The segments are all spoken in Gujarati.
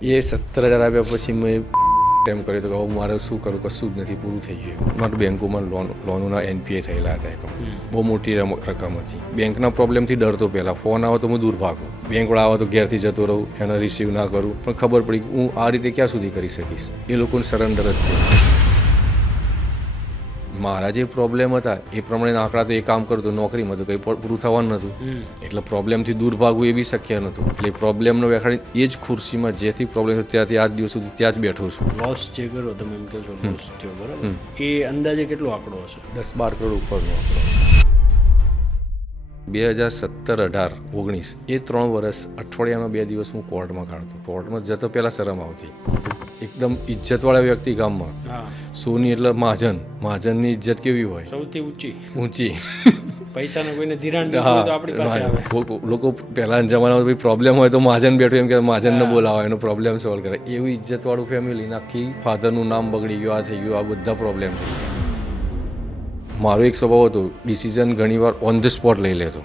એ 17,000 આપ્યા પછી મેં એમ કર્યું તો કે હવે મારે શું કરું, કશું જ નથી, પૂરું થઈ ગયું. મારું બેંકોમાં લોનોના NPA થયેલા હતા એકાઉન્ટ, બહુ મોટી રકમ હતી. બેંકના પ્રોબ્લેમથી ડરતો પહેલાં, ફોન આવે તો હું દૂર ભાગું, બેંકવાળા આવે તો ઘેરથી જતો રહું, એને રિસીવ ના કરું. પણ ખબર પડી કે હું આ રીતે ક્યાં સુધી કરી શકીશ, એ લોકોને સરેન્ડર જ થયું. મારા જે પ્રોબ્લેમ હતા એ પ્રમાણે આંકડા તો એ કામ કરતું, નોકરીમાં તો કંઈ પૂરું થવાનું નહોતું, એટલે પ્રોબ્લેમથી દૂર ભાગવું એ બી શક્ય નહોતું. એટલે પ્રોબ્લેમનો વેખાડી એ જ ખુરશીમાં જેથી પ્રોબ્લેમ થયો ત્યાંથી આજ દિવસ સુધી ત્યાં જ બેઠો છું. લોસ જે કરો તમે એમ કહો છો લોસ થયો બરાબર, એ અંદાજે કેટલો આંકડો હશે? 10-12 કરોડ ઉપરનો આંકડો હશે. 2017-18-19 એ 3 વર્ષ અઠવાડિયામાં 2 દિવસ હું કોર્ટમાં કાઢતો. કોર્ટમાં જતો પહેલાં શરમ આવતી, એકદમ ઇજ્જતવાળા વ્યક્તિ ગામમાં. સોની એટલે મહાજનની ઇજ્જત કેવી હોય? સૌથી ઊંચી. પૈસાનો કોઈને ધિરાણ દીધું હોય તો આપણી પાસે આવે. લોકો પહેલાના જમાનામાં પ્રોબ્લેમ હોય તો મહાજન બેઠો એમ કે મહાજનને બોલાવો, એનો પ્રોબ્લેમ સોલ્વ કરે. એવું ઇજ્જતવાળું ફેમિલી, આખી ફાધરનું નામ બગડી ગયું, આ થઈ ગયું, આ બધા પ્રોબ્લેમ થઈ ગયા. મારો એક સ્વભાવ હતો, ડિસિઝન ઘણીવાર ઓન ધ સ્પોટ લઈ લેતો.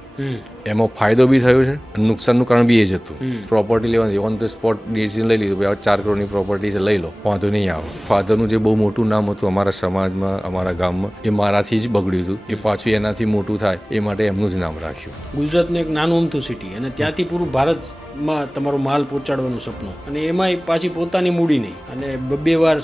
એમાં ફાયદો બી થયો છે, નુકસાનનું કારણ બી એ જ હતું. પ્રોપર્ટી લેવાની ઓન ધ સ્પોટ ડિસિઝન લઈ લીધું, ભાઈ 4 કરોડની પ્રોપર્ટી છે, લઈ લો, વાંધો નહીં આવે. ફાધરનું જે બહુ મોટું નામ હતું અમારા સમાજમાં, અમારા ગામમાં, એ મારાથી જ બગડ્યું હતું. એ પાછું એનાથી મોટું થાય એ માટે એમનું જ નામ રાખ્યું. ગુજરાતનું એક નાનું અમથું સિટી અને ત્યાંથી પૂરું ભારતમાં તમારો માલ પહોંચાડવાનું સપનું, અને એમાંય પાછી પોતાની મૂડી નહીં, અને 2 વાર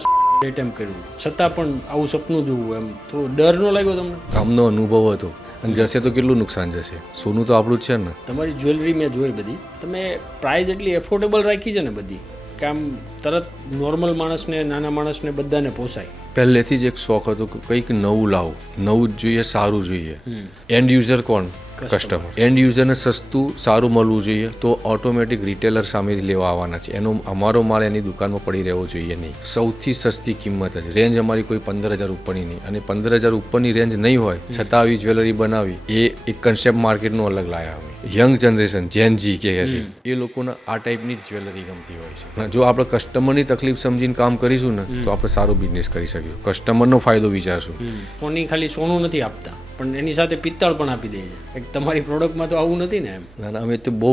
એટેમ્પ કર્યું, છતાં પણ આવું સપનું જોવું, એમ થોડું ડર ન લાગ્યો તમને? કામનો અનુભવ હતો, અને જશે તો કેટલું નુકસાન જશે. સોનું તો આપણું જ છે ને. તમારી જ્વેલરી મેં જોઈ બધી, તમે પ્રાઇસ એટલી એફોર્ડેબલ રાખી છે ને બધી, કે આમ તરત નોર્મલ માણસને, નાના માણસને બધાને પોસાય. પહેલેથી જ એક શોખ હતો કે કંઈક નવું લાવું, નવું જ જોઈએ, સારું જોઈએ. એન્ડ યુઝર કોણ? કસ્ટમર. એન્ડ યુઝરને સસ્તું સારું મળવું જોઈએ, તો ઓટોમેટિક રિટેલર સામેથી લેવા આવવાના છે. એનો અમારો માલ એની દુકાનમાં પડી રહેવો જોઈએ નહીં. સૌથી સસ્તી કિંમત જ, રેન્જ અમારી કોઈ 15,000 ઉપરની નહીં, અને 15,000 ઉપરની રેન્જ નહીં હોય છતાં આવી જ્વેલરી બનાવી, એ એક કન્સેપ્ટ માર્કેટનો અલગ લાયા અમે. યંગ જનરેશન, જેન જી કહે છે, એ લોકોને આ ટાઈપની જ જ્વેલરી ગમતી હોય છે. જો આપણે કસ્ટમરની તકલીફ સમજીને કામ કરીશું ને તો આપણે સારો બિઝનેસ કરી શકીશું, કસ્ટમરનો ફાયદો વિચારશું. સોની ખાલી સોનું નથી આપતા, પણ એની સાથે પિત્તળ પણ આપી દે છે. તમારી પ્રોડક્ટમાં તો આવું નથી ને? એમ ના, અમે તો બહુ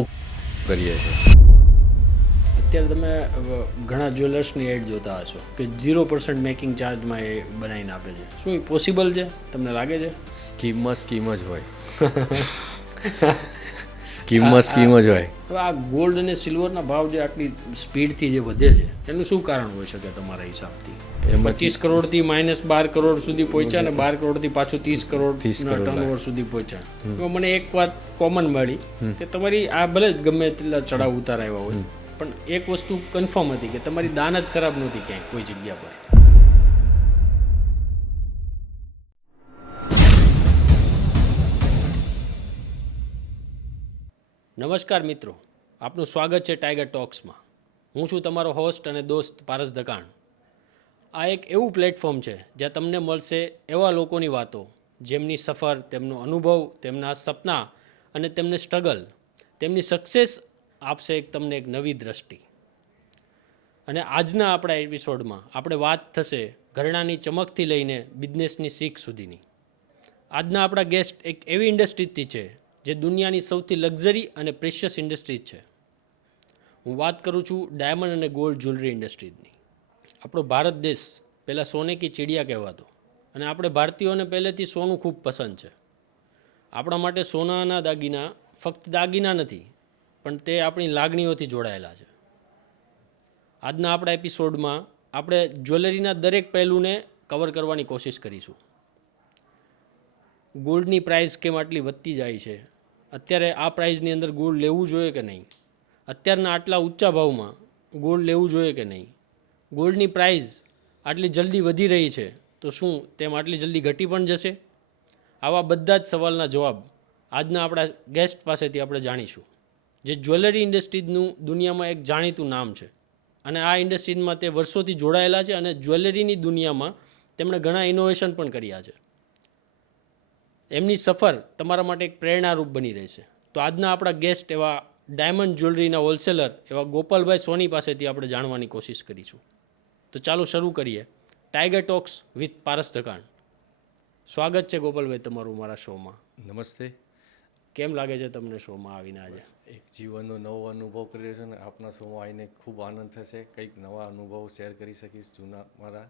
કરીએ છીએ. અત્યારે તમે ઘણા જ્વેલર્સની એડ જોતા હશો કે 0% મેકિંગ ચાર્જમાં એ બનાવીને આપે છે. શું એ પોસિબલ છે? તમને લાગે છે? સ્કીમ જ હોય. સ્કીમ જ હોય. હવે આ ગોલ્ડ અને સિલ્વરના ભાવ જે આટલી સ્પીડથી જે વધે છે, એનું શું કારણ હોઈ શકે તમારા હિસાબથી? 25 કરોડથી -12 કરોડ સુધી પહોંચ્યા, ને 12 કરોડથી પાછું 30 કરોડ ટર્નઓવર સુધી પહોંચ્યા. તો મને એક વાત કોમન મળી કે તમારી આ ભલે જ ગમે તેટલા ચડાવ ઉતાર આવ્યા હોય, પણ એક વસ્તુ કન્ફર્મ હતી કે તમારી દાન જ ખરાબ નહોતી ક્યાંય કોઈ જગ્યા પર. નમસ્કાર મિત્રો, આપનું સ્વાગત છે ટાઈગર ટોક્સમાં. હું છું તમારો હોસ્ટ અને દોસ્ત પારસ દકાણ. આ એક એવું પ્લેટફોર્મ છે જ્યાં તમને મળશે એવા લોકોની વાતો, જેમની સફર, તેમનો અનુભવ, તેમના સપના અને તેમને સ્ટ્રગલ, તેમની સક્સેસ આપશે તમને એક નવી દ્રષ્ટિ. અને આજના આપણા એપિસોડમાં આપણે વાત થશે ઘરેણાની ચમકથી લઈને બિઝનેસની શીખ સુધીની. આજના આપણા ગેસ્ટ એક એવી ઇન્ડસ્ટ્રીથી છે જે દુનિયાની સૌથી લક્ઝરી અને પ્રેશિયસ ઇન્ડસ્ટ્રી છે. હું વાત કરું છું ડાયમંડ અને ગોલ્ડ જ્વેલરી ઇન્ડસ્ટ્રીની. આપણો ભારત દેશ પહેલાં સોને કી ચીડિયા કહેવાતો, અને આપણે ભારતીયોને પહેલેથી સોનું ખૂબ પસંદ છે. આપણા માટે સોનાના દાગીના ફક્ત દાગીના નથી, પણ તે આપણી લાગણીઓથી જોડાયેલા છે. આજના આપણા એપિસોડમાં આપણે જ્વેલરીના દરેક પહેલુંને કવર કરવાની કોશિશ કરીશું. ગોલ્ડની પ્રાઇસ કેમ આટલી વધતી જાય છે, અત્યારે આ પ્રાઇઝની અંદર ગોલ્ડ લેવું જોઈએ કે નહીં, અત્યારના આટલા ઊંચા ભાવમાં ગોલ્ડ લેવું જોઈએ કે નહીં, ગોલ્ડની પ્રાઇસ આટલી જલ્દી વધી રહી છે તો શું તેમ આટલી જલ્દી ઘટી પણ જશે? આવા બધા જ સવાલના જવાબ આજના આપણા ગેસ્ટ પાસેથી આપણે જાણીશું, જે જ્વેલરી ઇન્ડસ્ટ્રીનું દુનિયામાં એક જાણીતું નામ છે, અને આ ઇન્ડસ્ટ્રીમાં તે વર્ષોથી જોડાયેલા છે, અને જ્વેલરીની દુનિયામાં તેમણે ઘણા ઇનોવેશન પણ કર્યા છે. એમની સફર તમારા માટે એક પ્રેરણારૂપ બની રહેશે. તો આજના આપણા ગેસ્ટ એવા ડાયમંડ જ્વેલરીના હોલસેલર એવા ગોપાલભાઈ સોની પાસેથી આપણે જાણવાની કોશિશ કરીશું. તો ચાલો શરૂ કરીએ ટાઈગર ટોક્સ વિથ પારસ દકાણ. સ્વાગત છે ગોપાલભાઈ તમારું મારા શોમાં. નમસ્તે. કેમ લાગે છે તમને શોમાં આવીને આજે? એક જીવનનો નવો અનુભવ કર્યો છે ને આપના શોમાં આવીને ખૂબ આનંદ થશે. કંઈક નવા અનુભવ શેર કરી શકીશ જૂના મારા.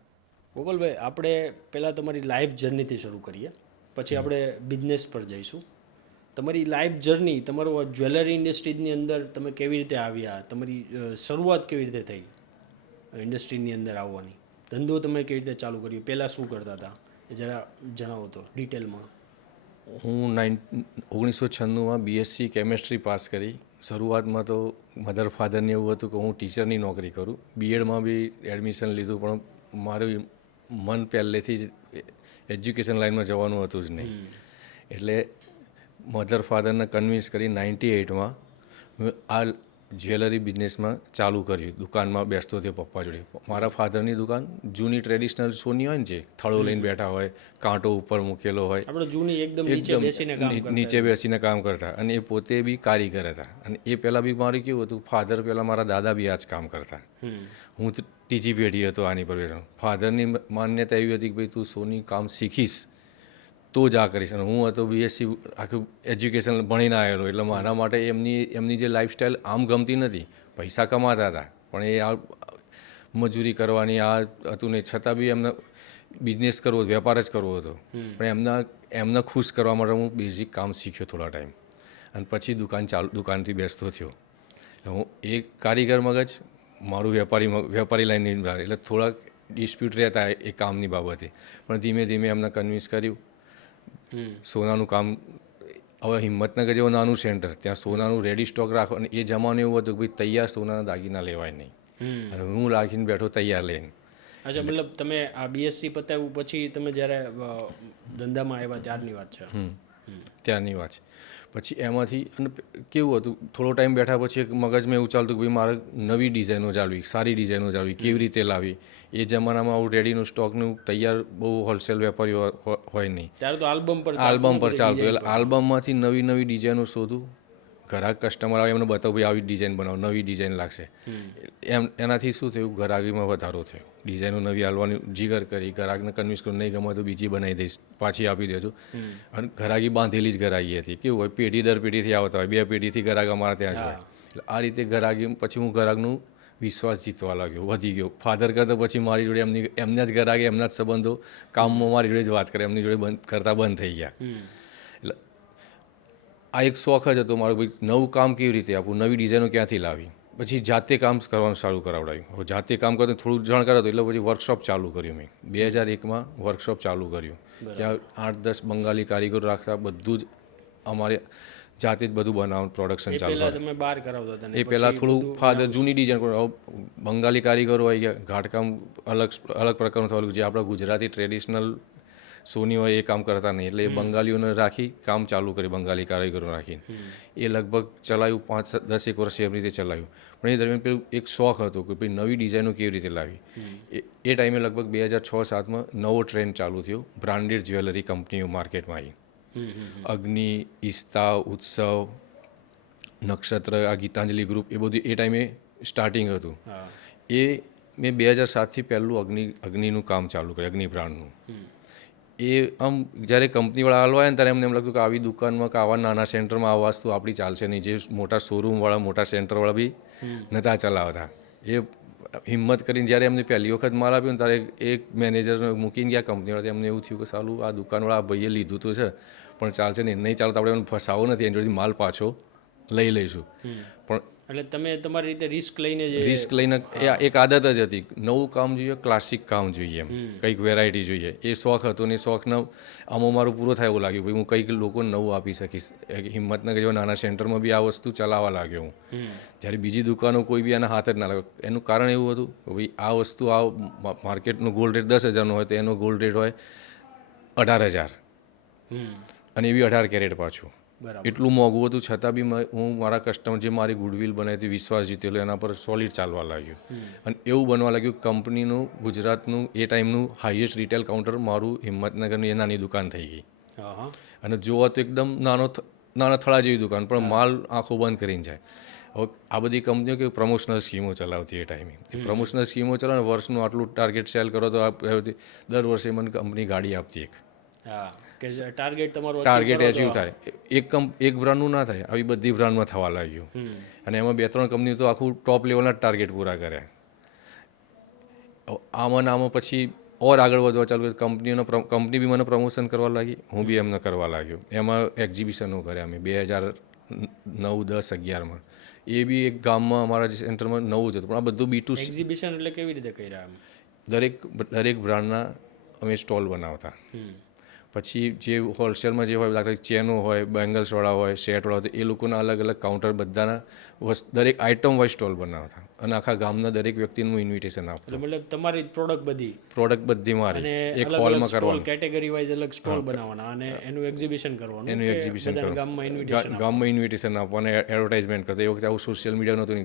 ગોપાલભાઈ, આપણે પહેલાં તમારી લાઈફ જર્નીથી શરૂ કરીએ, પછી આપણે બિઝનેસ પર જઈશું. તમારી લાઈફ જર્ની, તમારો જ્વેલરી ઇન્ડસ્ટ્રીની અંદર તમે કેવી રીતે આવ્યા, તમારી શરૂઆત કેવી રીતે થઈ ઇન્ડસ્ટ્રીની અંદર આવવાની, ધંધો તમે કેવી રીતે ચાલુ કર્યો, પહેલાં શું કરતા હતા એ જરા જણાવો તો ડિટેલમાં. હું 1996માં બીએસસી કેમેસ્ટ્રી પાસ કરી. શરૂઆતમાં તો મધર ફાધરને એવું હતું કે હું ટીચરની નોકરી કરું. બીએડમાં બી એડમિશન લીધું, પણ મારું મન પહેલેથી જ એજ્યુકેશન લાઇનમાં જવાનું હતું જ નહીં. એટલે મધર ફાધરને કન્વિન્સ કરી 98માં આ જ્વેલરી બિઝનેસમાં ચાલુ કર્યું. દુકાનમાં બેસતો થયો પપ્પા જોડે. મારા ફાધરની દુકાન જૂની ટ્રેડિશનલ સોની હોય ને, જે થળો લઈને બેઠા હોય, કાંટો ઉપર મૂકેલો હોય, આપણે જૂની એકદમ નીચે બેસીને કામ કરતા. નીચે બેસીને કામ કરતા. અને એ પોતે બી કારીગર હતા. અને એ પહેલાં બી મારું કેવું હતું, ફાધર પહેલાં મારા દાદા બી આ જ કામ કરતા. હું ત્રીજી પેઢી હતો આની પર બેઠો. ફાધરની માન્યતા એવી હતી કે ભાઈ તું સોની કામ શીખીશ તો જ આ કરીશ. અને હું હતો બીએસસી આખું એજ્યુકેશન ભણીને આવેલો, એટલે મારા માટે એમની જે લાઈફસ્ટાઈલ આમ ગમતી નથી. પૈસા કમાતા હતા પણ એ આ મજૂરી કરવાની આ હતું નહીં, છતાં બી એમને બિઝનેસ કરવો, વેપાર જ કરવો હતો. પણ એમને ખુશ કરવા માટે હું બેઝિક કામ શીખ્યો થોડા ટાઈમ, અને પછી દુકાનથી બેસતો થયો. હું એક કારીગર મગજ, મારું વેપારી લાઈનની બહાર, એટલે થોડાક ડિસ્પ્યુટ રહેતા એ કામની બાબતે. પણ ધીમે ધીમે એમને કન્વિન્સ કર્યું. સોનાનું કામ, હવે હિંમતનગર જેવું નાનું સેન્ટર, ત્યાં સોનાનું રેડી સ્ટોક રાખો. અને એ જમાનો એવું હતું કે ભાઈ તૈયાર સોનાના દાગીના લેવાય નહીં, અને હું રાખીને બેઠો તૈયાર લઈને. અચ્છા, મતલબ તમે આ બીએસસી પતાવ્યું પછી તમે જ્યારે ધંધામાં આવ્યા ત્યારની વાત છે? ત્યારની વાત છે. પછી એમાંથી અને કેવું હતું, થોડો ટાઈમ બેઠા પછી એક મગજમાં એવું ચાલતું કે ભાઈ મારે નવી ડિઝાઇનો ચાલવી, સારી ડિઝાઇનો ચાલવી, કેવી રીતે લાવી. એ જમાનામાં આવું રેડીનું સ્ટોકનું તૈયાર બહુ હોલસેલ વેપારીઓ હોય નહીં. ત્યારે તો આલ્બમ પર ચાલતું. એટલે આલ્બમમાંથી નવી નવી ડિઝાઇનો શોધું. ગ્રાહક કસ્ટમર આવે એમને બતાવું ભાઈ આવી ડિઝાઇન બનાવો, નવી ડિઝાઇન લાગશે. એનાથી શું થયું, ગ્રાહકીમાં વધારો થયો. ડિઝાઇનો નવી આવવાની જીગર કરી, ગ્રાહકને કન્વિન્સ કરું નહીં ગમે તો બીજી બનાવી દઈશ, પાછી આપી દેજો. અને ગ્રાહકી બાંધેલી જ ગ્રાહકી હતી. કેવું હોય, પેઢી દર પેઢીથી આવતા હોય, 2 પેઢીથી ગ્રાહક અમારા ત્યાં જ હોય. એટલે આ રીતે ગ્રાહકી પછી હું ગ્રાહકનું વિશ્વાસ જીતવા લાગ્યો, વધી ગયો. ફાધર કરતા પછી મારી જોડે એમના જ ગ્રાહક, એમના જ સંબંધો, કામમાં મારી જોડે જ વાત કરે, એમની જોડે બંધ થઈ ગયા. એટલે આ એક શોખ જ હતો મારો, ભાઈ નવું કામ કેવી રીતે આપવું, નવી ડિઝાઇનો ક્યાંથી લાવી. પછી જાતે કામ કરવાનું ચાલુ કરાવડાવ્યું. હવે જાતે કામ કરતું થોડું જાણકાર હતું, એટલે પછી વર્કશોપ ચાલુ કર્યું મેં. 2001માં વર્કશોપ ચાલુ કર્યું. ત્યાં 8-10 બંગાળી કારીગરો રાખતા, બધું જ અમારે જાતે જ બધું બનાવવાનું, પ્રોડક્શન ચાલુ કર્યું. એ પહેલાં થોડું ફાધર જૂની ડિઝાઇન, બંગાળી કારીગરો આવી ગયા, ઘાટકામ અલગ પ્રકારનું થયું, જે આપણા ગુજરાતી ટ્રેડિશનલ સોની હોય એ કામ કરતા નહીં. એટલે એ બંગાળીઓને રાખી કામ ચાલુ કરી, બંગાળી કારીગરો રાખીને. એ લગભગ ચલાવ્યું 5-10 વર્ષ એવી રીતે ચલાવ્યું. પણ એ દરમિયાન પેલું એક શોખ હતો કે ભાઈ નવી ડિઝાઇનો કેવી રીતે લાવી. એ ટાઈમે લગભગ 2006-07માં નવો ટ્રેન્ડ ચાલુ થયો, બ્રાન્ડેડ જ્વેલરી કંપનીઓ માર્કેટમાં આવી. અગ્નિ, ઇસ્તા, ઉત્સવ, નક્ષત્ર, આ ગીતાંજલિ ગ્રુપ, એ બધું એ ટાઈમે સ્ટાર્ટિંગ હતું. એ મેં 2007થી પહેલું અગ્નિનું કામ ચાલુ કર્યું, અગ્નિ બ્રાન્ડનું. એ આમ જ્યારે કંપનીવાળા હાલવા આવ્યા ને ત્યારે એમને એમ લાગતું કે આવી દુકાનમાં કે આવા નાના સેન્ટરમાં આ વસ્તુ આપણી ચાલશે નહીં. જે મોટા શોરૂમવાળા, મોટા સેન્ટરવાળા બી નહોતા ચલાવતા. એ હિંમત કરીને જ્યારે એમને પહેલી વખત માલ આપ્યો ને ત્યારે એક મેનેજર મૂકીને ગયા કંપનીવાળા. એમને એવું થયું કે સાલું આ દુકાનવાળા આ ભાઈએ લીધું તો છે પણ ચાલશે નહીં ચાલતા, આપણે એમને ફસાવો નથી, એની જોડે માલ પાછો લઈ લઈશું. પણ એટલે તમે તમારી રીતે રિસ્ક લઈને એક આદત જ હતી, નવું કામ જોઈએ, ક્લાસિક કામ જોઈએ, એમ કંઈક વેરાયટી જોઈએ. એ શોખ હતો ને એ શોખનો આમાં મારું પૂરો થાય એવું લાગ્યું, ભાઈ હું કંઈક લોકોને નવું આપી શકીશ. હિંમતનગર જેવા નાના સેન્ટરમાં બી આ વસ્તુ ચલાવવા લાગ્યો હું. જ્યારે બીજી દુકાનો કોઈ બી આના હાથ જ ના લાગ્યો. એનું કારણ એવું હતું કે ભાઈ આ વસ્તુ, આ માર્કેટનો ગોલ્ડ રેટ 10,000નો હોય તો એનો ગોલ્ડ રેટ હોય 18,000, અને એ બી 18 કેરેટ પાછું. એટલું મોંઘું હતું, છતાં બી હું મારા કસ્ટમર જે મારી ગુડવિલ બનાવી, વિશ્વાસ જીતેલો, એના પર સોલિડ ચાલવા લાગ્યું. અને એવું બનવા લાગ્યું કંપનીનું, ગુજરાતનું એ ટાઈમનું હાઈએસ્ટ રિટેલ કાઉન્ટર મારું હિંમતનગરની એ નાની દુકાન થઈ ગઈ. અને જોવા તો એકદમ નાના થળા જેવી દુકાન, પણ માલ આંખો બંધ કરીને જાય. હવે આ બધી કંપનીઓ કે પ્રમોશનલ સ્કીમો ચલાવતી એ ટાઈમે. પ્રમોશનલ સ્કીમો ચલાવે, વર્ષનું આટલું ટાર્ગેટ સેલ કરો તો દર વર્ષે મને કંપની ગાડી આપતી એક. હા કે ટાર્ગેટ તમારું ટાર્ગેટ એચીવ થાય. એક બ્રાન્ડનું ના થાય, આવી બધી બ્રાન્ડમાં થવા લાગ્યું. અને એમાં 2-3 કંપની તો આખું ટોપ લેવલના ટાર્ગેટ પૂરા કર્યા. આમાં પછી ઓર આગળ વધવા ચાલુ કંપની બી મને પ્રમોશન કરવા લાગી, હું બી એમને કરવા લાગ્યો. એમાં એક્ઝિબિશનો કર્યા અમે 2009, 10, 11માં. એ બી એક ગામમાં અમારા જે સેન્ટરમાં નવું જ હતું, પણ આ બધું B2C. એક્ઝિબિશન એટલે કેવી રીતે કર્યા આમ? દરેક બ્રાન્ડના અમે સ્ટોલ બનાવતા. પછી જે હોલસેલમાં જે હોય દાખલા ચેનો હોય, બેંગલ્સવાળા હોય, સેટવાળા હોય, એ લોકોના અલગ અલગ કાઉન્ટર બધાના દરેક આઇટમ વાઇઝ સ્ટોલ બનાવતા અને આખા ગામના દરેક વ્યક્તિનું ઇન્વિટેશન આપતા. મતલબ તમારી પ્રોડક્ટ બધી મારી અને એક હોલમાં કરવાની, કેટેગરી વાઇઝ અલગ સ્ટોલ બનાવવાના અને એનું એક્ઝિબિશન કરવાનું, એનું એક્ઝિબિશન કરવાનું, ગામમાં ઇન્વિટેશન આપવાનું, એડવર્ટાઇઝમેન્ટ કરતા. એ વખતે આવું સોશિયલ મીડિયા નહોતું ને,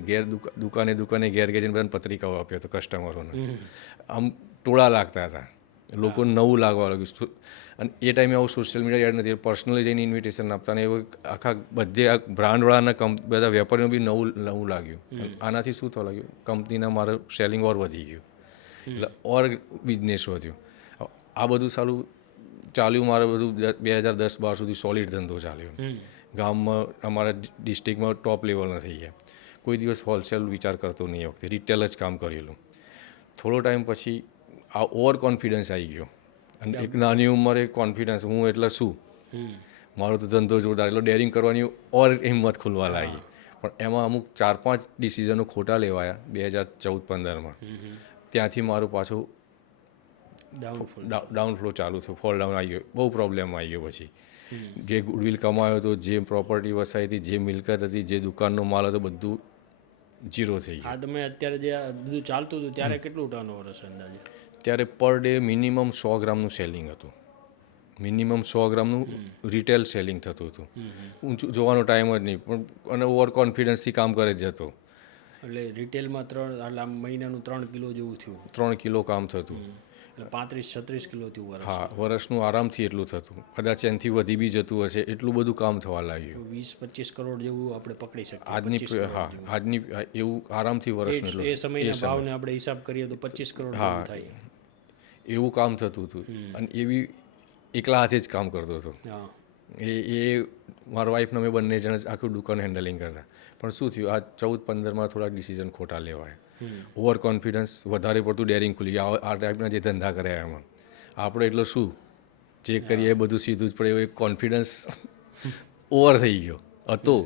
દુકાને ઘેર જઈને બધાને પત્રિકાઓ આપ્યો હતો કસ્ટમરોને. આમ ટોળા લાગતા હતા, લોકો નવું લાગવા લાગ્યું. અને એ ટાઈમે આવું સોશિયલ મીડિયા એડ નથી, પર્સનલી જઈને ઇન્વિટેશન આપતા. અને એવું આખા બધે આ બ્રાન્ડવાળાના બધા વેપારીઓ બી નવું લાગ્યું. આનાથી શું થવા લાગ્યું, કંપનીના મારું સેલિંગ ઓર વધી ગયું, એટલે ઓર બિઝનેસ વધ્યો. આ બધું સારું ચાલ્યું મારે બધું 2010-12 સુધી સોલિડ ધંધો ચાલ્યો. ગામમાં અમારા ડિસ્ટ્રિક્ટમાં ટોપ લેવલના થઈ ગયા. કોઈ દિવસ હોલસેલ વિચાર કરતો નહીં, એ વખતે રિટેલ જ કામ કરેલું. થોડો ટાઈમ પછી આ ઓવર કોન્ફિડન્સ આવી ગયો. અને એક નાની ઉંમરે કોન્ફિડન્સ, હું એટલે શું, મારો તો ધંધો જોરદાર, એટલે ડેરિંગ કરવાની ઓર હિંમત ખુલવા લાગી. પણ એમાં અમુક 4-5 ડિસિઝનો ખોટા લેવાયા 2014-15માં. ત્યાંથી મારું પાછું ડાઉનફ્લો ચાલુ થયો, ફોલ ડાઉન આવી ગયો, બહુ પ્રોબ્લેમ આવી ગયો. પછી જે ગુડવિલ કમાયો હતો, જે પ્રોપર્ટી વસાઈ હતી, જે મિલકત હતી, જે દુકાનનો માલ હતો, બધું ઝીરો થઈ ગયું. હા, તમે અત્યારે જે બધું ચાલતું હતું ત્યારે કેટલું ટર્નઓવર હશે અંદાજે? ત્યારે પર ડે મિનિમમ 100 ગ્રામનું સેલિંગ હતું. મિનિમમ 100 ગ્રામનું રિટેલ સેલિંગ થતું હતું. ઊંચું જોવાનો ટાઈમ જ નહીં, પણ અને ઓવર કોન્ફિડન્સથી કામ કરે જ જતો. એટલે રિટેલમાં મહિનાનું 3 કિલો જેવું થયું, 3 કિલો કામ થતું, 35-36 કિલો થયું વર્ષ. હા, વર્ષનું આરામથી એટલું થતું, કદાચ એનાથી વધી બી જતું હશે, એટલું બધું કામ થવા લાગ્યું. 20-25 કરોડ જેવું આપણે પકડી શકીએ આજની એવું આરામથી વર્ષનું એ સમયના ભાવને આપણે હિસાબ કરીએ તો 25 કરોડ થાય એવું કામ થતું હતું. અને એવી એકલા હાથે જ કામ કરતો હતો. એ મારા વાઈફને અમે બંને જણ જ આખું દુકાન હેન્ડલિંગ કરતા. પણ શું થયું, આ 14-15માં થોડાક ડિસિઝન ખોટા લેવાય. ઓવર કોન્ફિડન્સ, વધારે પડતું ડેરિંગ ખુલી ગયા. આ ટાઈપના જે ધંધા કર્યા એમાં આપણે એટલે શું જે કરીએ એ બધું સીધું જ પડે, એવો એક કોન્ફિડન્સ ઓવર થઈ ગયો હતો.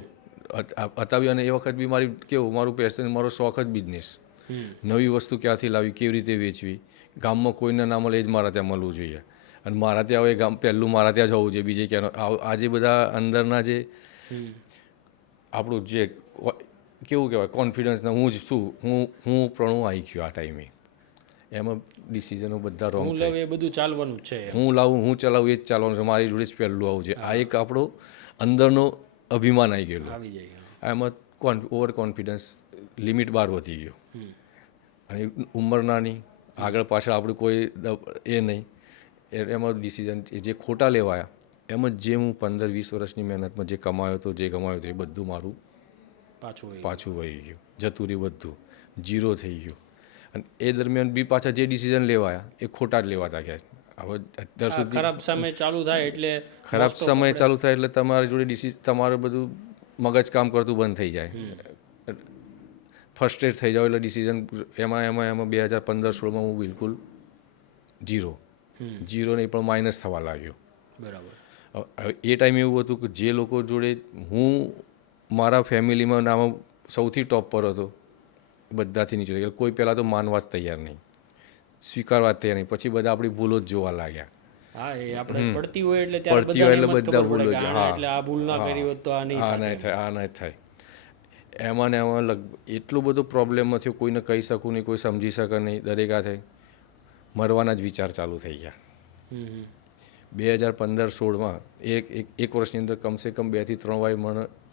અને એ વખત બી મારું પેશન, મારો શોખ જ બિઝનેસ. નવી વસ્તુ ક્યાંથી લાવી, કેવી રીતે વેચવી, ગામમાં કોઈના ના મળે એ જ મારા ત્યાં મળવું જોઈએ. અને મારા ત્યાં હવે પહેલું મારા ત્યાં જ હોવું જોઈએ, બીજે ક્યાંનો. આજે બધા અંદરના જે આપણું જે કેવું કહેવાય કોન્ફિડન્સના, હું જ શું, હું પ્રણું આવી ગયો આ ટાઈમે. એમાં ડિસિઝનો બધા રોંગ થાય. એ બધું ચાલવાનું છે, હું લાવું, હું ચલાવું, એ જ ચાલવાનું છે, મારી જોડે જ પહેલું આવું છે. આ એક આપણો અંદરનો અભિમાન આવી ગયેલો. એમાં ઓવર કોન્ફિડન્સ લિમિટ બહાર વધી ગયો. અને ઉંમર નાની, આગળ પાછળ આપણું કોઈ એ નહીં, એમાં ડિસિઝન જે ખોટા લેવાયા, એમાં જે હું 15-20 વર્ષની મહેનતમાં જે કમાયો હતો, જે કમાયો હતો, એ બધું મારું પાછું વહી ગયું, જતું રહ્યું, બધું ઝીરો થઈ ગયું. અને એ દરમિયાન બી પાછા જે ડિસિઝન લેવાયા એ ખોટા જ લેવાતા ગયા. હવે અત્યાર સુધી ખરાબ સમય ચાલુ થાય એટલે તમારી જોડે તમારું બધું મગજ કામ કરતું બંધ થઈ જાય, ફ્રસ્ટ્રેટ થઈ જાવ. એટલે ડિસિઝન એમાં 2015-16માં હું બિલકુલ ઝીરો નહીં પણ માઇનસ થવા લાગ્યો. બરાબર. એ ટાઈમ એવું હતું કે જે લોકો જોડે હું મારા ફેમિલીમાં નામાં સૌથી ટોપ પર હતો, બધાથી નીચે ગયો. કોઈ પહેલાં તો માનવા જ તૈયાર નહીં, સ્વીકારવા જ તૈયાર નહીં. પછી બધા આપણી ભૂલો જ જોવા લાગ્યા. પડતી હોય એટલે બધા ભૂલો જ, આ નહીં થાય. એમાં ને એમાં એટલો બધો પ્રોબ્લેમ થયો, કોઈને કહી શકું નહીં, કોઈ સમજી શકે નહીં. દરેક આ થાય મરવાના જ વિચાર ચાલુ થઈ ગયા. 2015-16માં એક વર્ષની અંદર કમસે કમ 2 થી 3 વાર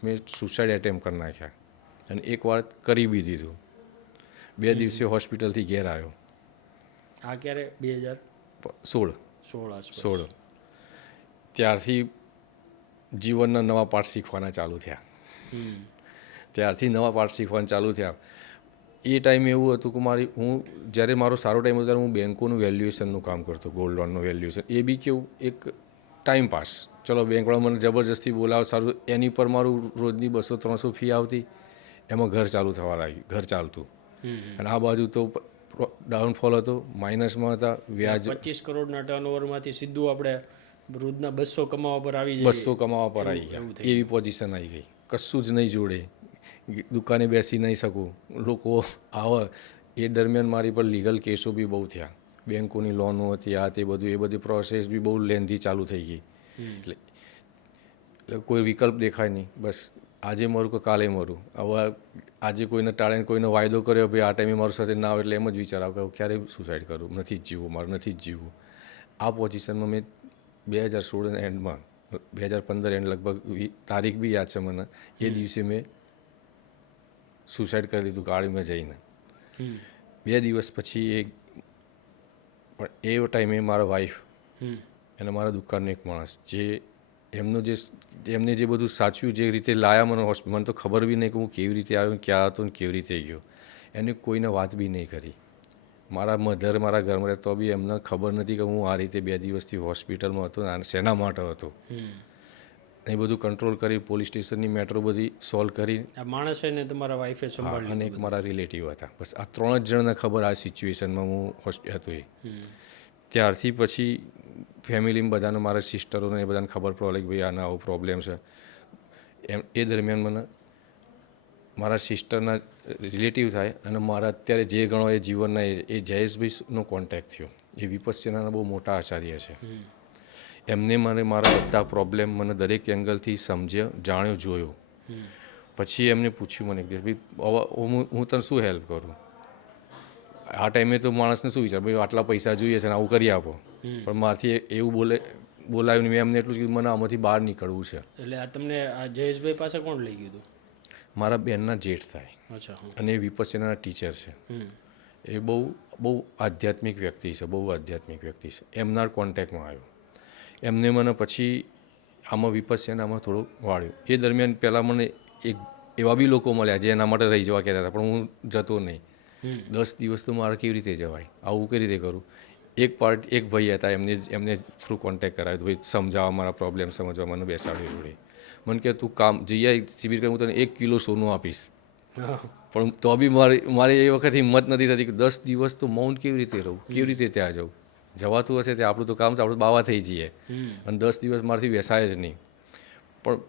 મેં સુસાઇડ એટેમ્પ કરી નાખ્યા. અને એક વાર કરી બી દીધું. 2 દિવસે હોસ્પિટલથી ઘેર આવ્યો. આ ક્યારે? 2016. ત્યારથી જીવનના નવા પાઠ શીખવાના ચાલુ થયા. એ ટાઈમે એવું હતું કે હું જ્યારે મારો સારો ટાઈમ હતો ત્યારે હું બેન્કોનું વેલ્યુએશનનું કામ કરતો, ગોલ્ડ લોનનું વેલ્યુએશન. એ બી કેવું, એક ટાઈમ પાસ. ચલો બેંકવાળા મને જબરજસ્તી બોલાવો સારું, એની પર મારું રોજની 200-300 ફી આવતી, એમાં ઘર ચાલુ થવા લાગ્યું, ઘર ચાલતું. અને આ બાજુ તો ડાઉનફોલ હતો, માઇનસમાં હતા, વ્યાજ 25 કરોડના ટર્નઓવરમાંથી સીધું આપણે રોજના 200 કમાવા પર આવી જાય. 200 કમાવા પર આવી ગયા, એવી પોઝિશન આવી ગઈ. કશું જ નહીં જોડે, દુકાને બેસી નહીં શકું. લોકો આવે એ દરમિયાન મારી પર લીગલ કેસો બી બહુ થયા, બેંકોની લોનો હતી, આ તે બધું, એ બધી પ્રોસેસ બી બહુ લેન્ધી ચાલુ થઈ ગઈ. એટલે કોઈ વિકલ્પ દેખાય નહીં, બસ આજે મરું કે કાલે મરું. હવે આજે કોઈને ટાળે, કોઈનો વાયદો કર્યો ભાઈ આ ટાઈમે મારું સાથે ના આવે, એટલે એમ જ વિચાર આવે કે ક્યારે સુસાઇડ કરું, નથી જ જીવવું, મારે નથી જ જીવવું. આ પોઝિશનમાં મેં 2016 એન્ડમાં, 2015 એન્ડ લગભગ તારીખ બી યાદ છે મને, એ દિવસે મેં સુસાઇડ કરી દીધું ગાડીમાં જઈને. 2 દિવસ પછી પણ એ ટાઈમે મારા વાઈફ અને મારા દુકાનનો એક માણસ, જે એમને જે બધું સાચવ્યું, જે રીતે લાયા મને તો ખબર બી નહીં કે હું કેવી રીતે આવ્યો, ક્યાં હતો ને કેવી રીતે ગયો. એને કોઈને વાત બી નહીં કરી. મારા મધર મારા ઘરમાં રહે તો બી એમને ખબર નથી કે હું આ રીતે 2 દિવસથી હોસ્પિટલમાં હતો, શેના માટે હતો. એ બધું કંટ્રોલ કરી, પોલીસ સ્ટેશનની મેટ્રો બધી સોલ્વ કરી. આ માણસ ને તમારા વાઈફે સંભાળી. અને એક મારા રિલેટિવ હતા, બસ આ 3 જ જણને ખબર આ સિચ્યુએશનમાં હું હતો. એ ત્યારથી પછી ફેમિલીમાં બધાને, મારા સિસ્ટરોને એ બધાને ખબર પડે કે ભાઈ આને આવો પ્રોબ્લેમ છે. એ દરમિયાન મને મારા સિસ્ટરના રિલેટિવ થાય અને મારા અત્યારે જે ગણો એ જીવનના એ જયેશભાઈનો કોન્ટેક્ટ થયો. એ વિપસ્યનાના બહુ મોટા આચાર્ય છે. એમને મારા બધા પ્રોબ્લેમ મને દરેક એંગલથી સમજ્યો, જાણ્યો, જોયો. પછી એમને પૂછ્યું મને કે ભાઈ હું તને શું હેલ્પ કરું. આ ટાઈમે તો માણસને શું વિચાર, ભાઈ આટલા પૈસા જોઈએ છે ને આવું કરી આપો. પણ મારાથી એવું બોલાવ્યું નહીં. મેં એમને એટલું જ કીધું મને આમાંથી બહાર નીકળવું છે. એટલે આ તમને આ જયેશભાઈ પાસે કોણ લઈ ગયું હતું? મારા બેનના જેઠ થાય. અચ્છા. અને એ વિપસ્યનાના ટીચર છે. એ બહુ આધ્યાત્મિક વ્યક્તિ છે, બહુ આધ્યાત્મિક વ્યક્તિ છે. એમના કોન્ટેક્ટમાં આવ્યો. એમને મને પછી આમાં વિપસ્યનામાં થોડુંક વાળ્યું. એ દરમિયાન પહેલાં મને એવા બી લોકો મળ્યા જે એના માટે રહી જવા કહેતા હતા, પણ હું જતો નહીં. 10 દિવસ તો મારે કેવી રીતે જવાય, આવું કઈ રીતે કરું. એક ભાઈ હતા, એમને થ્રુ કોન્ટેક્ટ કરાવ્યો, ભાઈ સમજાવવા, મારા પ્રોબ્લેમ સમજવા, મને બેસાડ્યો જોડે. મને કહે તું કામ જઈએ શિબિર કરી, હું તને 1 કિલો સોનું આપીશ. પણ તો બી મારી એ વખત હિંમત નથી થતી કે 10 દિવસ તો મૌન કેવી રીતે રહું, કેવી રીતે ત્યાં જાઉં. જવાતું હશે ત્યાં આપણું તો કામ છે, આપણે બાવા થઈ જઈએ. અને 10 દિવસ મારાથી બેસાય જ નહીં. પણ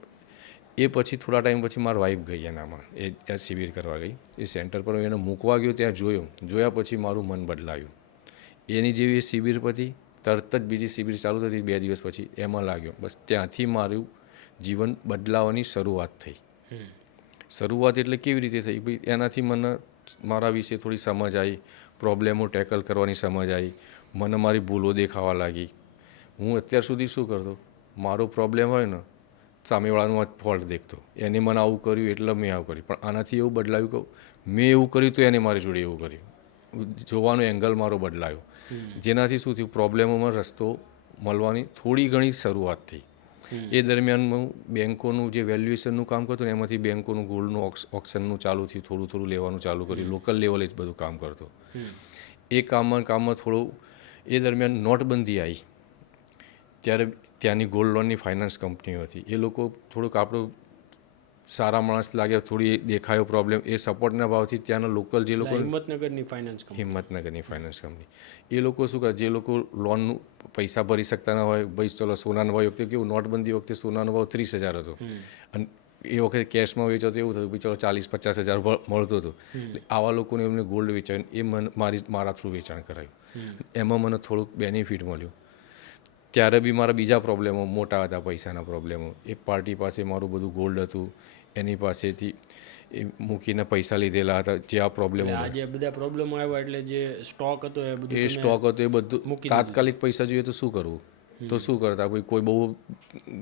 એ પછી થોડા ટાઈમ પછી મારી વાઈફ ગઈ એનામાં, એ શિબિર કરવા ગઈ. એ સેન્ટર પર એને મૂકવા ગયો, ત્યાં જોયા પછી મારું મન બદલાયું. એની જેવી શિબિર પછી તરત જ બીજી શિબિર ચાલુ થતી 2 દિવસ પછી, એમાં લાગ્યો. બસ ત્યાંથી મારું જીવન બદલાવાની શરૂઆત થઈ. શરૂઆત એટલે કેવી રીતે થઈ ભાઈ, એનાથી મને મારા વિશે થોડી સમજ આવી, પ્રોબ્લેમો ટેકલ કરવાની સમજ આવી, મને મારી ભૂલો દેખાવા લાગી. હું અત્યાર સુધી શું કરતો, મારો પ્રોબ્લેમ હોય ને સામેવાળાનો ફોલ્ટ દેખતો, એને મને આવું કર્યું એટલે મેં આવું કર્યું. પણ આનાથી એવું બદલાયું કે મેં એવું કર્યું તો એને મારી જોડે એવું કર્યું. જોવાનો એંગલ મારો બદલાયો, જેનાથી શું થયું, પ્રોબ્લેમોમાં રસ્તો મળવાની થોડી ઘણી શરૂઆત થઈ. એ દરમિયાન હું બેન્કોનું જે વેલ્યુએશનનું કામ કરતો ને, એમાંથી બેન્કોનું ગોલ્ડનું ઓક્શનનું ચાલુ થયું, થોડું લેવાનું ચાલુ કર્યું. લોકલ લેવલે જ બધું કામ કરતો. એ કામમાં થોડું, એ દરમિયાન નોટબંધી આવી ત્યારે ત્યાંની ગોલ્ડ લોનની ફાઇનાન્સ કંપનીઓ હતી, એ લોકો થોડુંક આપણું સારા માણસ લાગ્યા, થોડી દેખાયો પ્રોબ્લેમ, એ સપોર્ટના ભાવથી ત્યાંના લોકલ જે લોકો, હિંમતનગરની ફાઇનાન્સ કંપની, એ લોકો શું કરે, જે લોકો લોનનું પૈસા ભરી શકતા ના હોય, ભાઈ ચલો સોનાનો ભાવ, વખતે કેવું નોટબંધી વખતે સોનાનો ભાવ 30,000 હતો, અને એ વખતે કેશમાં વેચો તો એવું થતું ભાઈ ચલો 40-50,000 મળતું હતું. આવા લોકોને એમને ગોલ્ડ વેચાયું, એ મારા થ્રુ વેચાણ કરાયું. એમાં મને થોડુંક બેનિફિટ મળ્યું. ત્યારે બી મારા બીજા પ્રોબ્લેમો મોટા હતા, પૈસાના પ્રોબ્લેમો. એક પાર્ટી પાસે મારું બધું ગોલ્ડ હતું, એની પાસેથી એ મૂકીને પૈસા લીધેલા હતા, જે આ પ્રોબ્લેમ, આજે બધા પ્રોબ્લેમો આવ્યા એટલે જે સ્ટોક હતો એ સ્ટોક હતો એ બધું તાત્કાલિક પૈસા જોઈએ તો શું કરવું, તો શું કરતા, કોઈ બહુ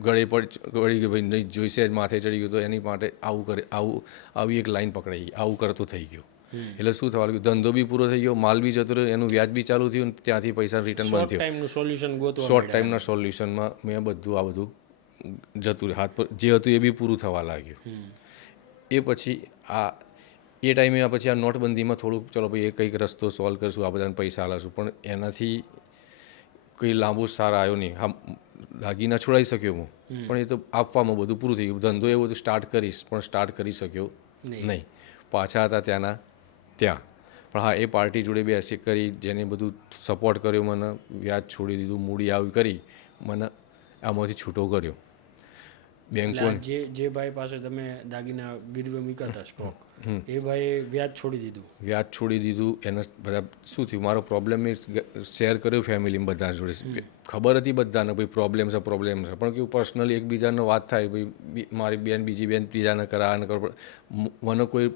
ગળી ગયું ભાઈ નહીં જોઈશે જ, માથે ચડી ગયું, તો એની માટે આવી એક લાઈન પકડાઈ ગઈ, આવું કરતું થઈ ગયું. એટલે શું થવા લાગ્યું, ધંધો બી પૂરો થઈ ગયો, માલ બી જતો રહ્યો, એનું વ્યાજ બી ચાલુ થયું, ત્યાંથી પૈસા રિટર્ન બંધ થયું. શોર્ટ ટાઈમના સોલ્યુશનમાં મેં આ બધું જતું રહ્યું, હાથ પર જે હતું એ બી પૂરું થવા લાગ્યું. એ પછી એ ટાઈમે પછી આ નોટબંધીમાં થોડુંક ચલો ભાઈ એ કંઈક રસ્તો સોલ્વ કરીશું, આ બધાને પૈસા આલાશું, પણ એનાથી કંઈ લાંબો સારા આવ્યો નહીં. હા, દાગીના છોડાઈ શક્યો હું, પણ એ તો આપવામાં બધું પૂરું થઈ ગયું. ધંધો એવો તો સ્ટાર્ટ કરીશ, પણ સ્ટાર્ટ કરી શક્યો નહીં. પાછા હતા ત્યાંના ત્યાં. પણ હા, એ પાર્ટી જોડે બેસી કરી, જેને બધું સપોર્ટ કર્યો મને, વ્યાજ છોડી દીધું, મૂડી આવી કરી, મને આમાંથી છૂટો કર્યો. બેંકો જે ભાઈ પાસે તમે દાગીના ગીરવે મૂક્યા હતા સ્ટોક, એ ભાઈએ વ્યાજ છોડી દીધું. એને બધા શું થયું, મારો પ્રોબ્લેમ એ શેર કર્યો ફેમિલીમાં બધા જોડે. ખબર હતી બધાને ભાઈ પ્રોબ્લેમ છે, પણ કેવું પર્સનલી એકબીજાનો વાત થાય, ભાઈ મારી બેન બીજી બેન ત્રીજાને કરાવવાને ખબર. મને કોઈ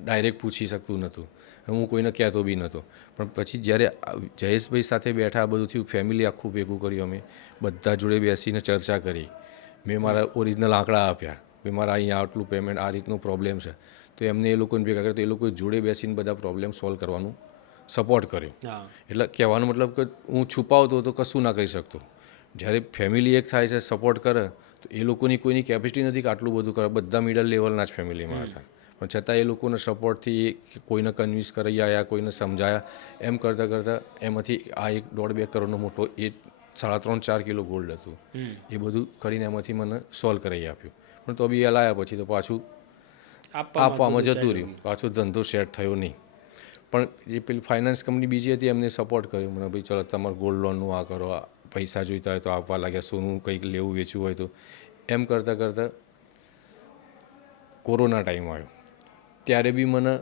ડાયરેક્ટ પૂછી શકતું નહોતું, હું કોઈને કહેતો બી નહોતો. પણ પછી જ્યારે જયેશભાઈ સાથે બેઠા, આ બધું થયું, ફેમિલી આખું ભેગું કર્યું, અમે બધા જોડે બેસીને ચર્ચા કરી. મેં મારા ઓરિજિનલ આંકડા આપ્યા, ભાઈ મારા અહીંયા આટલું પેમેન્ટ, આ રીતનો પ્રોબ્લેમ છે. તો એમને એ લોકોને ભેગા કર્યા, તો એ લોકોએ જોડે બેસીને બધા પ્રોબ્લેમ સોલ્વ કરવાનું સપોર્ટ કર્યો. એટલે કહેવાનો મતલબ કે હું છુપાવતો તો કશું ના કરી શકતો. જ્યારે ફેમિલી એક થાય છે, સપોર્ટ કરે, તો એ લોકોની કોઈની કેપેસિટી નથી કે આટલું બધું કરે. બધા મિડલ લેવલના જ ફેમિલીમાં હતા, પણ છતાં એ લોકોના સપોર્ટથી કોઈને કન્વિન્સ કરી આવ્યા, કોઈને સમજાયા, એમ કરતાં કરતાં એમાંથી આ 1.5-2 કરોડનો મોટો એ 3.5-4 કિલો ગોલ્ડ હતું, એ બધું કરીને એમાંથી મને સોલ્વ કરાવી આપ્યું. પણ તો બી એ લાયા પછી તો પાછું આપવામાં જતું રહ્યું, પાછો ધંધો સેટ થયો નહીં. પણ જે પેલી ફાઇનાન્સ કંપની બીજી હતી, એમને સપોર્ટ કર્યો મને, ભાઈ ચલો તમારે ગોલ્ડ લોનનું આ કરો, પૈસા જોઈતા હોય તો આપવા લાગ્યા, સોનું કંઈક લેવું વેચવું હોય તો. એમ કરતાં કરતાં કોરોના ટાઈમ આવ્યો. ત્યારે બી મને,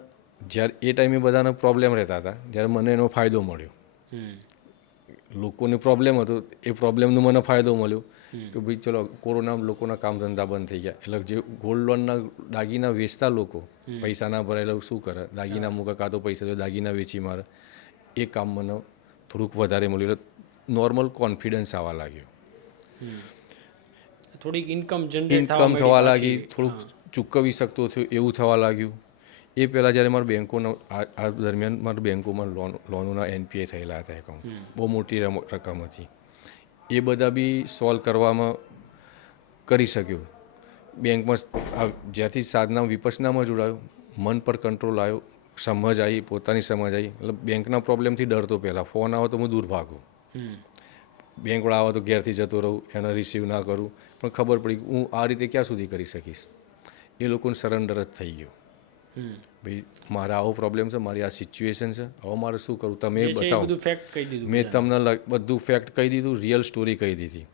જ્યારે એ ટાઈમે બધાના પ્રોબ્લેમ રહેતા હતા, જ્યારે મને એનો ફાયદો મળ્યો. લોકોને પ્રોબ્લેમ હતો, એ પ્રોબ્લેમનો મને ફાયદો મળ્યો કે ભાઈ ચલો કોરોનામાં લોકોના કામ ધંધા બંધ થઈ ગયા. એટલે જે ગોલ્ડ લોનના દાગીના વેચતા લોકો, પૈસા ના ભરાયેલા શું કરે, દાગીના મૂકે, કાં તો પૈસા જો દાગીના વેચી મારે, એ કામ મને થોડુંક વધારે મળ્યું. એટલે નોર્મલ કોન્ફિડન્સ આવવા લાગ્યો, થોડીક ઇન્કમ થવા લાગી, થોડુંક ચૂકવી શકતો થયો એવું થવા લાગ્યું. એ પહેલાં જ્યારે મારા બેંકોના આ દરમિયાન મારા બેંકોમાં લોનોના NPA થયેલા હતા એકાઉન્ટ, બહુ મોટી રકમ હતી. એ બધા બી સોલ્વ કરવામાં કરી શક્યો. બેંકમાં જ્યારથી સાધના વિપસનામાં જોડાયો, મન પર કંટ્રોલ આવ્યો, સમજ આવી, પોતાની સમજ આવી. એટલે બેંકના પ્રોબ્લેમથી ડરતો પહેલાં, ફોન આવે તો હું દૂર ભાગું, બેંકવાળા આવે તો ઘેરથી જતો રહું, એને રિસીવ ના કરું. પણ ખબર પડી હું આ રીતે ક્યાં સુધી કરી શકીશ. એ લોકોને સરેન્ડર જ થઈ ગયો, ભાઈ મારા આવો પ્રોબ્લેમ છે, મારી આ સિચ્યુએશન છે, હવે મારે શું કરું, તમે બતાવો. મેં તમને બધું ફેક્ટ કહી દીધું, રિયલ સ્ટોરી કહી દીધી.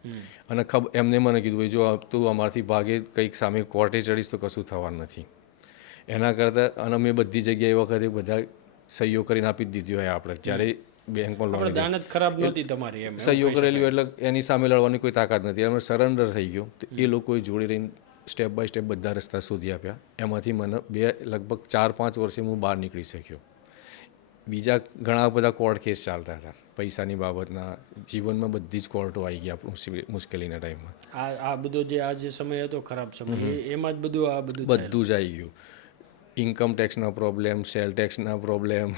અને એમને મને કીધું ભાઈ જો તું અમારાથી ભાગે કંઈક સામે કોર્ટે ચડીશ તો કશું થવાનું નથી. એના કરતાં, અને મેં બધી જગ્યાએ એ વખતે બધા સહીઓ કરીને આપી જ દીધી હોય. આપણે જ્યારે બેંકમાં લોન ખરાબ નહોતી તમારી, સહીઓ કરેલી હોય એટલે એની સામે લડવાની કોઈ તાકાત નથી. એમાં સરેન્ડર થઈ ગયો. તો એ લોકોએ જોડે રહીને સ્ટેપ બાય સ્ટેપ બધા રસ્તા શોધી આપ્યા. એમાંથી મને લગભગ 4-5 વર્ષે હું બહાર નીકળી શક્યો. બીજા ઘણા બધા કોર્ટ કેસ ચાલતા હતા પૈસાની બાબતના. જીવનમાં બધી જ કોર્ટો આવી ગયા મુશ્કેલીના ટાઈમમાં. આ બધો જે સમય હતો, ખરાબ સમય, એમાં જ બધું જ આવી ગયું. ઇન્કમ ટેક્સના પ્રોબ્લેમ, સેલ ટેક્સના પ્રોબ્લેમ,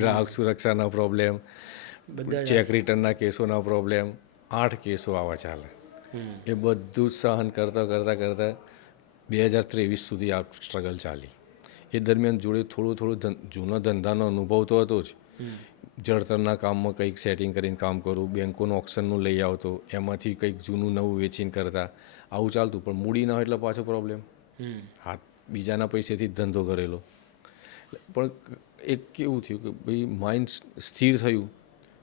ગ્રાહક સુરક્ષાના પ્રોબ્લેમ, ચેક રિટર્નના કેસોના પ્રોબ્લેમ, 8 કેસો આવા ચાલે. એ બધું જ સહન કરતાં 2023 સુધી આ સ્ટ્રગલ ચાલી. એ દરમિયાન જોડે થોડું જૂનો ધંધાનો અનુભવ તો હતો જ. જળતરના કામમાં કંઈક સેટિંગ કરીને કામ કરું, બેંકોનું ઓપ્શનનું લઈ આવતો, એમાંથી કંઈક જૂનું નવું વેચીને કરતા, આવું ચાલતું. પણ મૂડી ના હોય એટલે પાછો પ્રોબ્લેમ. હા, બીજાના પૈસેથી જ ધંધો કરેલો. પણ એક કેવું થયું કે ભાઈ માઇન્ડ સ્થિર થયું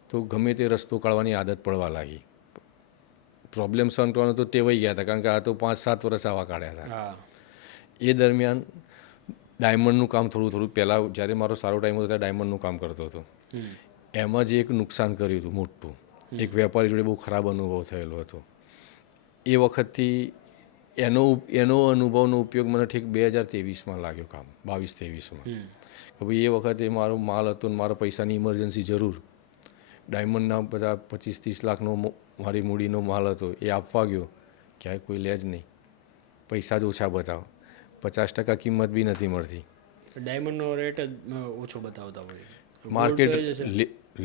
તો ગમે તે રસ્તો કાઢવાની આદત પડવા લાગી. પ્રોબ્લેમ સોલ્વ કરવાનો તો ટેવાઈ ગયા હતા, કારણ કે આ તો 5-7 વર્ષ આવા કાઢ્યા હતા. એ દરમિયાન ડાયમંડનું કામ થોડું પહેલાં જ્યારે મારો સારો ટાઈમ હતો ત્યારે ડાયમંડનું કામ કરતો હતો. એમાં જે એક નુકસાન કર્યું હતું મોટું, એક વેપારી જોડે બહુ ખરાબ અનુભવ થયેલો હતો. એ વખતથી એનો અનુભવનો ઉપયોગ મને ઠીક 2023માં લાગ્યો, કામ 22-23માં. કે ભાઈ એ વખતે મારો માલ હતો ને મારા પૈસાની ઇમરજન્સી જરૂર. ડાયમંડના બધા 25-30 લાખનો મારી મૂડીનો માલ હતો, એ આપવા ગયો, ક્યાંય કોઈ લે જ નહીં, પૈસા જ ઓછા બતાવો, 50% કિંમત બી નથી મળતી. ડાયમંડનો રેટ જ ઓછો બતાવતા હોય. માર્કેટ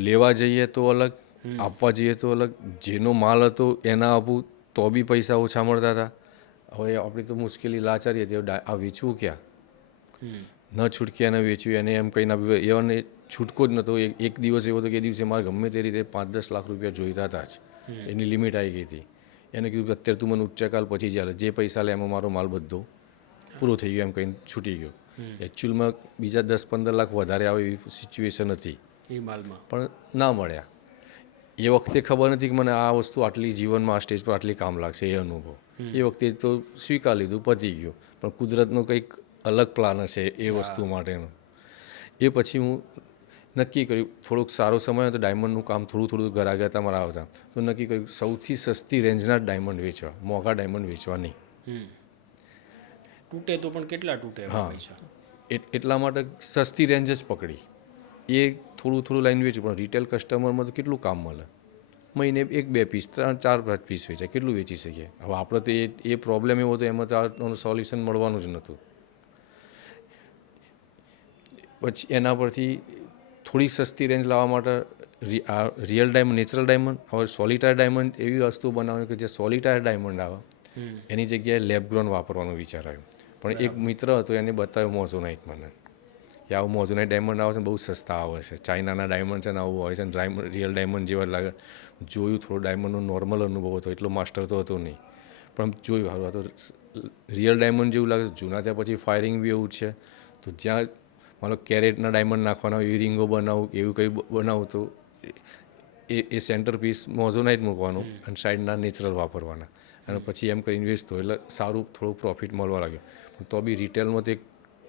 લેવા જઈએ તો અલગ, આપવા જઈએ તો અલગ. જેનો માલ હતો એના આપું તો બી પૈસા ઓછા મળતા હતા. હવે આપણી તો મુશ્કેલી લાચારી હતી, આ વેચવું ક્યાં? ન છૂટકે એને વેચ્યું, એને એમ કંઈ ના એને છૂટકો જ નહોતો. એક દિવસ એવો હતો કે એ દિવસે મારે ગમે તે રીતે 5-10 લાખ રૂપિયા જોઈતા હતા જ, એની લિમિટ આવી ગઈ હતી. એને કીધું કે અત્યારે તું મને ઉચ્ચકાલ પછી ચાલે, જે પૈસા લે એમાં મારો માલ બધો પૂરો થઈ ગયો એમ કહીને છૂટી ગયો. એકચ્યુઅલમાં બીજા 10-15 લાખ વધારે આવે એવી સિચ્યુએશન હતી, એ માલમાં પણ ના મળ્યા. એ વખતે ખબર નથી કે મને આ વસ્તુ આટલી જીવનમાં આ સ્ટેજ પર આટલી કામ લાગશે એ અનુભવ. એ વખતે તો સ્વીકાર લીધું, પતી ગયું. પણ કુદરતનો કંઈક અલગ પ્લાન હશે એ વસ્તુ માટેનો. એ પછી હું નક્કી કર્યું, થોડોક સારો સમય હતો, ડાયમંડનું કામ થોડું થોડું ઘર આગળ તમારા આવતા, તો નક્કી કર્યું સૌથી સસ્તી રેન્જના જ ડાયમંડ વેચવા, મોંઘા ડાયમંડ વેચવા નહીં. તૂટે તો પણ કેટલા તૂટે પૈસા? એટલા માટે સસ્તી રેન્જ જ પકડી. એ થોડું થોડું લાઈન વેચ્યું, પણ રિટેલ કસ્ટમરમાં તો કેટલું કામ મળે? મહિને 1-2 પીસ, 3-4-5 પીસ વેચાય, કેટલું વેચી શકીએ? હવે આપણે તો એ પ્રોબ્લેમ એવો હતો, એમાં તો આનું સોલ્યુશન મળવાનું જ નહોતું. પછી એના પરથી થોડી સસ્તી રેન્જ લાવવા માટે રિયલ ડાયમંડ, નેચરલ ડાયમંડ, હવે સોલિટાયર ડાયમંડ એવી વસ્તુ બનાવવાની કે જે સોલિટાયર ડાયમંડ આવે એની જગ્યાએ લેબ ગ્રોન વાપરવાનો વિચાર આવ્યો. પણ એક મિત્ર હતો, એને બતાવ્યો મોઝોનાઇટ મને, કે આવું મોઝોનાઇટ ડાયમંડ આવે છે ને બહુ સસ્તા આવે છે, ચાઇનાના ડાયમંડ છે ને આવું હોય છે ને રિયલ ડાયમંડ જેવા લાગે. જોયું, થોડો ડાયમંડનો નોર્મલ અનુભવ હતો, એટલો માસ્ટર તો હતો નહીં, પણ જોયું હારું આ તો રિયલ ડાયમંડ જેવું લાગે. જૂના ત્યાં પછી ફાયરિંગ બી એવું છે, તો જ્યાં માનો કેરેટના ડાયમંડ નાખવાના હોય, ઇયરિંગો બનાવું એવું કંઈ બનાવું તો એ સેન્ટર પીસ મોઝોનાઇટ મૂકવાનું અને સાઈડના નેચરલ વાપરવાના, અને પછી એમ કરીને વેચતો, એટલે સારું થોડું પ્રોફિટ મળવા લાગ્યો. પણ તો બી રિટેલમાં તો એક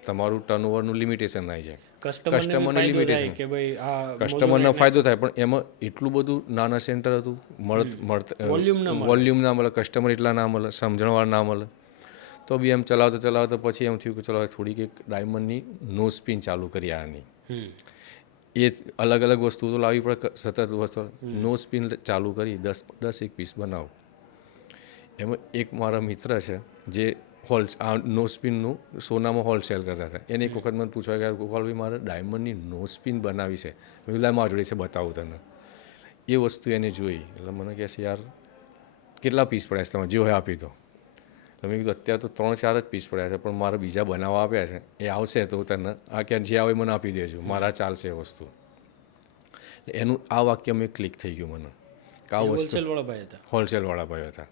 તમારું ટર્નઓવરનું લિમિટેશન આવી જાય, કસ્ટમરને લિમિટેશન, કસ્ટમરનો ફાયદો થાય, પણ એમાં એટલું બધું નાના સેન્ટર હતું, વોલ્યુમ ના મળે, કસ્ટમર એટલા ના મળે, સમજણવાળા ના મળે. તો બી એમ ચલાવતા ચલાવતા પછી એમ થયું કે ચલો થોડીક એક ડાયમંડની નો સ્પિન ચાલુ કરી આની. એ અલગ અલગ વસ્તુ તો લાવવી પડે, સતત વસ્તુ. નો સ્પિન ચાલુ કરી 10 પીસ બનાવો. એમાં એક મારા મિત્ર છે જે નો સ્પિનનું સોનામાં હોલસેલ કરતા હતા. એને એક વખત મને પૂછવા કે ગોપાલભાઈ મારે ડાયમંડની નો સ્પિન બનાવી છે, મેં મારા જોડે છે બતાવું તને. એ વસ્તુ એને જોઈ એટલે મને કહે છે યાર કેટલા પીસ પડ્યા છે તમે, જે હોય આપી દો. મેં કીધું અત્યારે તો 3-4 જ પીસ પડ્યા છે, પણ મારે બીજા બનાવવા આપ્યા છે, એ આવશે તો તને આ ક્યાં જે આવે મને આપી દેજો, મારા ચાલશે એ વસ્તુ. એનું આ વાક્ય મેં ક્લિક થઈ ગયું મને કે આ વસ્તુ હોલસેલવાળા ભાઈ હતા.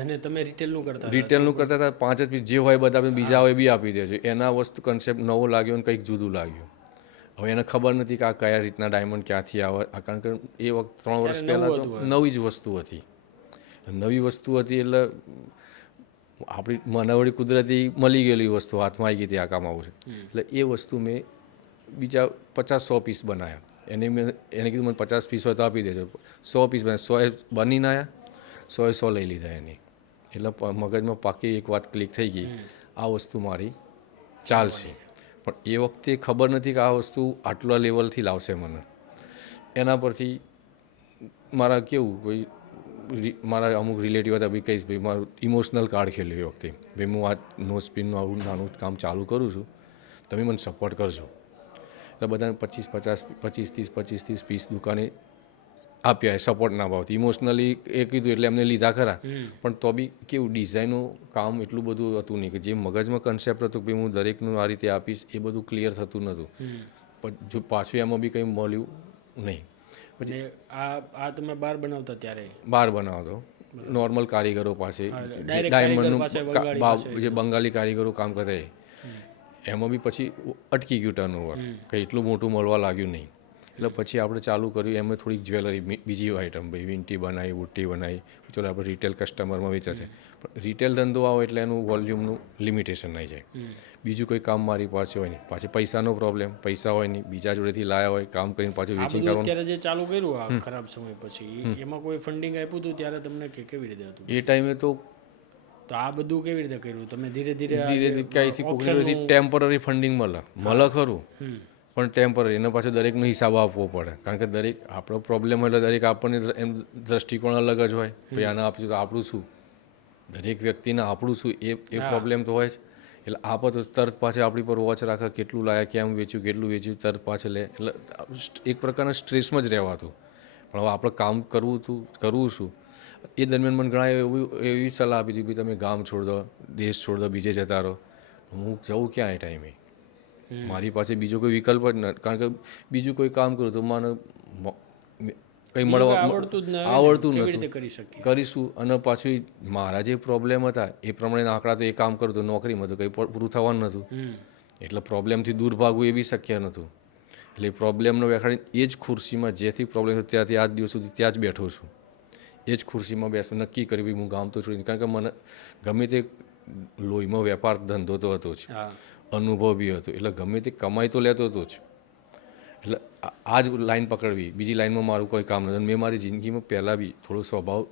અને તમે રિટેલનું કરતા હતા, 5 જ પીસ જે હોય બધા બીજા હોય બી આપી દેજો. એના વસ્તુ કન્સેપ્ટ નવો લાગ્યો અને કંઈક જુદું લાગ્યું. હવે એને ખબર નથી કે આ કયા રીતના ડાયમંડ ક્યાંથી આવે, કારણ કે એ વખત 3 વર્ષ પહેલાં તો નવી જ વસ્તુ હતી. નવી વસ્તુ હતી એટલે આપણી મનાવડી કુદરતી મળી ગયેલી વસ્તુ હાથમાં આવી ગઈ હતી, આ કામ આવું છે. એટલે એ વસ્તુ મેં બીજા 50-100 પીસ બનાવ્યા. એને કીધું મને 50 પીસ હોય તો આપી દેજો. 100 પીસ બનાવ્યા, 100 બનીને આવ્યા, 100 લઈ લીધા એની. એટલે મગજમાં પાકી એક વાત ક્લિક થઈ ગઈ, આ વસ્તુ મારી ચાલશે. પણ એ વખતે ખબર નથી કે આ વસ્તુ આટલા લેવલથી લાવશે મને. એના પરથી મારા કેવું કોઈ મારા અમુક રિલેટિવ હતા, ભાઈ કહીશ ભાઈ મારું ઇમોશનલ કાર્ડ ખેલ્યું એ વખતે, ભાઈ હું આ નો સ્પિનનું આવું નાનું કામ ચાલુ કરું છું, તમે મને સપોર્ટ કરજો. એટલે બધાને 25-30 પીસ દુકાને આપ્યા સપોર્ટના ભાવથી. ઇમોશનલી એ કીધું એટલે એમને લીધા ખરા, પણ તો બી કેવું ડિઝાઇનનું કામ એટલું બધું હતું નહીં, કે જે મગજમાં કન્સેપ્ટ હતો કે હું દરેકનું આ રીતે આપીશ એ બધું ક્લિયર થતું નહોતું. જો પાછું એમાં બી કંઈ મળ્યું નહીં. પછી આ તમે બહાર બનાવતા ત્યારે? બહાર બનાવતો નોર્મલ કારીગરો પાસે, ડાયમંડનું જે બંગાળી કારીગરો કામ કરતા એમાં બી પછી અટકી ગયું ટર્નઓવર, કંઈ એટલું મોટું મળવા લાગ્યું નહીં. એટલે પછી આપણે ચાલુ કર્યું એમાં થોડીક જ્વેલરી, બીજી આઈટમ, ભાઈ વીંટી બનાવી, બુટ્ટી બનાવી, ચલો આપણે રિટેલ કસ્ટમરમાં વેચાશે. પણ રિટેલ ધંધો આવે એટલે એનું વોલ્યુમનું લિમિટેશન આવી જાય. બીજું કોઈ કામ મારી પાસે હોય નહીં, પાછી પૈસાનો પ્રોબ્લેમ, પૈસા હોય નહીં, બીજા જોડેથી લાયા હોય, કામ કરીને પાછું વેચી કરવાનું. અત્યારે જે ચાલુ કર્યું આ ખરાબ સમય પછી, એમાં કોઈ ફંડિંગ આપ્યું હતું ત્યારે તમને કે કેવી રીતે હતું એ ટાઈમે? તો આ બધું કેવી રીતે કર્યું તમે? ધીરે ધીરે ક્યાંયથી ટેમ્પરરી ફંડિંગ મળે ખરું, પણ ટેમ્પરરી. એના પાછળ દરેકનો હિસાબ આપવો પડે, કારણ કે દરેક આપણો પ્રોબ્લેમ હોય એટલે દરેક આપણને એમ દ્રષ્ટિકોણ અલગ જ હોય. ભાઈ આને આપીશું તો આપણું શું, દરેક વ્યક્તિને આપણું શું એ પ્રોબ્લેમ તો હોય જ. એટલે આપો તો તરત પાછળ આપણી પર વોચ રાખે, કેટલું લાયા, કેમ વેચ્યું, કેટલું વેચ્યું, તરત પાછળ લે. એટલે એક પ્રકારના સ્ટ્રેસમાં જ રહેવાતું. પણ હવે આપણે કામ કરવું શું. એ દરમિયાન મને ઘણા એવી સલાહ આપી હતી, ભાઈ તમે ગામ છોડ દો, દેશ છોડ દો, બીજે જતા રહો. હું જવું ક્યાં એ ટાઈમે? મારી પાસે બીજો કોઈ વિકલ્પ જ નથી, કારણ કે બીજું કોઈ કામ કરું તો મને કંઈ મળવા આવડતું નથી, કરીશું અને પાછું મારા જે પ્રોબ્લેમ હતા એ પ્રમાણે આંકડા તો એ કામ કરું તો નોકરીમાં તો કંઈ પૂરું થવાનું નહોતું, એટલે પ્રોબ્લેમથી દૂર ભાગવું એ બી શક્ય નહોતું. એટલે પ્રોબ્લેમનો વેખાડીને એ જ ખુરશીમાં જેથી પ્રોબ્લેમ થયો ત્યાંથી આજ દિવસ સુધી ત્યાં જ બેઠો છું. એ જ ખુરશીમાં બેસું નક્કી કર્યું ભાઈ હું ગામ તો છોડીને, કારણ કે મને ગમે તે લોહીમાં વેપાર ધંધો તો હતો જ, અનુભવ બી હતો, એટલે ગમે તે કમાઈ તો લેતો હતો જ. એટલે આ જ લાઈન પકડવી, બીજી લાઈનમાં મારું કોઈ કામ નથી. મેં મારી જિંદગીમાં પહેલાં બી થોડો સ્વભાવ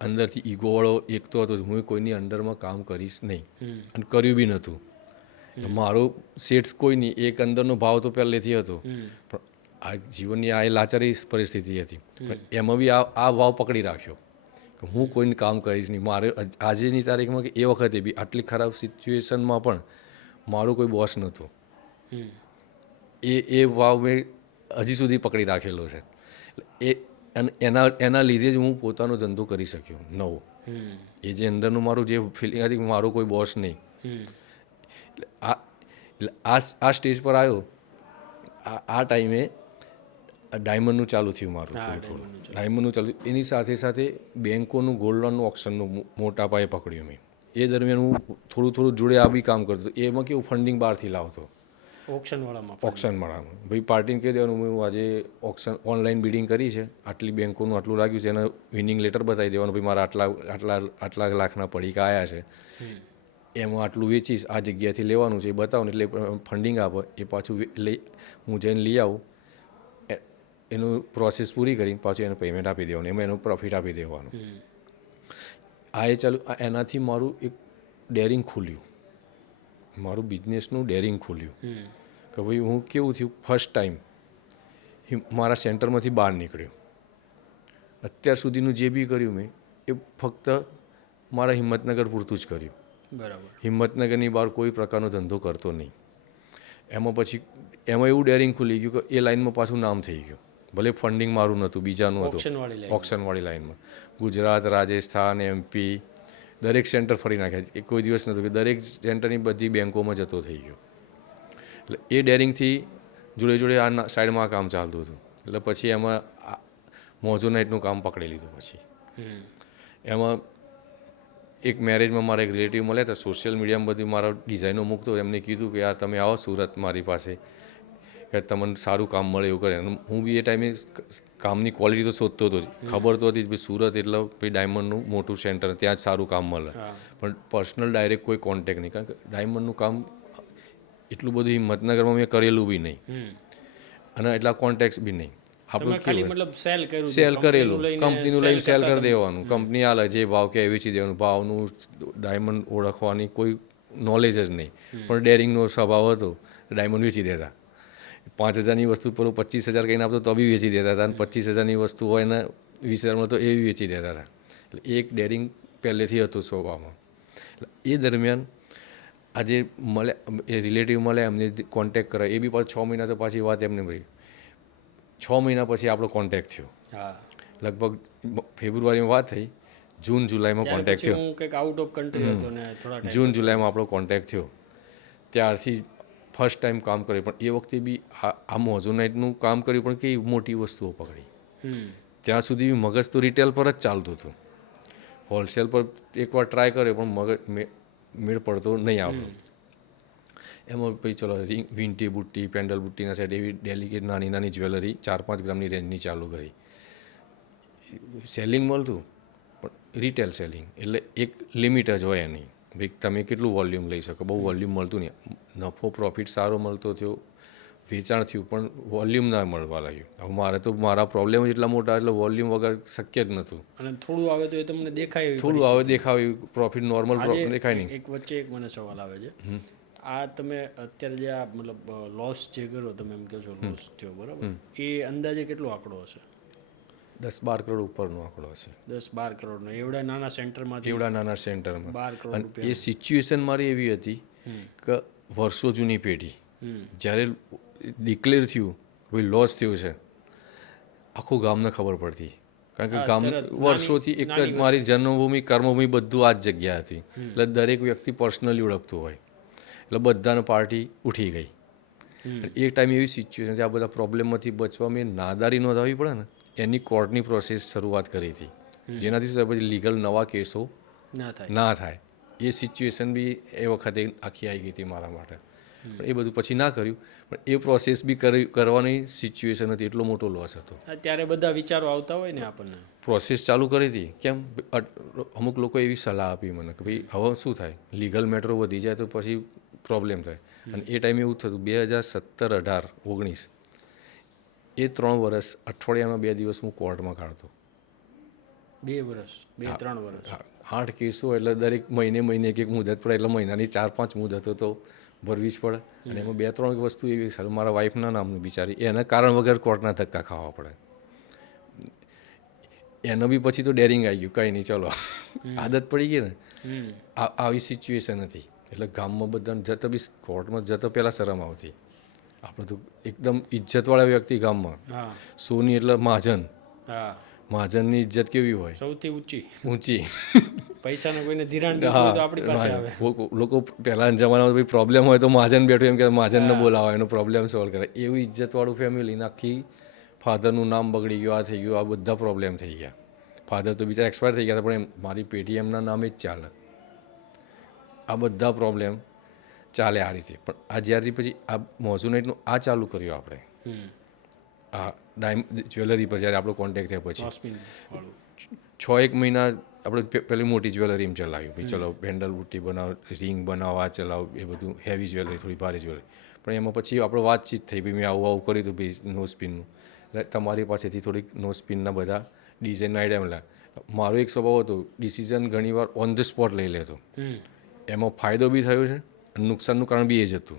અંદરથી ઈગોવાળો એક તો હતો જ, હું કોઈની અંડરમાં કામ કરીશ નહીં અને કર્યું બી નહોતું. મારો શેઠ કોઈ નહીં, એક અંદરનો ભાવ તો પહેલેથી હતો, પણ આ જીવનની આ લાચારી પરિસ્થિતિ હતી, એમાં બી આ ભાવ પકડી રાખ્યો કે હું કોઈને કામ કરીશ નહીં. મારે આજની તારીખમાં કે એ વખતે બી આટલી ખરાબ સિચ્યુએશનમાં પણ મારો કોઈ બોસ નહોતો, એ ભાવ મેં હજી સુધી પકડી રાખેલો છે. એ એના લીધે જ હું પોતાનો ધંધો કરી શક્યો નવો. એ જે અંદરનું મારું જે ફિલિંગ હતી મારો કોઈ બોસ નહીં, આ સ્ટેજ પર આવ્યો. આ ટાઈમે ડાયમંડનું ચાલુ થયું મારું, ડાયમંડનું ચાલુ. એની સાથે સાથે બેન્કોનું ગોલ્ડ લોનનું ઓપ્શનનું મોટા પાયે પકડ્યું મેં. એ દરમિયાન હું થોડું જોડે આ બી કામ કરતો. એમાં કેવું ફંડિંગ બહારથી લાવતો, ઓપ્શનવાળામાં ભાઈ પાર્ટીને કહી દેવાનું હું આજે ઓનલાઈન બિડિંગ કરી છે, આટલી બેન્કોનું આટલું લાગ્યું છે, એના વિનિંગ લેટર બતાવી દેવાનું, ભાઈ મારા આટલા લાખના પડીકા આવ્યા છે, એમાં આટલું વેચીશ, આ જગ્યાથી લેવાનું છે એ બતાવવાનું, એટલે ફંડિંગ આપે. એ પાછું હું જઈને લઈ આવું, એનું પ્રોસેસ પૂરી કરીને પાછું એનું પેમેન્ટ આપી દેવાનું, એમાં એનું પ્રોફિટ આપી દેવાનું. આ ચાલુ. એનાથી મારું એક ડેરિંગ ખુલ્યું, મારું બિઝનેસનું ડેરિંગ ખુલ્યું કે ભાઈ હું કેવું થયું, ફર્સ્ટ ટાઈમ મારા સેન્ટરમાંથી બહાર નીકળ્યો. અત્યાર સુધીનું જે બી કર્યું મેં એ ફક્ત મારા હિંમતનગર પૂરતું જ કર્યું. બરાબર. હિંમતનગરની બહાર કોઈ પ્રકારનો ધંધો કરતો નહીં. એમાં પછી એમાં એવું ડેરિંગ ખુલી ગયું કે એ લાઈનમાં પાછું નામ થઈ ગયું. ભલે ફંડિંગ મારું નહોતું, બીજાનું હતું, ઓપ્શનવાળી લાઈનમાં. ગુજરાત, રાજસ્થાન, MP દરેક સેન્ટર ફરી નાખ્યા. એ કોઈ દિવસ નહોતું કે દરેક સેન્ટરની બધી બેન્કોમાં જતો થઈ ગયો. એટલે એ ડેરિંગથી જોડે જોડે આ સાઈડમાં કામ ચાલતું હતું. એટલે પછી એમાં મોઝોનાઇટનું કામ પકડી લીધું. પછી એમાં એક મેરેજમાં મારા એક રિલેટિવ મળ્યા હતા, સોશિયલ મીડિયામાં બધી મારા ડિઝાઇનો મૂકતો, એમને કીધું કે યાર તમે આવો સુરત મારી પાસે, કે તમને સારું કામ મળે એવું કરે. હું બી એ ટાઈમે કામની ક્વોલિટી તો શોધતો હતો જ, ખબર તો હતી જ ભાઈ સુરત એટલે ભાઈ ડાયમંડનું મોટું સેન્ટર, ત્યાં જ સારું કામ મળે, પણ પર્સનલ ડાયરેક્ટ કોઈ કોન્ટેક્ટ નહીં, કારણ કે ડાયમંડનું કામ એટલું બધું હિંમતનગરમાં મેં કરેલું બી નહીં અને એટલા કોન્ટેક્ટ્સ બી નહીં. આપણું સેલ કરેલું, કંપનીનું લઈને સેલ કરી દેવાનું, કંપની આલે જે ભાવ કે વેચી દેવાનું. ભાવનું ડાયમંડ ઓળખવાની કોઈ નોલેજ જ નહીં, પણ ડેરિંગનો સ્વભાવ હતો, ડાયમંડ વેચી દેતા. 5,000ની વસ્તુ પેલું 25,000 કહીને આપતો તો બી વેચી દેતા હતા, અને 25,000ની વસ્તુ હોય ને 20,000માં તો એ બી વેચી દેતા હતા. એટલે એક ડેરિંગ પહેલેથી હતું સ્વભાવમાં. એટલે એ દરમિયાન આજે મળ્યા, એ રિલેટિવ મળ્યા, એમને કોન્ટેક્ટ કરાય. એ બી પાછું 6 મહિના તો પાછી વાત એમને ભાઈ 6 મહિના પછી આપણો કોન્ટેક્ટ થયો. લગભગ ફેબ્રુઆરીમાં વાત થઈ, જૂન જુલાઈમાં કોન્ટેક્ટ થયો. જૂન જુલાઈમાં આપણો કોન્ટેક્ટ થયો. ત્યારથી ફર્સ્ટ ટાઈમ કામ કર્યું. પણ એ વખતે બી આ મોઝોનાઇટનું કામ કર્યું, પણ કેવી મોટી વસ્તુઓ પકડી. ત્યાં સુધી મગજ તો રિટેલ પર જ ચાલતું હતું. હોલસેલ પર એકવાર ટ્રાય કર્યો, પણ મગજ મેળ પડતો નહીં આવ્યો. એમાં પછી ચલો વીંટી બુટ્ટી, પેન્ડલ બુટ્ટીના સેટ, એવી ડેલિકેટ નાની નાની જ્વેલરી 4-5 ગ્રામની રેન્જની ચાલુ કરી. સેલિંગ મળતું, પણ રિટેલ સેલિંગ એટલે એક લિમિટ જ હોય એની, ભાઈ તમે કેટલું વોલ્યુમ લઈ શકો. બહુ વોલ્યુમ મળતું નહીં. નફો પ્રોફિટ સારો મળતો થયો, વેચાણ થયું, પણ વોલ્યુમ ના મળવા લાગ્યું. હવે મારે તો મારા પ્રોબ્લેમ જ એટલા મોટા, એટલે વોલ્યુમ વગર શક્ય જ નહોતું. અને થોડું આવે તો એ તમને દેખાય, થોડું આવે દેખાય, પ્રોફિટ નોર્મલ પ્રોફિટ દેખાય નહીં. એક વચ્ચે એક મને સવાલ આવે છે, આ તમે અત્યારે જે આ મતલબ લોસ જે કરો, તમે એમ કહો છો લોસ થયો, બરાબર, એ અંદાજે કેટલો આંકડો હશે? 10-12 કરોડ ઉપરનો આંકડો હશે. 10-12 કરોડનો એવડા નાના સેન્ટરમાં, એવડા નાના સેન્ટરમાં 12 કરોડ રૂપિયા. એ સિચ્યુએશન મારી એવી હતી કે વર્ષો જૂની પેઢી જ્યારે ડિક્લેર થયું ભાઈ લોસ થયું છે, આખું ગામને ખબર પડતી. કારણ કે ગામ વર્ષોથી એક જ મારી જન્મભૂમિ, કર્મભૂમિ બધું આ જ જગ્યા હતી. એટલે દરેક વ્યક્તિ પર્સનલી ઓળખતું હોય, એટલે બધાને પાર્ટી ઉઠી ગઈ. એક ટાઈમ એવી સિચ્યુએશન છે આ બધા પ્રોબ્લેમમાંથી બચવા મેં નાદારી નોંધાવવી પડે ને એની કોર્ટની પ્રોસેસ શરૂઆત કરી હતી, જેનાથી શું થાય પછી લીગલ નવા કેસો ના થાય. એ સિચ્યુએશન બી એ વખતે આખી આવી ગઈ હતી મારા માટે. પણ એ બધું પછી ના કર્યું, પણ એ પ્રોસેસ બી કરવાની સિચ્યુએશન હતી, એટલો મોટો લોસ હતો. અત્યારે બધા વિચારો આવતા હોય ને આપણને. પ્રોસેસ ચાલુ કરી હતી. કેમ અમુક લોકો એવી સલાહ આપી મને કે ભાઈ હવે શું થાય, લીગલ મેટરો વધી જાય તો પછી પ્રોબ્લેમ થાય. અને એ ટાઈમે એવું થતું 2017, 18, 19 એ 3 વર્ષ અઠવાડિયામાં 2 દિવસ હું કોર્ટમાં કાઢતો. 2 વર્ષ 2-3 વર્ષ 8 કેસો એટલે દરેક મહિને એક મુદત પડે, એટલે મહિનાની 4-5 મુદતો તો ભરવી જ પડે. અને એમાં 2-3 વસ્તુ એવી સારું મારા વાઈફના નામનું બિચારી એના કારણ વગર કોર્ટના ધક્કા ખાવા પડે. એનો બી પછી તો ડેરિંગ આવી ગયું, કંઈ નહીં ચલો આદત પડી ગઈ ને. આવી સિચ્યુએશન હતી એટલે ગામમાં બધાને જતા બી કોર્ટમાં જતા પહેલાં શરમ આવતી. આપણે તો એકદમ ઇજ્જતવાળા વ્યક્તિ ગામમાં, સોની એટલે મહાજન. મહાજનની ઇજ્જત કેવી હોય? સૌથી ઊંચી. પૈસાનો કોઈને ધિરાણ દીધું હોય તો આપણી પાસે આવે. લોકો પહેલાંના જમાનામાં પ્રોબ્લેમ હોય તો મહાજન બેઠું એમ કે મહાજનને બોલાવો, એનો પ્રોબ્લેમ સોલ્વ કરે. એવું ઇજ્જતવાળું ફેમિલીને આખી ફાધરનું નામ બગડી ગયું, આ થઈ ગયું, આ બધા પ્રોબ્લેમ થઈ ગયા. ફાધર તો બીજા એક્સપાયર થઈ ગયા હતા, પણ મારી પેઢી એમના નામે જ ચાલે. આ બધા પ્રોબ્લેમ ચાલે આ રીતે. પણ આ જ્યારથી પછી આ મોઝોનાઇટનું આ ચાલુ કર્યું આપણે, આ જ્વેલરી પર જ્યારે આપણો કોન્ટેક્ટ થયો પછી 6-1 મહિના આપણે પેલી મોટી જ્વેલરી એમ ચલાવ્યું, ભાઈ ચલો પેન્ડલ બુટ્ટી બનાવો, રિંગ બનાવવા ચલાવો, એ બધું હેવી જ્વેલરી, થોડી ભારે જ્વેલરી. પણ એમાં પછી આપણે વાતચીત થઈ, ભાઈ મેં આવું કર્યું હતું ભાઈ નો સ્પિનનું, એટલે તમારી પાસેથી થોડીક નો સ્પિનના બધા ડિઝાઇનના આઈડિયા મળ્યા. મારો એક સ્વભાવ હતો, ડિસિઝન ઘણીવાર ઓન ધ સ્પોટ લઈ લેતો. એમાં ફાયદો બી થયો છે અને નુકસાનનું કારણ બી એ જ હતું.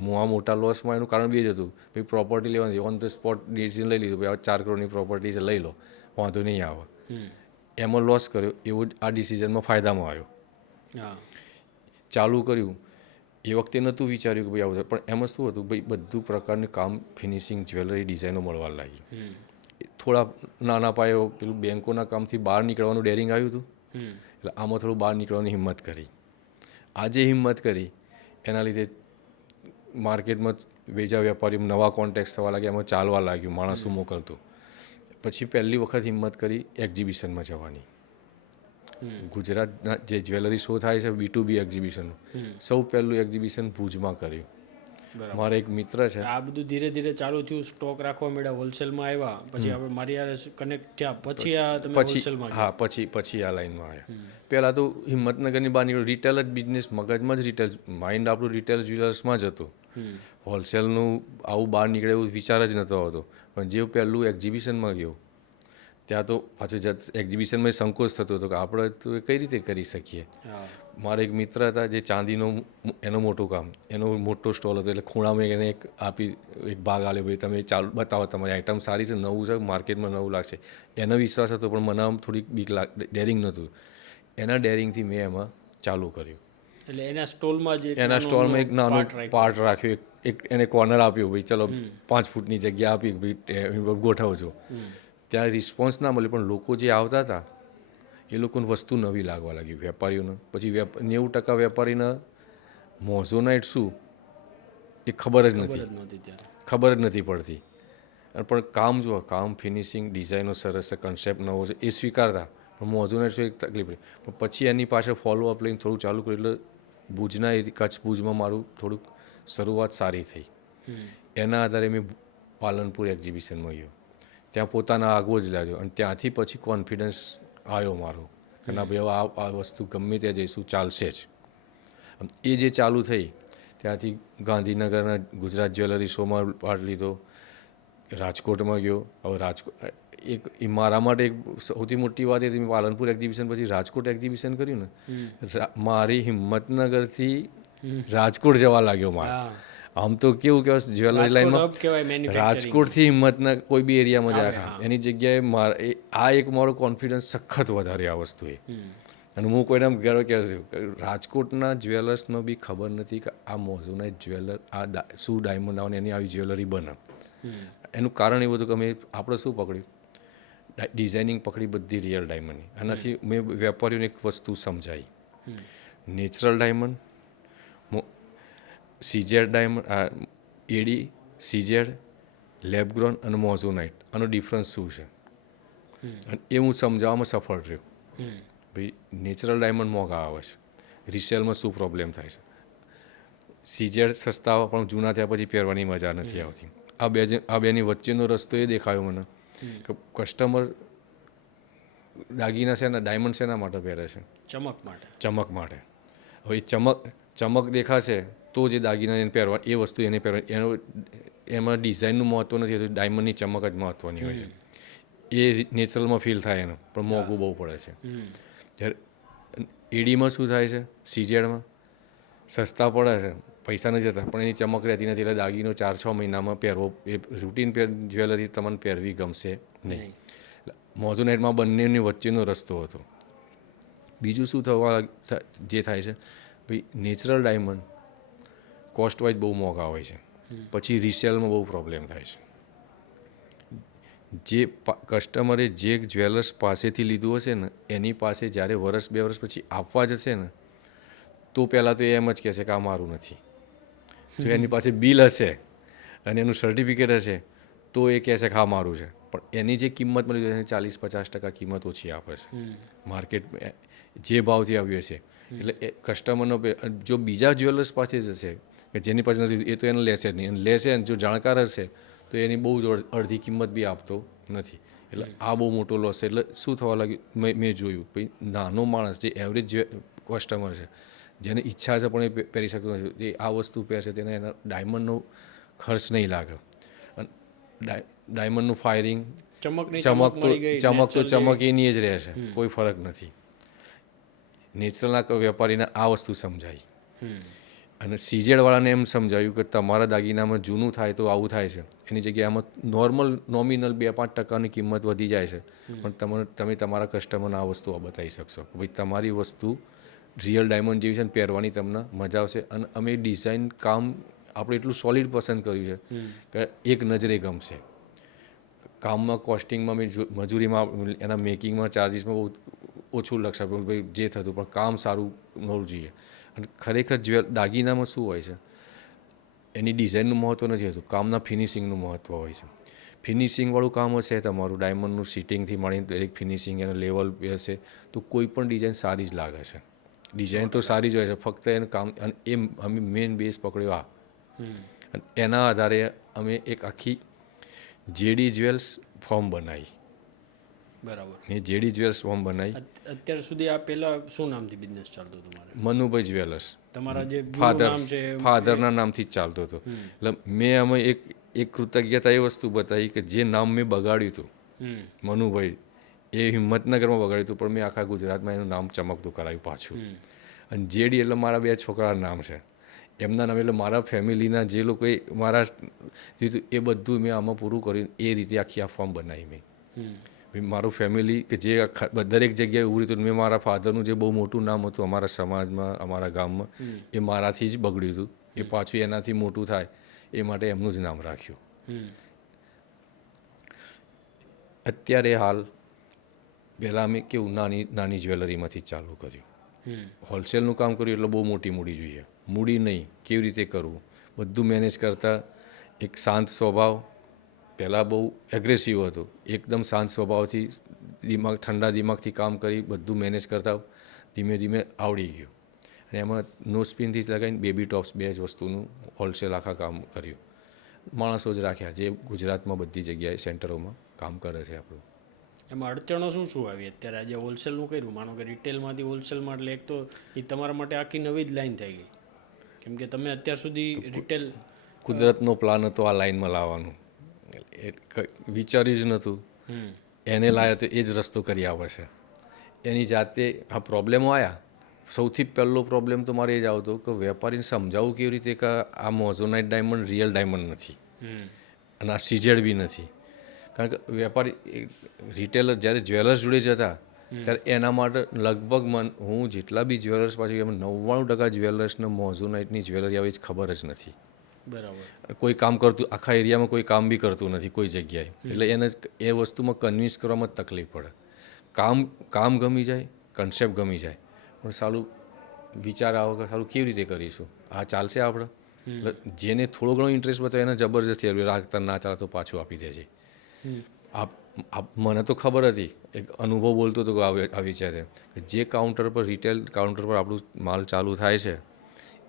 હું આ મોટા લોસમાં એનું કારણ બી એ જ હતું, ભાઈ પ્રોપર્ટી લેવાની ઓન ધ સ્પોટ ડિસિઝન લઈ લીધું, ભાઈ 4 કરોડની પ્રોપર્ટી છે લઈ લો, વાંધો નહીં આવે. એમાં લોસ કર્યો, એવું જ આ ડિસિઝનમાં ફાયદામાં આવ્યો. ચાલુ કર્યું એ વખતે નહોતું વિચાર્યું કે ભાઈ આવું, પણ એમાં શું હતું ભાઈ બધું પ્રકારનું કામ, ફિનિશિંગ, જ્વેલરી ડિઝાઇનો મળવા લાગી. થોડા નાના પાયે પેલું બેંકોના કામથી બહાર નીકળવાનું ડેરિંગ આવ્યું હતું, એટલે આમાં થોડું બહાર નીકળવાની હિંમત કરી. આજે હિંમત કરી એના લીધે માર્કેટમાં વેચા વેપારીઓ નવા કોન્ટેક્ટ થવા લાગ્યા, એમાં ચાલવા લાગ્યું, માણસો મોકલતું. પછી પહેલી વખત હિંમત કરી એક્ઝિબિશનમાં જવાની. ગુજરાતના જે જ્વેલરી શો થાય છે B2B એક્ઝિબિશનનું, સૌ પહેલું એક્ઝિબિશન ભુજમાં કર્યું. મારા એક મિત્ર છે. આ બધું ધીરે ધીરે ચાલુ થયું, સ્ટોક રાખવા મળ્યા, હોલસેલમાં આવ્યા, પછી આપણે મારી યારે કનેક્ટ થયા, પછી આ તમે હોલસેલમાં. હા, પછી આ લાઈનમાં આવ્યા. પહેલાં તો હિંમતનગરની બહાર નીકળ્યું, રિટેલ જ બિઝનેસ, મગજમાં જ રિટેલ, માઇન્ડ આપણું રિટેલ જ્વેલર્સમાં જ હતું. હોલસેલનું આવું બહાર નીકળે એવું વિચાર જ નહોતો આવતો. પણ જે પહેલું એક્ઝિબિશનમાં ગયો ત્યાં તો પાછું એક્ઝિબિશનમાં સંકોચ થતો હતો કે આપણે તો એ કઈ રીતે કરી શકીએ. મારા એક મિત્ર હતા જે ચાંદીનો એનું મોટું કામ, એનો મોટો સ્ટોલ હતો, એટલે ખૂણામાં એને એક ભાગ આપ્યો, ભાઈ તમે ચાલુ બતાવો, તમારી આઈટમ સારી છે, નવું છે, માર્કેટમાં નવું લાગશે. એનો વિશ્વાસ હતો, પણ મને આમ થોડીક બીક ડેરિંગ નહોતું. એના ડેરિંગથી મેં એમાં ચાલુ કર્યું. એટલે એના સ્ટોલમાં એક નાનું પાર્ટ રાખ્યો, એક એને કોર્નર આપ્યું, ભાઈ ચલો 5 ફૂટની જગ્યા આપી, ભાઈ ગોઠવજો. ત્યાં રિસ્પોન્સ ના મળે, પણ લોકો જે આવતા હતા એ લોકોને વસ્તુ નવી લાગવા લાગી વેપારીઓને. પછી 90% વેપારીને મોઝોનાઇટ શું એ ખબર જ નથી પડતી. પણ કામ જુઓ, કામ, ફિનિશિંગ, ડિઝાઇનો સરસ છે, કન્સેપ્ટ નવો છે, એ સ્વીકારતા. પણ મોઝોનાઇટ શું એક તકલીફ પડી. પણ પછી એની પાછળ ફોલોઅપ લઈને થોડું ચાલુ કર્યું, એટલે ભુજના કચ્છ ભુજમાં મારું થોડુંક શરૂઆત સારી થઈ. એના આધારે મેં પાલનપુર એક્ઝિબિશનમાં ગયો, ત્યાં પોતાના આગવો જ લાગ્યો, અને ત્યાંથી પછી કોન્ફિડન્સ આવ્યો મારો કે ના ભાઈ હવે આ વસ્તુ ગમે ત્યાં જઈશું ચાલશે જ. એ જે ચાલુ થઈ ત્યાંથી ગાંધીનગરના ગુજરાત જ્વેલરી શોમાં પાર્ટ લીધો, રાજકોટમાં ગયો. હવે રાજકોટ મારા માટે એક સૌથી મોટી વાત એ હતી, મેં પાલનપુર એક્ઝિબિશન પછી રાજકોટ એક્ઝિબિશન કર્યું ને, મારી હિંમતનગરથી રાજકોટ જવા લાગ્યો મારે. આમ તો કેવું કહેવાય જ્વેલરી લાઈનમાં રાજકોટથી હિંમતના કોઈ બી એરિયામાં જાય, એની જગ્યાએ આ એક મારો કોન્ફિડન્સ સખત વધારે આ વસ્તુએ. અને હું કોઈને આમ ગર્વ કહેતો રાજકોટના જ્વેલર્સનો બી ખબર નથી કે આ મોઝોનાઇટ જ્વેલર આ શું ડાયમંડ આવે એની આવી જ્વેલરી બને. એનું કારણ એવું હતું કે અમે આપણે શું પકડ્યું, ડિઝાઇનિંગ પકડી બધી રિયલ ડાયમંડની. આનાથી મેં વેપારીઓને એક વસ્તુ સમજાવી, નેચરલ ડાયમંડ, CZ ડાયમંડ, એડી, સીઝેડ, લેબગ્રોન અને મોઝોનાઇટ આનો ડિફરન્સ શું છે અને એ હું સમજાવવામાં સફળ રહ્યો. ભાઈ નેચરલ ડાયમંડ મોંઘા આવે છે, રિસેલમાં શું પ્રોબ્લેમ થાય છે, સીઝેડ સસ્તા આવે પણ જૂના થયા પછી પહેરવાની મજા નથી આવતી. આ બેની વચ્ચેનો રસ્તો એ દેખાયો મને કે કસ્ટમર દાગીના શેના ડાયમંડ શેના માટે પહેરે છે? ચમક માટે. ચમક માટે. હવે એ ચમક દેખાશે તો જે દાગીના એને પહેરવા એ વસ્તુ એને પહેરવા એમાં ડિઝાઇનનું મહત્ત્વ નથી હોતું, ડાયમંડની ચમક જ મહત્ત્વની હોય છે. એ નેચરલમાં ફીલ થાય એનું, પણ મોંઘું બહુ પડે છે. જ્યારે એડીમાં શું થાય છે, સીઝેડમાં સસ્તા પડે છે, પૈસા નથી જતા પણ એની ચમક રહેતી નથી, એટલે દાગીનો 4-6 મહિનામાં પહેરવો એ રૂટીન જ્વેલરી તમને પહેરવી ગમશે નહીં. મોઝોનાઇટમાં બંનેની વચ્ચેનો રસ્તો હતો. બીજું શું જે થાય છે, ભાઈ નેચરલ ડાયમંડ કોસ્ટ વાઇઝ બહુ મોંઘા હોય છે, પછી રિસેલમાં બહુ પ્રોબ્લેમ થાય છે. જે કસ્ટમરે જે જ્વેલર્સ પાસેથી લીધું હશે ને એની પાસે જ્યારે 1-2 વર્ષ પછી આપવા જશે ને તો પહેલાં તો એ એમ જ કહેશે કે આ મારું નથી. જો એની પાસે બિલ હશે અને એનું સર્ટિફિકેટ હશે તો એ કહેશે કે હા મારું છે, પણ એની જે કિંમત મળી જાય 40-50% કિંમત ઓછી આપે છે માર્કેટ જે ભાવથી આવ્યો છે. એટલે એ કસ્ટમરનો જો બીજા જ્વેલર્સ પાસે જશે કે જેની પાસે નથી એ તો એને લેશે જ નહીં, અને લેશે ને જો જાણકાર હશે તો એની બહુ જ અડધી કિંમત બી આપતો નથી. એટલે આ બહુ મોટો લોસ છે. એટલે શું થવા લાગ્યું, મેં જોયું ભાઈ નાનો માણસ જે એવરેજ કસ્ટમર છે જેને ઈચ્છા છે પણ એ પહેરી શકતો નથી, એ આ વસ્તુ પહેરશે તેને એના ડાયમંડનો ખર્ચ નહીં લાગે. અને ડાયમંડનું ફાયરિંગ ચમક તો ચમક એની જ રહેશે, કોઈ ફરક નથી. નેચરલના વેપારીને આ વસ્તુ સમજાઈ અને સીઝેડવાળાને એમ સમજાવ્યું કે તમારા દાગીનામાં જૂનું થાય તો આવું થાય છે, એની જગ્યાએ આમાં નોર્મલ નોમિનલ 2-5% કિંમત વધી જાય છે, પણ તમે તમારા કસ્ટમરને આ વસ્તુ બતાવી શકશો કે ભાઈ તમારી વસ્તુ રિયલ ડાયમંડ જેવી છે ને પહેરવાની તમને મજા આવશે. અને અમે ડિઝાઇન કામ આપણે એટલું સોલિડ પસંદ કર્યું છે કે એક નજરે ગમશે. કામમાં કોસ્ટિંગમાં મજૂરીમાં એના મેકિંગમાં ચાર્જિસમાં બહુ ઓછું લક્ષ આપ્યું ભાઈ જે થતું, પણ કામ સારું મળવું જોઈએ. અને ખરેખર દાગીનામાં શું હોય છે, એની ડિઝાઇનનું મહત્ત્વ નથી હોતું, કામના ફિનિશિંગનું મહત્ત્વ હોય છે. ફિનિશિંગવાળું કામ હશે તમારું ડાયમંડનું સિટિંગથી મળીને દરેક ફિનિશિંગ એના લેવલ હશે તો કોઈ પણ ડિઝાઇન સારી જ લાગે છે. ડિઝાઇન તો સારી જ હોય છે, ફક્ત એનું કામ. અને એ અમે મેઇન બેઝ પકડ્યો આ, અને એના આધારે અમે એક આખી જેડી જ્વેલ્સ ફોર્મ બનાવી. બરાબર. મેં જેડી જ્વેલ્સ ફોર્મ બનાવી. અત્યાર સુધી આ પહેલા શું નામથી બિઝનેસ ચાલતો તમારે? મનુભાઈ જ્વેલર્સ. તમારા જે નામ છે ફાધરના નામથી જ ચાલતો હતો. એટલે મેં અમે એક કૃતજ્ઞતા એ વસ્તુ બતાવી કે જે નામ મેં બગાડ્યું હતું મનુભાઈ, એ હિંમતનગરમાં બગાડ્યું હતું, પણ મેં આખા ગુજરાતમાં એનું નામ ચમકતું કરાવ્યું પાછું. અને જેડી એટલે મારા 2 છોકરાના નામ છે, એમના નામ એટલે મારા ફેમિલીના જે લોકોએ મારા એ બધું મેં આમાં પૂરું કર્યું. એ રીતે આખી આ ફોર્મ બનાવી મેં. મારું ફેમિલી કે જે દરેક જગ્યાએ ઉભું હતું, મેં મારા ફાધરનું જે બહુ મોટું નામ હતું અમારા સમાજમાં અમારા ગામમાં એ મારાથી જ બગડ્યું હતું, એ પાછું એનાથી મોટું થાય એ માટે એમનું જ નામ રાખ્યું. અત્યારે હાલ પહેલાં અમે કેવું નાની જ્વેલરીમાંથી જ ચાલુ કર્યું, હોલસેલનું કામ કર્યું એટલે બહુ મોટી મૂડી જોઈએ. મૂડી નહીં, કેવી રીતે કરવું બધું મેનેજ કરતાં એક શાંત સ્વભાવ. પહેલાં બહુ એગ્રેસિવ હતું, એકદમ શાંત સ્વભાવથી ઠંડા દિમાગથી કામ કરી બધું મેનેજ કરતા ધીમે ધીમે આવડી ગયું. અને એમાં નો સ્પિનથી લગાવીને બેબી ટોપ્સ 2 જ વસ્તુનું હોલસેલ આખા કામ કર્યું. માણસો જ રાખ્યા જે ગુજરાતમાં બધી જગ્યાએ સેન્ટરોમાં કામ કરે છે આપણું. એમાં અડચણો શું આવી અત્યારે? આજે હોલસેલનું કર્યું, માનો કે રિટેલમાંથી હોલસેલમાં, એટલે એક તો એ તમારા માટે આખી નવી જ લાઈન થઈ ગઈ, કેમ કે તમે અત્યાર સુધી રિટેલ કુદરતનો પ્લાન હતો આ લાઈનમાં લાવવાનું, વિચાર્યું જ નહોતું. એને લાવ્યા તો એ જ રસ્તો કરી આવે છે. એની જાતે આ પ્રોબ્લેમો આવ્યા. સૌથી પહેલો પ્રોબ્લેમ તો મારે એ જ આવતો કે વેપારીને સમજાવવું કેવી રીતે કે આ મોઝોનાઇટ ડાયમંડ રિયલ ડાયમંડ નથી અને આ સીઝેડ બી નથી. કારણ કે વેપારી રિટેલર જ્યારે જ્વેલર્સ જોડે જતા ત્યારે એના માટે લગભગ હું જેટલા બી જ્વેલર્સ પાછી એમાં 99% જ્વેલર્સને મોઝોનાઇટની જ્વેલરી આવે જ ખબર જ નથી. બરાબર. કોઈ કામ કરતું આખા એરિયામાં કોઈ કામ બી કરતું નથી કોઈ જગ્યાએ, એટલે એને એ વસ્તુમાં કન્વિન્સ કરવામાં જ તકલીફ પડે. કામ ગમી જાય, કન્સેપ્ટ ગમી જાય, પણ સારું વિચાર આવે કે સારું કેવી રીતે કરીશું, આ ચાલશે આપણે, એટલે જેને થોડો ઘણો ઇન્ટરેસ્ટ બતાવે એને જબરજસ્તી રાખતા ના ચાલે તો પાછું આપી દે છે. મને તો ખબર હતી, એક અનુભવ બોલતો હતો કે આવી છે કે જે કાઉન્ટર પર રિટેલ કાઉન્ટર પર આપણું માલ ચાલુ થાય છે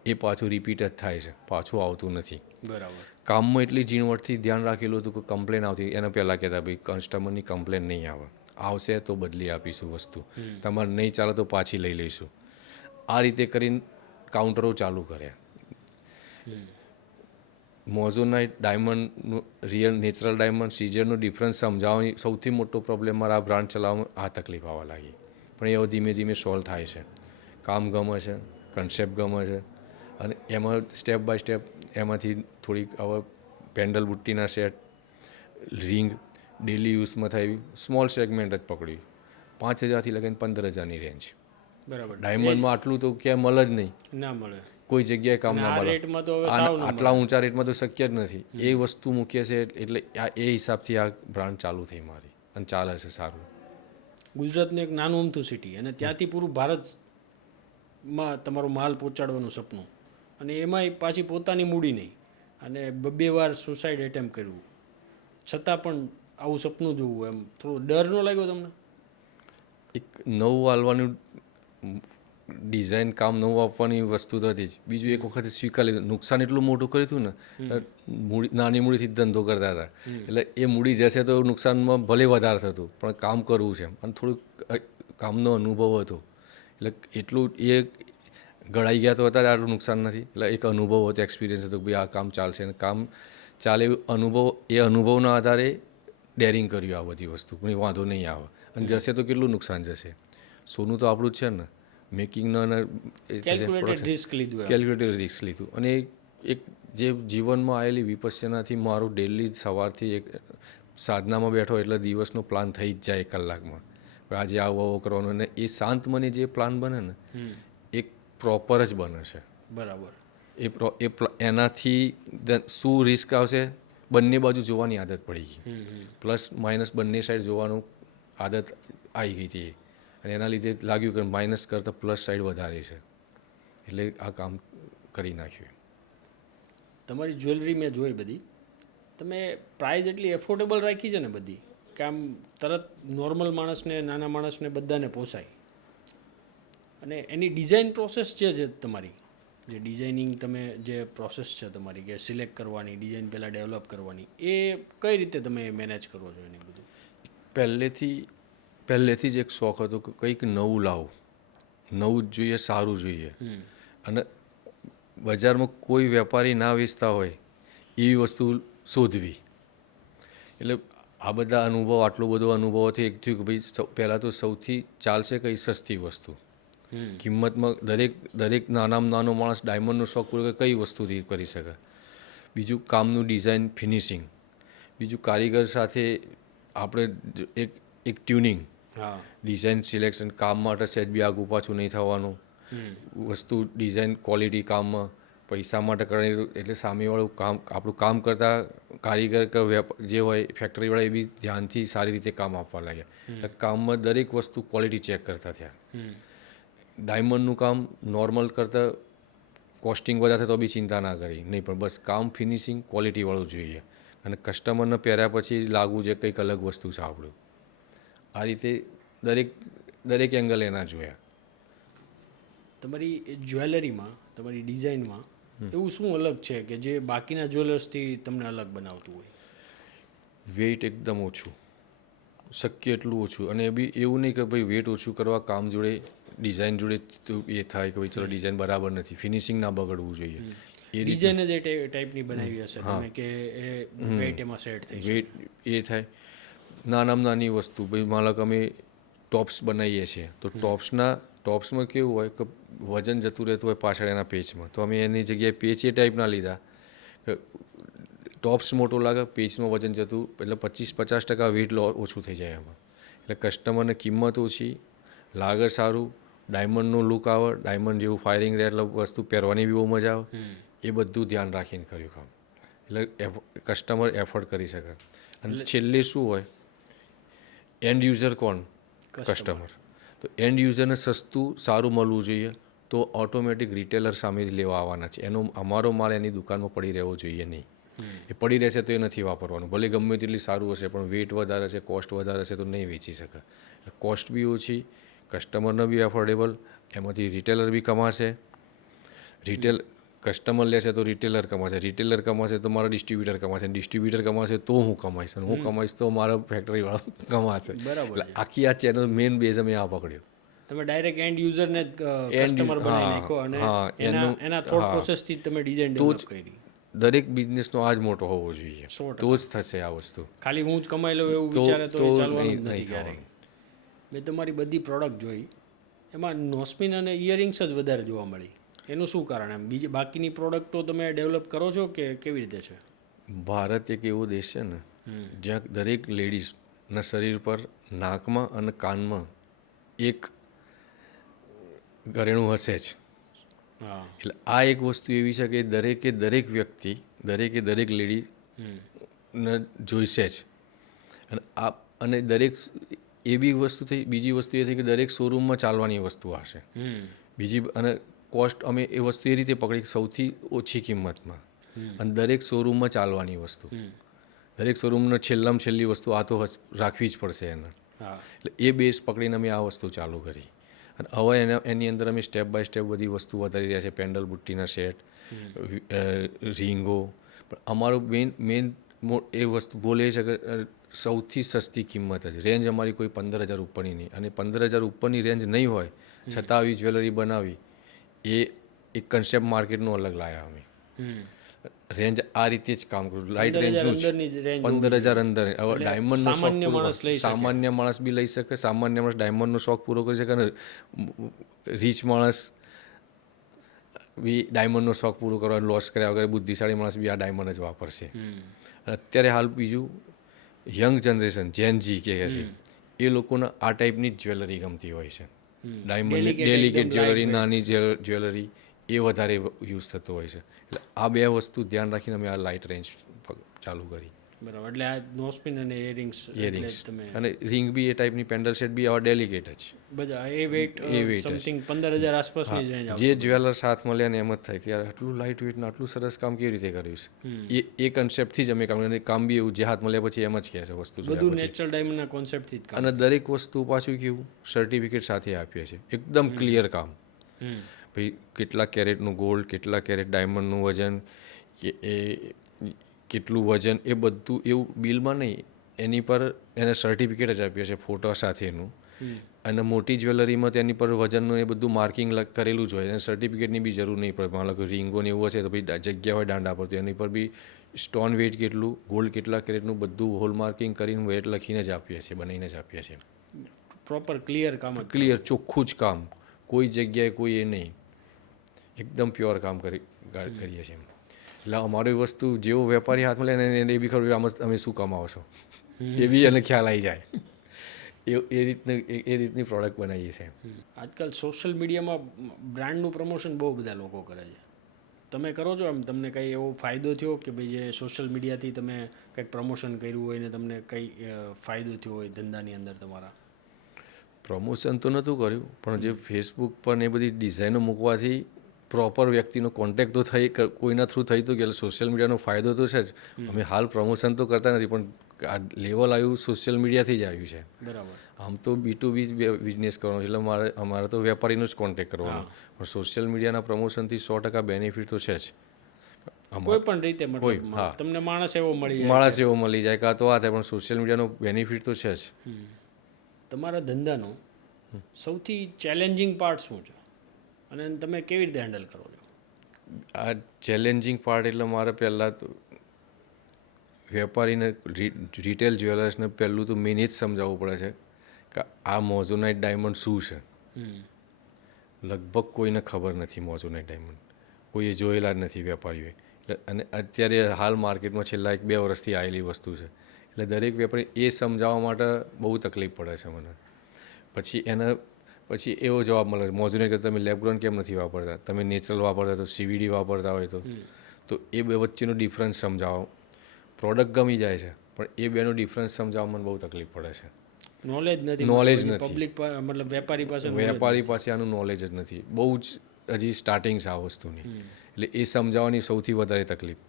એ પાછું રિપીટ જ થાય છે, પાછું આવતું નથી. બરાબર. કામમાં એટલી ઝીણવટથી ધ્યાન રાખેલું હતું કે કમ્પ્લેન આવતી, એને પહેલાં કહેતા ભાઈ કસ્ટમરની કમ્પ્લેન નહીં આવશે તો બદલી આપીશું વસ્તુ, તમારે નહીં ચાલે તો પાછી લઈ લઈશું. આ રીતે કરીને કાઉન્ટરો ચાલુ કર્યા. મોઝોનાઇટ ડાયમંડનું રિયલ નેચરલ ડાયમંડ સીઝરનો ડિફરન્સ સમજાવવાની સૌથી મોટો પ્રોબ્લેમ મારા આ બ્રાન્ડ ચલાવવામાં આ તકલીફ આવવા લાગી. પણ એ ધીમે ધીમે સોલ્વ થાય છે. કામ ગમે છે, કન્સેપ્ટ ગમે છે, અને એમાં સ્ટેપ બાય સ્ટેપ એમાંથી થોડીક હવે પેન્ડલ બુટ્ટીના સેટ, રિંગ ડેલી યુઝમાં થાય એવી સ્મોલ સેગમેન્ટ જ પકડ્યું. 5,000થી લગીને 15,000ની રેન્જ. બરાબર. ડાયમંડમાં આટલું તો ક્યાંય મળે જ નહીં, ના મળે કોઈ જગ્યાએ કામ ના મળે. રેટમાં તો હવે સાવ ન આટલા ઊંચા રેટમાં તો શક્ય જ નથી. એ વસ્તુ મૂકીએ છે એટલે એ હિસાબથી આ બ્રાન્ડ ચાલુ થઈ મારી, અને ચાલે છે સારું. ગુજરાતનું એક નાનું અમથું સિટી અને ત્યાંથી પૂરું ભારતમાં તમારો માલ પહોંચાડવાનું સપનું, અને એમાંય પાછી પોતાની મૂડી નહીં, અને 2 વાર સુસાઇડ એટેમ્પ કર્યું, છતાં પણ આવું સપનું જોવું, એમ થોડો ડર ન લાગ્યો તમને? એક નવું હાલવાનું ડિઝાઇન કામ નવું આપવાની વસ્તુ તો હતી જ. બીજું એક વખત સ્વીકારી લીધું, નુકસાન એટલું મોટું કર્યું હતું ને, નાની મૂડીથી જ ધંધો કરતા હતા એટલે એ મૂડી જશે તો નુકસાનમાં ભલે વધારે થતું, પણ કામ કરવું છે અને થોડુંક કામનો અનુભવ હતો એટલે એટલું એ ગળાઈ ગયા તો હતા, આટલું નુકસાન નથી. એટલે એક અનુભવ હતો, એક્સપિરિયન્સ હતો કે ભાઈ આ કામ ચાલશે, અને કામ ચાલે એ અનુભવના આધારે ડેરિંગ કર્યું આ બધી વસ્તુ. પણ વાંધો નહીં આવે, અને જશે તો કેટલું નુકસાન જશે. સોનું તો આપણું જ છે ને, મેકિંગનો કેલ્ક્યુલેટેડ રિસ્ક લીધું. અને એક જે જીવનમાં આવેલી વિપસ્યનાથી મારું ડેલી સવારથી એક સાધનામાં બેઠો એટલે દિવસનો પ્લાન થઈ જ જાય 1 કલાકમાં. આજે આવો કરવાનો, અને એ શાંત મને જે પ્લાન બને ને એક પ્રોપર જ બને છે. બરાબર. એનાથી શું રિસ્ક આવશે બંને બાજુ જોવાની આદત પડી ગઈ, પ્લસ માઇનસ બંને સાઈડ જોવાનું આદત આવી ગઈ હતી, અને એના લીધે લાગ્યું કે માઇનસ કરતાં પ્લસ સાઈડ વધારે છે, એટલે આ કામ કરી નાખ્યું. તમારી જ્વેલરી મેં જોઈ બધી, તમે પ્રાઇસ એટલી એફોર્ડેબલ રાખી છે ને બધી, કે આમ તરત નોર્મલ માણસને, નાના માણસને બધાને પોસાય. અને એની ડિઝાઇન પ્રોસેસ જે છે તમારી, જે ડિઝાઇનિંગ તમે જે પ્રોસેસ છે તમારી, કે સિલેક્ટ કરવાની, ડિઝાઇન પહેલાં ડેવલપ કરવાની, એ કઈ રીતે તમે મેનેજ કરો છો એની બધું? પહેલેથી જ એક શોખ હતો કે કંઈક નવું લાવું, નવું જ જોઈએ, સારું જોઈએ, અને બજારમાં કોઈ વેપારી ના વેચતા હોય એવી વસ્તુ શોધવી. એટલે આ બધા અનુભવ, આટલો બધો અનુભવોથી એક થયું કે ભાઈ પહેલાં તો સૌથી ચાલશે કઈ સસ્તી વસ્તુ, કિંમતમાં દરેક નાનામાં નાનો માણસ ડાયમંડનો શોખ પૂરો કઈ વસ્તુથી કરી શકે. બીજું કામનું ડિઝાઇન, ફિનિશિંગ. બીજું કારીગર સાથે આપણે એક ટ્યુનિંગ, ડિઝાઇન સિલેક્શન, કામ માટે સહેજ બી આગું પાછું નહીં થવાનું, વસ્તુ ડિઝાઇન ક્વોલિટી કામમાં, પૈસા માટે કરે એટલે સામેવાળું કામ આપણું કામ કરતાં કારીગર કે જે હોય ફેક્ટરીવાળા એ બી ધ્યાનથી સારી રીતે કામ આપવા લાગ્યા. એટલે કામમાં દરેક વસ્તુ ક્વોલિટી ચેક કરતા થયા. ડાયમંડનું કામ નોર્મલ કરતાં કોસ્ટિંગ વધારે તો બી ચિંતા ના કરી, નહીં પણ બસ કામ ફિનિશિંગ ક્વોલિટીવાળું જોઈએ, અને કસ્ટમરને પહેર્યા પછી લાગવું છે કંઈક અલગ વસ્તુ છે આપણું. આ રીતે દરેક એંગલ એના જોયા. તમારી જ્વેલરીમાં, તમારી ડિઝાઇનમાં એવું શું અલગ છે કે જે બાકીના જ્વેલર્સથી તમને અલગ બનાવતું હોય? વેઇટ એકદમ ઓછું, શક્ય એટલું ઓછું. અને એ બી એવું નહીં કે ભાઈ વેઇટ ઓછું કરવા કામ જોડે ડિઝાઇન જોડે તો એ થાય કે ભાઈ ચલો ડિઝાઇન બરાબર નથી, ફિનિશિંગ ના બગડવું જોઈએ. એ ડિઝાઇન જ એ ટાઈપની બનાવી હશે તમે કે એ વેઇટ એમાં સેટ થઈ વેઇટ એ થાય. નાનામાં નાની વસ્તુ, ભાઈ માનો કે અમે ટોપ્સ બનાવીએ છીએ તો ટોપ્સમાં કેવું હોય કે વજન જતું રહેતું હોય પાછળ એના પેચમાં, તો અમે એની જગ્યાએ પેચ એ ટાઈપના લીધા કે ટોપ્સ મોટો લાગે, પેચમાં વજન જતું, એટલે 50% વેઇટ ઓછું થઈ જાય એમાં. એટલે કસ્ટમરને કિંમત ઓછી, લાગે સારું, ડાયમંડનું લુક આવે, ડાયમંડ જેવું ફાયરિંગ રહે, એટલે વસ્તુ પહેરવાની બી બહુ મજા આવે. એ બધું ધ્યાન રાખીને કર્યું કામ, એટલે કસ્ટમર એફોર્ડ કરી શકે. અને છેલ્લે શું હોય, એન્ડ યુઝર કોણ? કસ્ટમર. તો એન્ડ યુઝરને સસ્તું સારું મળવું જોઈએ, તો ઓટોમેટિક રિટેલર સામેથી લેવા આવવાના છે. એનો અમારો માલ એની દુકાનમાં પડી રહેવો જોઈએ નહીં. એ પડી રહેશે તો એ નથી વાપરવાનું. ભલે ગમે તેટલી સારું હશે પણ વેઇટ વધારે હશે, કોસ્ટ વધારે હશે તો નહીં વેચી શકે. કોસ્ટ બી ઓછી, કસ્ટમરને બી એફોર્ડેબલ, એમાંથી રિટેલર બી કમાશે. કસ્ટમર લેશે તો રિટેલર કમાશે, રિટેલર કમાશે તો મારા ડિસ્ટ્રીબ્યુટર કમાશે, ડિસ્ટ્રીબ્યુટર કમાશે તો હું કમાઈશ, અને હું કમાઈશ તો મારા ફેક્ટરીવાળો કમાશે. બરાબર એટલે આખી આ ચેનલ મેઇન બેઝ અમે આ પકડ્યો. તમે ડાયરેક્ટ એન્ડ યુઝરને કસ્ટમર બનાવી નાખો અને એના થોટ પ્રોસેસથી તમે ડિઝાઇન ડેવલપ કરી. દરેક બિઝનેસનો આ જ મોટો હોવો જોઈએ, તો જ થશે આ વસ્તુ. ખાલી હું જ કમાઈ લઉં એવું વિચારે તો એ ચાલવાનું જ નથી ક્યારેય. મેં તમારી બધી પ્રોડક્ટ જોઈ, એમાં નોસ્પિન અને ઇયરિંગ્સ જ વધારે જોવા મળી. એનું શું કારણ? એમ બીજી બાકીની પ્રોડક્ટો તમે ડેવલપ કરો છો કે કેવી રીતે છે? ભારત એક એવો દેશ છે ને જ્યાં દરેક લેડીઝના શરીર પર નાકમાં અને કાનમાં એક ઘરેણું હશે જ. હા, એટલે આ એક વસ્તુ એવી છે કે દરેક વ્યક્તિ, દરેક લેડીને જોઈશે જ. અને દરેક એ બી વસ્તુ થઈ. બીજી વસ્તુ એ થઈ કે દરેક શોરૂમમાં ચાલવાની વસ્તુ હશે. બીજી અને કોસ્ટ અમે એ વસ્તુ એ રીતે પકડી સૌથી ઓછી કિંમતમાં, અને દરેક શોરૂમમાં ચાલવાની વસ્તુ. દરેક શોરૂમનો છેલ્લી વસ્તુ આ તો રાખવી જ પડશે એને. એટલે એ બેઝ પકડીને અમે આ વસ્તુ ચાલુ કરી. અને હવે એની અંદર અમે સ્ટેપ બાય સ્ટેપ બધી વસ્તુ વધારી રહ્યા છે. પેન્ડલ બુટ્ટીના સેટ, રીંગો. પણ અમારો મેઇન એ વસ્તુ ગોલ એ છે કે સૌથી સસ્તી કિંમત જ. રેન્જ અમારી કોઈ 15,000 ઉપરની નહીં, અને 15,000 ઉપરની રેન્જ નહીં હોય છતાં આવી જ્વેલરી બનાવી એ એક કન્સેપ્ટ માર્કેટનું અલગ લાવ્યા અમે. રેન્જ આ રીતે જ કામ કરું. લાઇટ રેન્જનું જ 15,000 અંદર. હવે ડાયમંડનો શોખ સામાન્ય માણસ બી લઈ શકે. સામાન્ય માણસ ડાયમંડનો શોખ પૂરો કરી શકે, અને રીચ માણસ બી ડાયમંડનો શોખ પૂરો કરવા લોસ કર્યા વગર બુદ્ધિશાળી માણસ બી આ ડાયમંડ જ વાપરશે. અને અત્યારે હાલ બીજું યંગ જનરેશન જેન-ઝી કહે છે, એ લોકોને આ ટાઈપની જ જ્વેલરી ગમતી હોય છે. ડાયમંડ ડેલિકેટ જ્વેલરી, નાની જ્વેલરી એ વધારે યુઝ થતો હોય છે. એટલે આ બે વસ્તુ ધ્યાન રાખીને અમે આ લાઇટ રેન્જ ચાલુ કરી. બરાબર. એટલે આ નોસ્પિન અને ઇયરિંગ્સ તમે અને રિંગ બી એ ટાઈપની, પેન્ડલ સેટ બી આવા ડેલિકેટ જ. બધા એ વેઇટ સમથિંગ 15,000 આસપાસની જ રેન્જ આવશે. જે જ્વેલર્સ હાથ મળ્યા ને એમ જ થાય કે યાર આટલું લાઇટ વેઇટ ને આટલું સરસ કામ કેવી રીતે કર્યું છે. એ કન્સેપ્ટથી જ અમે કામ બી એવું જે હાથ મળ્યા પછી એમ જ કહે છે વસ્તુ. બધું નેચરલ ડાયમંડના કોન્સેપ્ટથી જ. અને દરેક વસ્તુ પાછું કેવું સર્ટિફિકેટ સાથે આપીએ છીએ, એકદમ ક્લિયર કામ. ભાઈ કેટલા કેરેટનું ગોલ્ડ, કેટલા કેરેટ ડાયમંડનું વજન, કે એ કેટલું વજન, એ બધું એવું બિલમાં નહીં, એની પર એને સર્ટિફિકેટ જ આપીએ છીએ ફોટો સાથેનું. અને મોટી જ્વેલરીમાં તેની પર વજનનું એ બધું માર્કિંગ કરેલું જ હોય, અને સર્ટિફિકેટની બી જરૂર નહીં પડે. માનો કે રીંગોને એવું હશે તો ભાઈ જગ્યા હોય દાંડા પર, તો એની પર બી સ્ટોન વેઇટ કેટલું, ગોલ્ડ કેટલા કેરેટનું બધું હોલ માર્કિંગ કરીને વેટ લખીને જ આપીએ છીએ, બનાવીને જ આપીએ છીએ. પ્રોપર ક્લિયર કામ, ક્લિયર ચોખ્ખું જ કામ, કોઈ જગ્યાએ કોઈ એ નહીં, એકદમ પ્યોર કામ કરીએ છીએ. એટલે અમારી વસ્તુ જેવો વેપારી હાથમાં લે ને એને એ બી ખબર આમાં તમે શું કમાવો છો, એ બી એને ખ્યાલ આવી જાય. એ રીતની પ્રોડક્ટ બનાવીએ છીએ. આજકાલ સોશિયલ મીડિયામાં બ્રાન્ડનું પ્રમોશન બહુ બધા લોકો કરે છે. તમે કરો છો? એમ તમને કંઈ એવો ફાયદો થયો કે ભાઈ જે સોશિયલ મીડિયાથી તમે કંઈક પ્રમોશન કર્યું હોય ને તમને કંઈ ફાયદો થયો હોય ધંધાની અંદર તમારા? પ્રમોશન તો નહોતું કર્યું, પણ જે ફેસબુક પર ને એ બધી ડિઝાઇનો મૂકવાથી પ્રોપર વ્યક્તિનો કોન્ટેક્ટ તો થઈ, કોઈના થ્રુ થઈ તો કે સોશિયલ મીડિયાનો ફાયદો તો છે જ. અમે હાલ પ્રમોશન તો કરતા નથી, પણ આ લેવલ આવ્યું સોશિયલ મીડિયાથી જ આવ્યું છે. બરાબર. આમ તો B2B બિઝનેસ કરવાનો એટલે અમારે તો વેપારીનો જ કોન્ટેક્ટ કરવાનો, પણ સોશિયલ મીડિયાના પ્રમોશનથી 100% બેનિફિટ તો છે જ. કોઈ પણ રીતે તમને માણસ એવો મળી જાય કાં તો આ થાય, પણ સોશિયલ મીડિયાનો બેનિફિટ તો છે જ. તમારા ધંધાનો સૌથી ચેલેન્જિંગ પાર્ટ શું છે અને તમે કેવી રીતે હેન્ડલ કરો છો? આ ચેલેન્જિંગ પાર્ટ એટલે મારે પહેલાં તો વેપારીને, રિટેલ જ્વેલર્સને પહેલું તો મેન એ જ સમજાવવું પડે છે કે આ મોઝોનાઇટ ડાયમંડ શું છે. લગભગ કોઈને ખબર નથી મોઝોનાઇટ ડાયમંડ, કોઈએ જોયેલા જ નથી વેપારીઓએ. અને અત્યારે હાલ માર્કેટમાં છેલ્લા 1-2 વર્ષથી આવેલી વસ્તુ છે. એટલે દરેક વેપારી એ સમજાવવા માટે બહુ તકલીફ પડે છે મને. પછી એવો જવાબ મળે, મોઝોનાઇટ કરતાં તમે લેબગ્રોન કેમ નથી વાપરતા, તમે નેચરલ વાપરતા તો CVD વાપરતા હોય તો એ બે વચ્ચેનો ડિફરન્સ સમજાવો. પ્રોડક્ટ ગમી જાય છે પણ એ બેનો ડિફરન્સ સમજાવવા મને બહુ તકલીફ પડે છે. નોલેજ નથી. પબ્લિક મતલબ વેપારી પાસે આનું નોલેજ જ નથી. બહુ જ હજી સ્ટાર્ટિંગ છે આ વસ્તુની, એટલે એ સમજાવવાની સૌથી વધારે તકલીફ.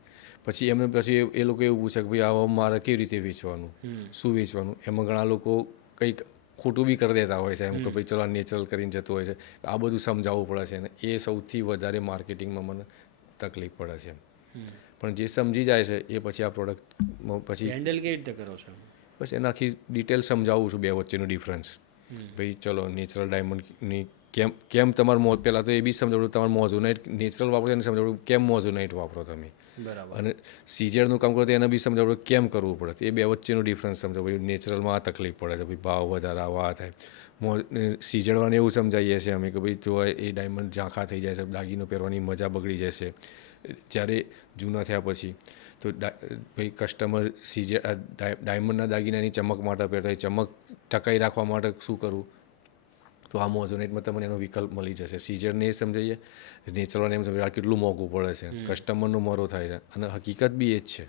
પછી એમને પછી એ લોકો એવું પૂછે કે ભાઈ આવા મારે કેવી રીતે વેચવાનું, શું વેચવાનું. એમાં ઘણા લોકો કંઈક ખોટું બી કરી દેતા હોય છે, એમ કે ભાઈ ચલો નેચરલ કરીને જતું હોય છે. આ બધું સમજાવવું પડે છે, અને એ સૌથી વધારે માર્કેટિંગમાં મને તકલીફ પડે છે. પણ જે સમજી જાય છે એ પછી આ પ્રોડક્ટમાં પછી હેન્ડલ કેવી રીતે કરો છો? બસ એને આખી ડિટેલ સમજાવું છું, બે વચ્ચેનું ડિફરન્સ. ભાઈ ચલો નેચરલ ડાયમંડની કેમ તમારું પહેલાં તો એ બી સમજાવડું, તમારું મોઝોનાઇટ નેચરલ વાપરો એને સમજાવડું કેમ મોઝોનાઇટ વાપરો તમે, બરાબર. અને સીઝેડનું કામ કરો તો એને બી સમજાવડું કેમ કરવું પડે. એ બે વચ્ચેનું ડિફરન્સ સમજાવો. ભાઈ નેચરલમાં આ તકલીફ પડે છે, ભાઈ ભાવ વધારે આવા આ થાય. સીઝેડવાને એવું સમજાવીએ છીએ અમે કે ભાઈ જો એ ડાયમંડ ઝાંખા થઈ જાય છે, દાગીનો પહેરવાની મજા બગડી જશે જ્યારે જૂના થયા પછી. તો ભાઈ કસ્ટમર ડાયમંડના દાગીનાની ચમક માટે પહેરતા હોય, ચમક ટકાઈ રાખવા માટે શું કરવું, તો આ મોઝોનાઇટમાં તમને એનો વિકલ્પ મળી જશે. સીઝરને એ સમજાવીએ, નેચરલને એમ સમજાવીએ આ કેટલું મોંઘું પડે છે, કસ્ટમરનો મરો થાય છે. અને હકીકત બી એ જ છે,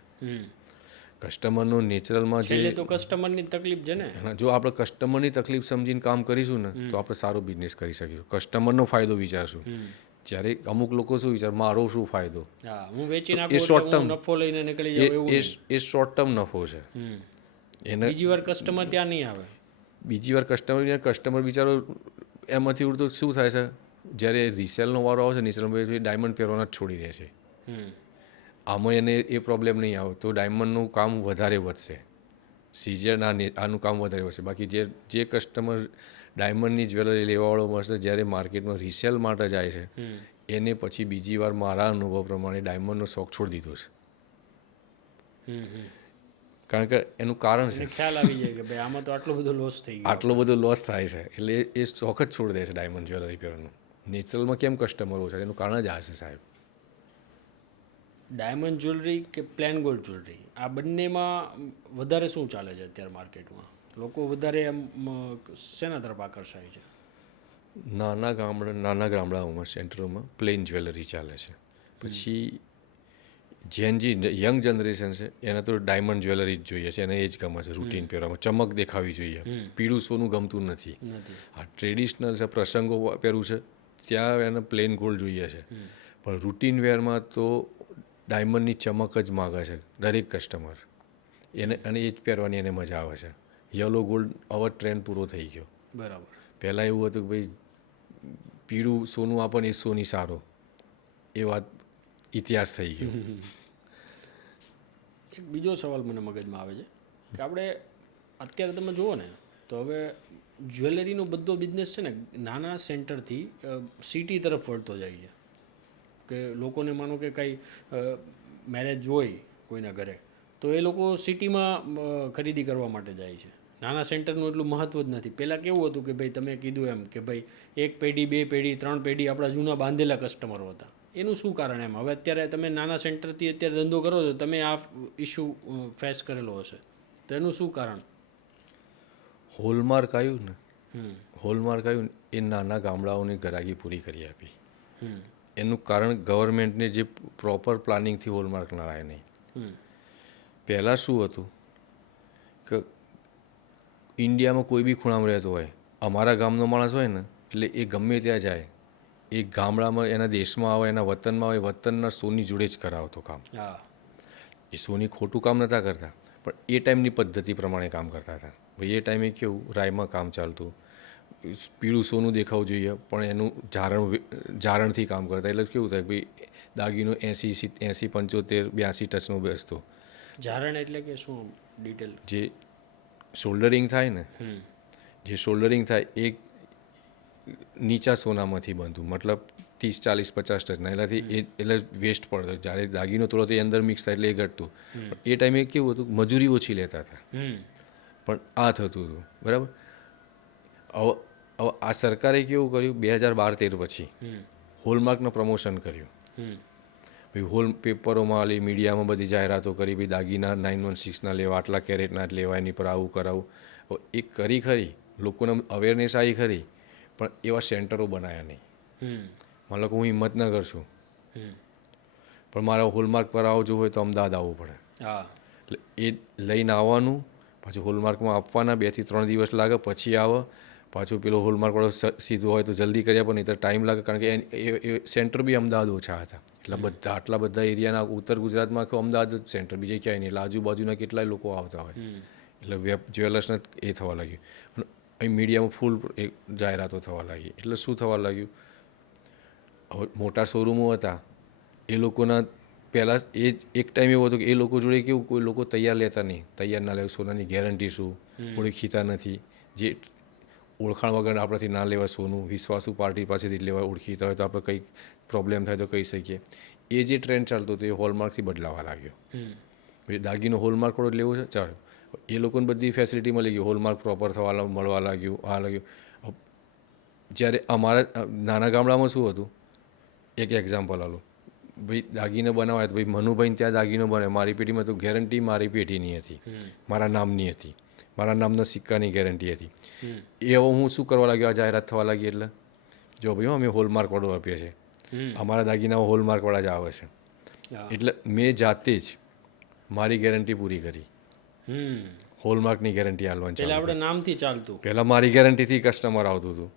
કસ્ટમરનો નેચરલમાં જે તો કસ્ટમરની તકલીફ છે ને. જો આપણે કસ્ટમરની તકલીફ સમજીને કામ કરીશું ને તો આપણે સારો બિઝનેસ કરી શકીશું. કસ્ટમરનો ફાયદો વિચારશું. જ્યારે અમુક લોકો શું વિચાર મારો શું ફાયદો, હું વેચી એ શોર્ટ ટર્મ નફો લઈને નીકળી જાઉં એવું એ શોર્ટ ટર્મ નફો છે. એને બીજી વાર કસ્ટમર ત્યાં નહીં આવે. બીજી વાર કસ્ટમર બિચારો એમાંથી ઉડતો શું થાય છે, જ્યારે રિસેલનો વારો આવે છે નેચરલ ડાયમંડ પહેરવાના જ છોડી દે છે. આમાં એને એ પ્રોબ્લેમ નહીં આવે તો ડાયમંડનું કામ વધારે વધશે, સીઝર આનું કામ વધારે વધશે. બાકી જે કસ્ટમર ડાયમંડની જ્વેલરી લેવાવાળો મળશે જ્યારે માર્કેટમાં રિસેલ માટે જાય છે, એને પછી બીજી વાર મારા અનુભવ પ્રમાણે ડાયમંડનો શોખ છોડી દીધો છે. કારણ કે એનું કારણ છે, ખ્યાલ આવી જાય કે ભાઈ આમાં તો આટલો બધો લોસ થઈ ગયો, આટલો બધો લોસ થાય છે, એટલે એ શોખ જ છોડી દે છે ડાયમંડ જ્વેલરી પહેરવાનું. નેચરલમાં કેમ કસ્ટમર ઓછા છે એનું કારણ જ આ છે સાહેબ. ડાયમંડ જ્વેલરી કે પ્લેન ગોલ્ડ જ્વેલરી, આ બંનેમાં વધારે શું ચાલે છે અત્યારે માર્કેટમાં? લોકો વધારે એમ શેના તરફ આકર્ષાય છે? નાના ગામડાઓમાં સેન્ટરોમાં પ્લેન જ્વેલરી ચાલે છે. પછી જે યંગ જનરેશન છે એને તો ડાયમંડ જ્વેલરી જ જોઈએ છે, એને એ જ ગમે છે. રૂટીન પહેરવામાં ચમક દેખાવી જોઈએ, પીળું સોનું ગમતું નથી. આ ટ્રેડિશનલ છે, પ્રસંગો પહેરવું છે ત્યાં એને પ્લેન ગોલ્ડ જોઈએ છે. પણ રૂટીન વેરમાં તો ડાયમંડની ચમક જ માગે છે દરેક કસ્ટમર, એને અને એ જ પહેરવાની એને મજા આવે છે. યલો ગોલ્ડ હવે ટ્રેન્ડ પૂરો થઈ ગયો. બરાબર. પહેલાં એવું હતું કે ભાઈ પીળું સોનું આપણને એ સોની સારો, એ વાત ઇતિહાસ થઈ ગયો. એક બીજો સવાલ મને મગજમાં આવે છે કે આપણે અત્યારે તમે જુઓ ને તો હવે જ્વેલરીનો બધો બિઝનેસ છે ને નાના સેન્ટરથી સિટી તરફ વળતો જાય છે. કે લોકોને માનો કે કંઈ મેરેજ હોય કોઈના ઘરે તો એ લોકો સિટીમાં ખરીદી કરવા માટે જાય છે. નાના સેન્ટરનું એટલું મહત્ત્વ જ નથી. પહેલાં કેવું હતું કે ભાઈ તમે કીધું એમ કે ભાઈ એક પેઢી, બે પેઢી, ત્રણ પેઢી આપણા જૂના બાંધેલા કસ્ટમરો હતા. એનું શું કારણ એમ? હવે અત્યારે તમે નાના સેન્ટરથી અત્યારે ધંધો કરો છો, તમે આ ઇસ્યુ ફેસ કરેલો હશે, તો એનું શું કારણ? હોલમાર્ક આવ્યું ને, હોલમાર્ક આવ્યું એ નાના ગામડાઓની ગ્રાહકી પૂરી કરી આપી. એનું કારણ ગવર્મેન્ટને જે પ્રોપર પ્લાનિંગથી હોલમાર્ક ના આવે નહીં. પહેલાં શું હતું કે ઇન્ડિયામાં કોઈ બી ખૂણામાં રહેતો હોય, અમારા ગામનો માણસ હોય ને એટલે એ ગમે ત્યાં જાય, એ ગામડામાં એના દેશમાં આવે, એના વતનમાં આવે, વતનના સોની જોડે જ કરાવતો કામ. એ સોની ખોટું કામ નહોતા કરતા, પણ એ ટાઈમની પદ્ધતિ પ્રમાણે કામ કરતા હતા. ભાઈ એ ટાઈમે કેવું રાયમાં કામ ચાલતું, પીળું સોનું દેખાવું જોઈએ પણ એનું જારણથી કામ કરતા. એટલે કેવું થાય ભાઈ દાગીનો 80, 75, 82 ટચનો બેસતો. જારણ એટલે કે શું ડિટેલ? જે શોલ્ડરિંગ થાય ને, જે શોલ્ડરિંગ થાય એ નીચા સોનામાંથી બનતું, મતલબ 30, 40, 50 ટચના. એનાથી એટલે વેસ્ટ પડતો. જ્યારે દાગીનો થોડો તે અંદર મિક્સ થાય એટલે એ ઘટતું. પણ એ ટાઈમે કેવું હતું મજૂરી ઓછી લેતા હતા, પણ આ થતું હતું. બરાબર. હવે આ સરકારે કેવું કર્યું 2012-13 પછી હોલમાર્કનું પ્રમોશન કર્યું. ભાઈ હોલ પેપરોમાં આલી, મીડિયામાં બધી જાહેરાતો કરી, ભાઈ દાગીના 916ના લેવા, આટલા કેરેટના જ લેવા, એની પર આવું કરાવું. એ કરી ખરી, લોકોને અવેરનેસ આવી ખરી, પણ એવા સેન્ટરો બનાવ્યા નહીં. માનો કે હું હિંમતનગર છું, પણ મારે હોલમાર્ક પર આવવું હોય તો અમદાવાદ આવવું પડે. એટલે એ લઈને આવવાનું, પછી હોલમાર્કમાં આપવાના 2 થી 3 દિવસ લાગે, પછી આવે, પાછું પેલો હોલમાર્કવાળો સીધું હોય તો જલ્દી કરી આપો, નહીં તો ટાઈમ લાગે, કારણ કે એ સેન્ટર બી અમદાવાદ ઓછા હતા. એટલે આટલા બધા એરિયાના ઉત્તર ગુજરાતમાં આખું અમદાવાદ જ સેન્ટર, બીજે ક્યાંય નહીં. એટલે આજુબાજુના કેટલાય લોકો આવતા હોય. એટલે જ્વેલર્સને એ થવા લાગ્યું. અને અહીં મીડિયામાં ફૂલ જાહેરાતો થવા લાગી. એટલે શું થવા લાગ્યું, હવે મોટા શોરૂમો હતા એ લોકોના પહેલાં એ એક ટાઈમ એવો હતો કે એ લોકો જોડે કેવું, કોઈ લોકો તૈયાર લેતા નહીં. તૈયાર ના લે, સોનાની ગેરંટી શું, ઓળખીતા નથી. જે ઓળખાણ વગર આપણાથી ના લેવાય સોનું, વિશ્વાસુ પાર્ટી પાસેથી જ લેવાય. ઓળખીતા હોય તો આપણે કંઈક પ્રોબ્લેમ થાય તો કહી શકીએ. એ જે ટ્રેન્ડ ચાલતો હતો એ હોલમાર્કથી બદલાવા લાગ્યો. પછી દાગીનો હોલમાર્કવાળો જ લેવો છે, ચાલો, એ લોકોને બધી ફેસિલિટી મળી ગઈ, હોલમાર્ક પ્રોપર મળવા લાગ્યું, આ લાગ્યું. જ્યારે અમારા નાના ગામડામાં શું હતું, એક એક્ઝામ્પલ આલું, ભાઈ દાગીને બનાવાય તો ભાઈ મનુભાઈને ત્યાં દાગીનો બને, મારી પેઢીમાં તો ગેરંટી મારી પેઢીની હતી, મારા નામની હતી, મારા નામના સિક્કાની ગેરંટી હતી. એ હવે હું શું કરવા લાગ્યો, આ જાહેરાત થવા લાગી એટલે જો ભાઈ અમે હોલમાર્કવાળો આપીએ છીએ, અમારા દાગીના હોલમાર્કવાળા જ આવે છે. એટલે મેં જાતે જ મારી ગેરંટી પૂરી કરી, હોલમાર્કની ગેરંટી આપવાની. એટલે આપણે નામથી ચાલતું, પહેલાં મારી ગેરંટીથી કસ્ટમર આવતું હતું.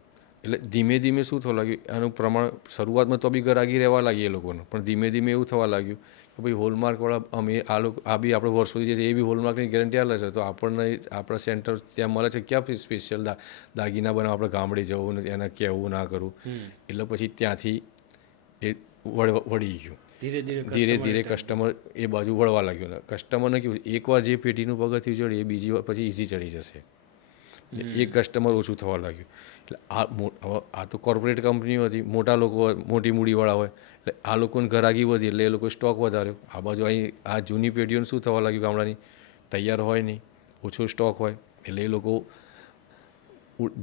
એટલે ધીમે ધીમે શું થવા લાગ્યું, એનું પ્રમાણ શરૂઆતમાં તો બી ગરાગી રહેવા લાગી એ લોકોને, પણ ધીમે ધીમે એવું થવા લાગ્યું કે ભાઈ હોલમાર્કવાળા અમે આ બી આપણે વર્ષોથી જે છે એ બી હોલમાર્કની ગેરંટી આપે છે, તો આપણને આપણા સેન્ટર ત્યાં મળે છે, ક્યાં સ્પેશિયલ દાગીના બનાવવા આપણે ગામડે જવું નથી, એને કહેવું ના કરવું. એટલે પછી ત્યાંથી એ વળી ગયું. ધીરે ધીરે કસ્ટમર એ બાજુ વળવા લાગ્યું. કસ્ટમરને કેવું, એકવાર જે પેઢીનું પગથિયું ચડે એ બીજી વાર પછી ઇઝી ચડી જશે. એક કસ્ટમર ઓછું થવા લાગ્યું. એટલે આ તો કોર્પોરેટ કંપનીઓ હતી, મોટા લોકો, મોટી મૂડીવાળા હોય, એટલે આ લોકોને ઘરાગી વધી એટલે એ લોકો સ્ટોક વધાર્યો. આ બાજુ અહીં આ જૂની પેઢીઓને શું થવા લાગ્યું, ગામડાની તૈયાર હોય નહીં, ઓછો સ્ટોક હોય, એટલે એ લોકો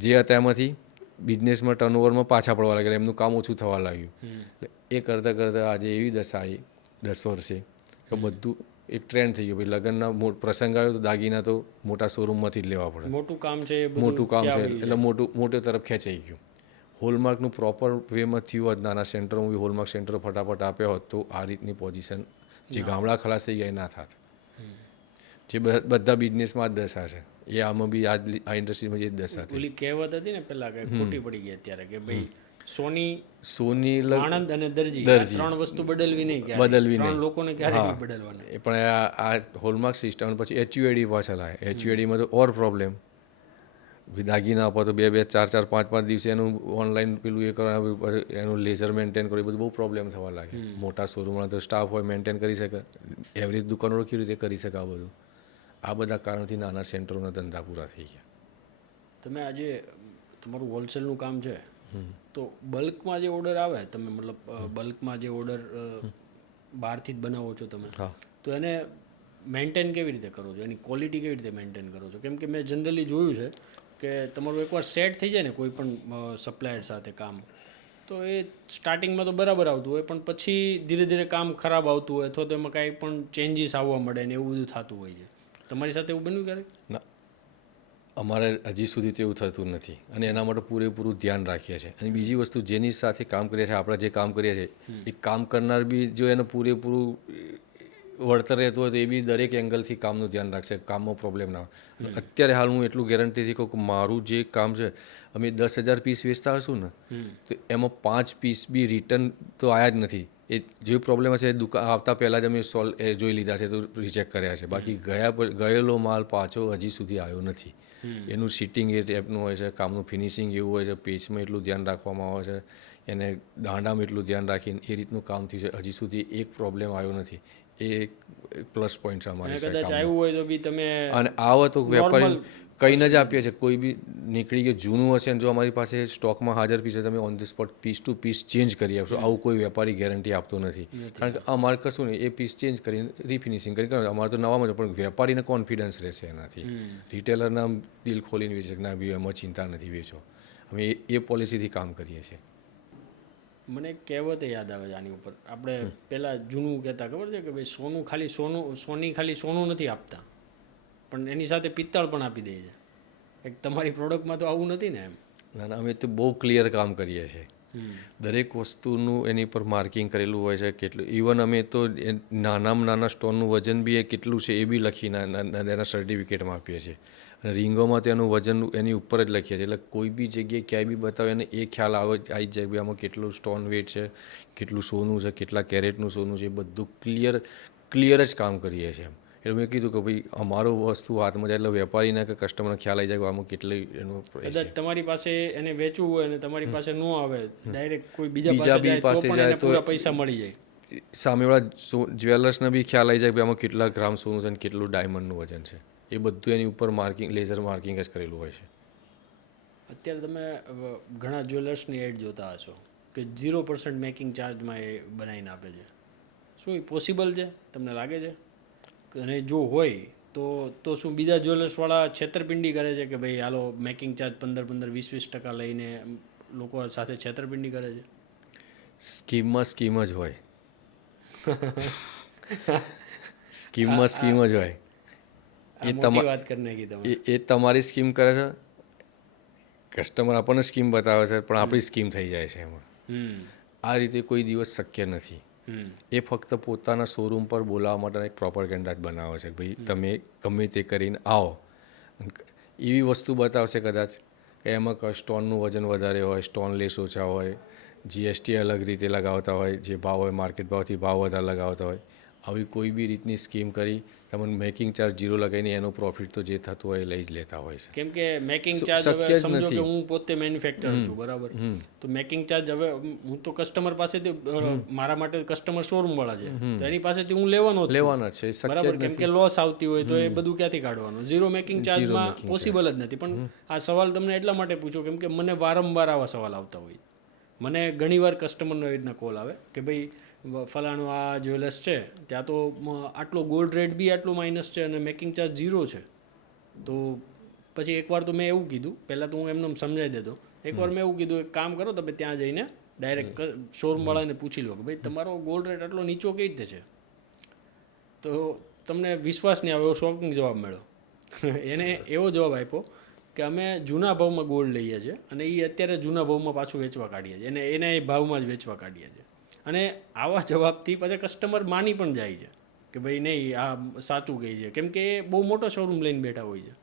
જે હતા એમાંથી બિઝનેસમાં ટર્નઓવરમાં પાછા પડવા લાગ્યા, એમનું કામ ઓછું થવા લાગ્યું. એટલે એ કરતાં કરતાં આજે એવી દશા આવી 10 વર્ષે કે બધું એક ટ્રેન્ડ થઈ ગયો. ભાઈ લગ્નના પ્રસંગ આવ્યો તો દાગીના તો મોટા શોરૂમમાંથી જ લેવા પડે, મોટું કામ છે, મોટું કામ છે, એટલે મોટે તરફ ખેંચાઈ ગયું. હોલમાર્કનું પ્રોપર વેમાં થયું હોત, નાના સેન્ટરોમાં બી હોલમાર્ક સેન્ટરો ફટાફટ આપ્યા હોત તો આ રીતની પોઝિશન જે ગામડા ખલાસ થઈ ગયા એ ના થાત. જે બધા બિઝનેસમાં જ દશા છે, એ આમાં બી આ ઇન્ડસ્ટ્રીમાં જે દશા થઈ. ઓલી કહેવત હતી ને પેલા કે ખોટી પડી ગઈ અત્યારે, કે ભાઈ સોની આણંદ અને દરજી ત્રણ વસ્તુ બદલવી નહીં, ત્રણ લોકોને ક્યારે નહીં બદલવાના. પણ આ હોલમાર્ક સિસ્ટમ પછી HUID પાછળ આવે. HUIDમાં તો ઓર પ્રોબ્લેમ, દાગીના આપો તો 2-2, 4-4, 5-5 દિવસે એનું ઓનલાઈન પેલું એ કરવાનું, એનું લેઝર મેન્ટેન કરવું, એ બધું બહુ પ્રોબ્લેમ થવા લાગે. મોટા શોરૂમમાં તો સ્ટાફ હોય, મેન્ટેન કરી શકે, એવરેજ દુકાનો કેવી રીતે કરી શકે આ બધું. આ બધા કારણથી નાના સેન્ટરોના ધંધા પૂરા થઈ ગયા. તમે આજે તમારું હોલસેલનું કામ છે, તો બલ્કમાં જે ઓર્ડર આવે, તમે મતલબ બલ્કમાં જે ઓર્ડર બહારથી જ બનાવો છો તમે, તો એને મેન્ટેન કેવી રીતે કરો છો, એની ક્વોલિટી કેવી રીતે મેન્ટેન કરો છો? કેમ કે મેં જનરલી જોયું છે કે તમારું એકવાર સેટ થઈ જાય ને કોઈ પણ સપ્લાયર સાથે કામ, તો એ સ્ટાર્ટિંગમાં તો બરાબર આવતું હોય, પણ પછી ધીરે ધીરે કામ ખરાબ આવતું હોય, અથવા તો એમાં કાંઈ પણ ચેન્જીસ આવવા મળે ને એવું બધું થતું હોય છે. તમારી સાથે એવું બન્યું ક્યારેક? ના, અમારે હજી સુધી તો એવું થતું નથી, અને એના માટે પૂરેપૂરું ધ્યાન રાખીએ છીએ. અને બીજી વસ્તુ, જેની સાથે કામ કરીએ છીએ, આપણે જે કામ કરીએ છીએ એ કામ કરનાર બી જો એનું પૂરેપૂરું વળતર રહેતું હોય તો એ બી દરેક એંગલથી કામનું ધ્યાન રાખશે, કામમાં પ્રોબ્લેમ ના હોય. અત્યારે હાલ હું એટલું ગેરંટીથી કહું કે મારું જે કામ છે, અમે 10,000 પીસ વેચતા હશું ને તો એમાં 5 પીસ બી રિટર્ન તો આવ્યા જ નથી. એ જે પ્રોબ્લેમ હશે એ દુકાન આવતા પહેલાં જ અમે જોઈ લીધા છે, તો રિજેક્ટ કર્યા છે. બાકી ગયેલો માલ પાછો હજી સુધી આવ્યો નથી. એનું સીટિંગ એ ટાઈપનું હોય છે, કામનું ફિનિશિંગ એવું હોય છે, પેચમાં એટલું ધ્યાન રાખવામાં આવે છે, એને દાંડામાં એટલું ધ્યાન રાખીને એ રીતનું કામ થયું છે. હજી સુધી એક પ્રોબ્લેમ આવ્યો નથી. એ એક પ્લસ પોઈન્ટ છે અમારી સાથે. કદાચ આવ્યું હોય તો બી તમે, અને આવો તો વેપારી કંઈ જ આપીએ છીએ. કોઈ બી નીકળી ગયું જૂનું હશે ને જો અમારી પાસે સ્ટોકમાં હાજર પીસ છે, તમે on the spot piece to piece change કરી આપશો. આવું કોઈ વેપારી ગેરંટી આપતો નથી, કારણ કે અમારે કશું નહીં, એ પીસ ચેન્જ કરીને રિફિનિશિંગ કરી અમારે તો નવામાં જ, પણ વેપારીને કોન્ફિડન્સ રહેશે એનાથી. રિટેલરના દિલ ખોલીને વેચે કે ના બી એમાં ચિંતા નથી, વેચો. અમે એ પોલિસીથી કામ કરીએ છીએ. મને એક કહેવત યાદ આવે છે આની ઉપર. આપણે પહેલાં જૂનું કહેતા ખબર છે કે ભાઈ સોની ખાલી સોનું નથી આપતા, પણ એની સાથે પિત્તળ પણ આપી દે છે. એક તમારી પ્રોડક્ટમાં તો આવું નથી ને? એમ ના ના, અમે તો બહુ ક્લિયર કામ કરીએ છીએ. દરેક વસ્તુનું એની પર માર્કિંગ કરેલું હોય છે, કેટલું. ઇવન અમે તો નાનામાં નાના સ્ટોનનું વજન બી એ કેટલું છે એ બી લખીને એના સર્ટિફિકેટમાં આપીએ છીએ. અને રીંગોમાં તો એનું વજન એની ઉપર જ લખીએ છીએ, એટલે કોઈ બી જગ્યાએ ક્યાંય બી બતાવે અને એ ખ્યાલ આવી જ જાય કે આમાં કેટલું સ્ટોન વેટ છે, કેટલું સોનું છે, કેટલા કેરેટનું સોનું છે, એ બધું ક્લિયર જ કામ કરીએ છીએ. એટલે મેં કીધું કે ભાઈ અમારું વસ્તુ હાથમાં જાય એટલે વેપારીને કે કસ્ટમરને ખ્યાલ આવી જાય કે આમાં કેટલી એનું price કદાચ તમારી પાસે એને વેચવું હોય અને તમારી પાસે ન આવે, ડાયરેક્ટ કોઈ બીજા બીજા બી પાસે પાસે જાય તો પણ જાય એને તો પૂરા પૈસા મળી જાય. સામેવાળા જ્વેલર્સને બી ખ્યાલ આવી જાય કે આમાં કેટલા ગ્રામ સોનું છે અને કેટલું ડાયમંડનું વજન છે. એ બધું એની ઉપર લેઝર માર્કિંગ જ કરેલું હોય છે. અત્યારે તમે ઘણા જ્વેલર્સની એડ જોતા હશો કે 0% મેકિંગ ચાર્જમાં એ બનાવીને આપે છે. શું એ પોસિબલ છે તમને લાગે છે? અને જો હોય તો શું બીજા જ્વેલર્સવાળા છેતરપિંડી કરે છે કે ભાઈ હાલો મેકિંગ ચાર્જ 15-20% લઈને લોકો સાથે છેતરપિંડી કરે છે? સ્કીમ જ હોય. સ્કીમ જ હોય. મોટી વાત કરી નાખી તમે. એ તમારી સ્કીમ કરે છે, કસ્ટમર આપણને સ્કીમ બતાવે છે, પણ આપણી સ્કીમ થઈ જાય છે એમાં. આ રીતે કોઈ દિવસ શક્ય નથી. એ ફક્ત પોતાના શોરૂમ પર બોલાવવા માટે એક પ્રોપરગેન્ડા જ બનાવે છે. ભાઈ તમે ગમે તે કરીને આવો. એવી વસ્તુ બતાવશે કદાચ કે એમાં સ્ટોનનું વજન વધારે હોય, સ્ટોન લેસ ઓછા હોય, જીએસટી અલગ રીતે લગાવતા હોય, જે ભાવ હોય માર્કેટ ભાવથી ભાવ વધારે લગાવતા હોય. આવી કોઈ બી રીતની સ્કીમ કરી તમને મેકિંગ ચાર્જ 0 લગાવીને એનો પ્રોફિટ તો જે થતું હોય એ લઈ જ લેતા હોય છે. કેમ કે મેકિંગ ચાર્જ હવે સમજો કે હું પોતે મેન્યુફેક્ચર છું, બરાબર, તો મેકિંગ ચાર્જ હવે હું તો કસ્ટમર પાસેથી, મારા માટે કસ્ટમર શોરૂમ વાળા છે તો એની પાસેથી હું લેવાનો છે, બરાબર, કેમ કે લોસ આવતી હોય તો એ બધું ક્યાંથી કાઢવાનું? 0 મેકિંગ ચાર્જમાં પોસિબલ જ નથી. પણ આ સવાલ તમને એટલા માટે પૂછો કેમ કે મને વારંવાર આવા સવાલ આવતા હોય. મને ઘણીવાર કસ્ટમરનો એ રીતના કોલ આવે કે ભાઈ ફલાણું આ જ્વેલર્સ છે ત્યાં તો આટલો ગોલ્ડ રેટ બી આટલો માઇનસ છે અને મેકિંગ ચાર્જ 0 છે. તો પછી એકવાર તો મેં એવું કીધું, પહેલાં તો હું એમને સમજાવી દેતો, એકવાર મેં એવું કીધું એક કામ કરો તમે ત્યાં જઈને ડાયરેક્ટ શોરૂમવાળાને પૂછી લો કે ભાઈ તમારો ગોલ્ડ રેટ આટલો નીચો કઈ રીતે છે? તો તમને વિશ્વાસ નહીં આવે એવો શોકિંગ જવાબ મળ્યો. એને એવો જવાબ આપ્યો કે અમે જૂના ભાવમાં ગોલ્ડ લઈએ છીએ અને એ અત્યારે જૂના ભાવમાં પાછું વેચવા કાઢીએ છીએ, અને એના એ ભાવમાં જ વેચવા કાઢીએ છીએ. અને આવા જવાબથી પછી કસ્ટમર માની પણ જાય છે કે ભાઈ નહીં આ સાચું કહે છે, કેમ કે એ બહુ મોટો શોરૂમ લઈને બેઠા હોય છે.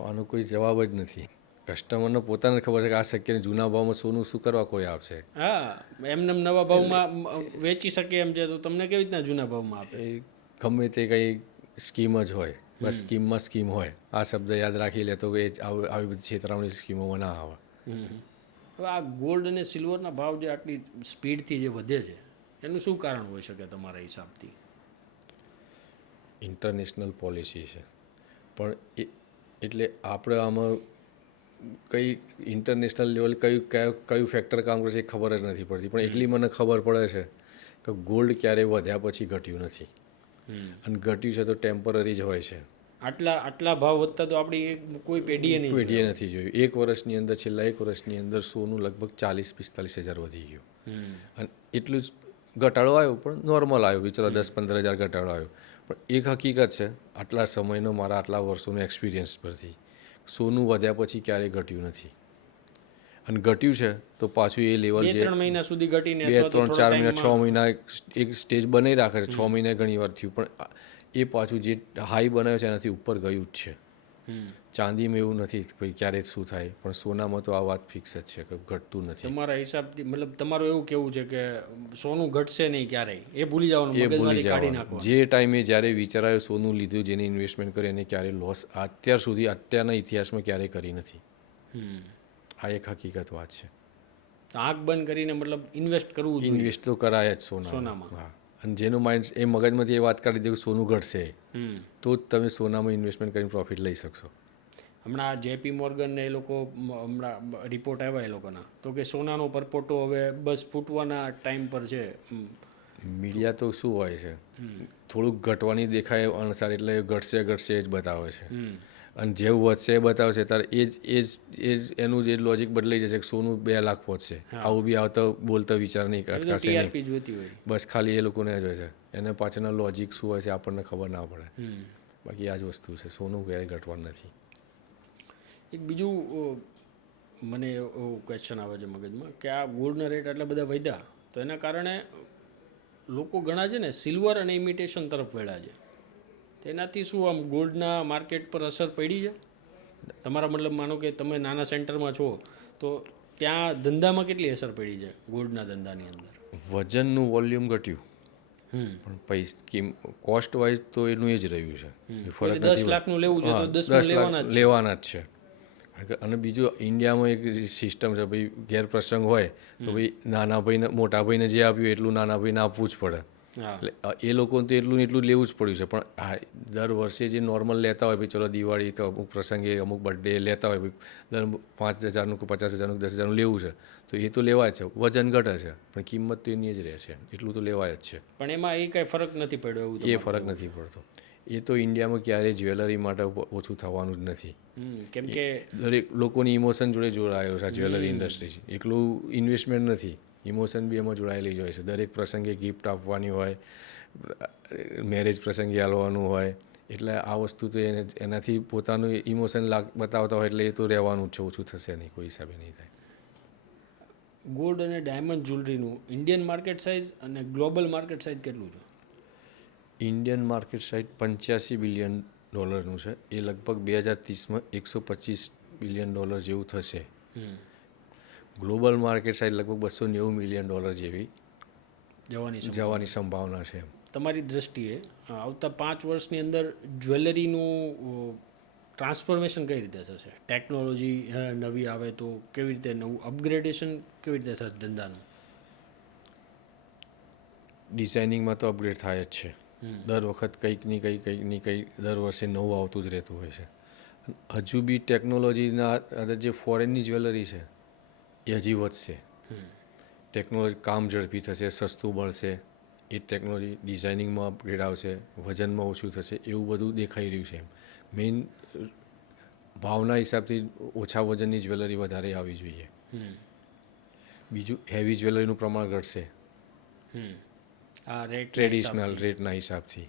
આનો કોઈ જવાબ જ નથી. કસ્ટમરને પોતાને ખબર છે કે આ શક્ય જૂના ભાવમાં સોનું શું કરવા કોઈ આપશે. હા, એમને નવા ભાવમાં વેચી શકે એમ છે તો તમને કેવી રીતના જૂના ભાવમાં આપે? એ ગમે તે કંઈ સ્કીમ જ હોય, બસ સ્કીમમાં સ્કીમ હોય. આ શબ્દ યાદ રાખી લે તો એ આવી બધી છેતરામણી સ્કીમોમાં ના આવે. હવે આ ગોલ્ડ અને સિલ્વરના ભાવ જે આટલી સ્પીડથી જે વધે છે એનું શું કારણ હોઈ શકે તમારા હિસાબથી? ઇન્ટરનેશનલ પોલિસી છે, પણ એટલે આપણે આમાં કઈ ઇન્ટરનેશનલ લેવલ કયું ફેક્ટર કામ કરે છે એ ખબર જ નથી પડતી. પણ એટલી મને ખબર પડે છે કે ગોલ્ડ ક્યારેય વધ્યા પછી ઘટ્યું નથી, અને ઘટ્યું છે તો ટેમ્પરરી જ હોય છે. આટલા ભાવ વધતા તો આપણી કોઈ પેઢીએ નથી જોયું. એક વર્ષની અંદર, છેલ્લા એક વર્ષની અંદર સોનું લગભગ 40-45 હજાર વધી ગયું. અને એટલું જ ઘટાડો આવ્યો પણ નોર્મલ આવ્યો, ચલો 10-15 હજાર ઘટાડો આવ્યો. પણ એક હકીકત છે આટલા સમયનો, મારા આટલા વર્ષોનો એક્સપિરિયન્સ પરથી, સોનું વધ્યા પછી ક્યારેય ઘટ્યું નથી. અને ઘટ્યું છે તો પાછું એ લેવલ જે 2-3 મહિના સુધી ઘટીને 2-3-4 મહિના 6 મહિના એક સ્ટેજ બનાવી રાખે છે. 6 મહિના ઘણી વાર થયું, પણ એ પાછું જે હાઈ બનાવ્યો છે એનાથી ઉપર ગયું જ છે. ચાંદીમાં એવું નથી ભાઈ ક્યારેય શું થાય, પણ સોનામાં તો આ વાત ફિક્સ જ છે કે ઘટતું નથી. તમારા હિસાબથી મતલબ તમારું એવું કેવું છે કે સોનું ઘટશે નહીં ક્યારેય, એ ભૂલી જવાનું, મગજમાંથી કાઢી નાખવાનું. જે ટાઈમે જ્યારે વિચારાયો સોનું લીધું, જેને ઇન્વેસ્ટમેન્ટ કરી એને ક્યારેય લોસ અત્યાર સુધી અત્યારના ઇતિહાસમાં ક્યારેય કરી નથી. આ એક હકીકત વાત છે. આંખ બંધ કરીને મતલબ ઇન્વેસ્ટ કરવું, ઇન્વેસ્ટ તો કરાય જ સોનામાં. હા, અને જેનું માઇન્ડ એ મગજમાંથી એ વાત કાઢી દે કે સોનું ઘટશે, તો જ તમે સોનામાં ઇન્વેસ્ટમેન્ટ કરીને પ્રોફિટ લઈ શકશો. હમણાં JP મોર્ગન ને એ લોકો હમણાં રિપોર્ટ આવ્યા એ લોકોના, તો કે સોનાનો પરપોટો હવે બસ ફૂટવાના ટાઈમ પર છે. મીડિયા તો શું હોય છે, થોડુંક ઘટવાની દેખાય અનુસાર એટલે ઘટશે જ બતાવે છે. અને જેવું વધશે એ બતાવશે ત્યારે એ જ એનું જે લોજિક બદલાઈ જશે કે સોનું 2 લાખ પહોંચશે. આવું બી આવતો બોલતો વિચાર નહીં અટકાશે નહીં. બસ ખાલી એ લોકોને જ હોય છે. એના પાછળના લોજિક શું હોય છે આપણને ખબર ના પડે. બાકી આ જ વસ્તુ છે, સોનું ક્યારેય ઘટવાનું નથી. એક બીજું મને એવું ક્વેશ્ચન આવે છે મગજમાં કે આ ગોલ્ડના રેટ આટલા બધા વધ્યા તો એના કારણે લોકો ઘણા છે ને સિલ્વર અને ઇમિટેશન તરફ વળ્યા છે. તેનાથી શું આમ ગોલ્ડના માર્કેટ પર અસર પડી છે? તમારા મતલબ માનો કે તમે નાના સેન્ટરમાં છો તો ત્યાં ધંધામાં કેટલી અસર પડી છે ગોલ્ડના ધંધાની અંદર? વજનનું વોલ્યુમ ઘટ્યું, હમ પણ કોસ્ટ વાઇઝ તો એનું એ જ રહ્યું છે. એ ફરક એટલે 10 નથી. લાખનું લેવું છે તો હા, 10 10 લેવાના લાખ જ છે. લેવાના જ છે. કારણ કે અને બીજું ઇન્ડિયામાં એક સિસ્ટમ છે, ભાઈ ગેરપ્રસંગ હોય તો ભાઈ નાના ભાઈને મોટા ભાઈને જે આપ્યું એટલું નાના ભાઈને આપવું જ પડે. હા એટલે એ લોકોને તો એટલું ને એટલું લેવું જ પડ્યું છે. પણ દર વર્ષે જે નોર્મલ લેતા હોય, ભાઈ ચલો દિવાળી કે અમુક પ્રસંગે અમુક બર્થડે લેતા હોય, ભાઈ દર 5,000નું કે 50,000નું 10,000નું લેવું છે તો એ તો લેવાય જ છે. વજન ઘટે છે પણ કિંમત તો એની જ રહે છે, એટલું તો લેવાય જ છે. પણ એમાં એ કાંઈ ફરક નથી પડ્યો એવું એ તમારું ફરક કહેવું નથી પડતો. એ તો ઇન્ડિયામાં ક્યારેય જ્વેલરી માટે ઓછું થવાનું જ નથી. છે. કેમ કે દરેક લોકોની ઇમોશન જોડે જોડાયેલો છે આ જ્વેલરી ઇન્ડસ્ટ્રી છે. એકલું ઇન્વેસ્ટમેન્ટ નથી, ઇમોશન બી એમાં જોડાયેલી જ હોય છે. દરેક પ્રસંગે ગિફ્ટ આપવાની હોય, મેરેજ પ્રસંગે આલવાનું હોય, એટલે આ વસ્તુ તો એનાથી પોતાનું ઇમોશન બતાવતા હોય એટલે એ તો રહેવાનું જ છે, ઓછું થશે નહીં, કોઈ હિસાબે નહીં થાય. ગોલ્ડ અને ડાયમંડ જ્વેલરીનું ઇન્ડિયન માર્કેટ સાઇઝ અને ગ્લોબલ માર્કેટ સાઇઝ કેટલું છે? ઇન્ડિયન માર્કેટ સાઇઝ $85 બિલિયન છે. એ લગભગ 2030માં $125 બિલિયન જેવું થશે. ગ્લોબલ માર્કેટ સાઇઝ લગભગ $290 મિલિયન જેવી જવાની સંભાવના છે. તમારી દ્રષ્ટિએ આવતા 5 વર્ષની અંદર જ્વેલરીનું ટ્રાન્સફોર્મેશન કઈ રીતે થશે? ટેકનોલોજી નવી આવે તો કેવી રીતે નવું અપગ્રેડેશન કેવી રીતે થશે ધંધાનું? ડિઝાઇનિંગમાં તો અપગ્રેડ થાય જ છે. દર વખત કંઈક દર વર્ષે નવું આવતું જ રહેતું હોય છે. હજુ બી ટેકનોલોજીના જે ફોરેનની જ્વેલરી છે એ હજી વધશે. ટેકનોલોજી કામ ઝડપી થશે, સસ્તું મળશે, એ ટેકનોલોજી ડિઝાઇનિંગમાં અપગ્રેડ આવશે, વજનમાં ઓછું થશે, એવું બધું દેખાઈ રહ્યું છે. મેઇન ભાવના હિસાબથી ઓછા વજનની જ્વેલરી વધારે આવી જોઈએ. બીજું હેવી જ્વેલરીનું પ્રમાણ ઘટશે ટ્રેડિશનલ રેટના હિસાબથી.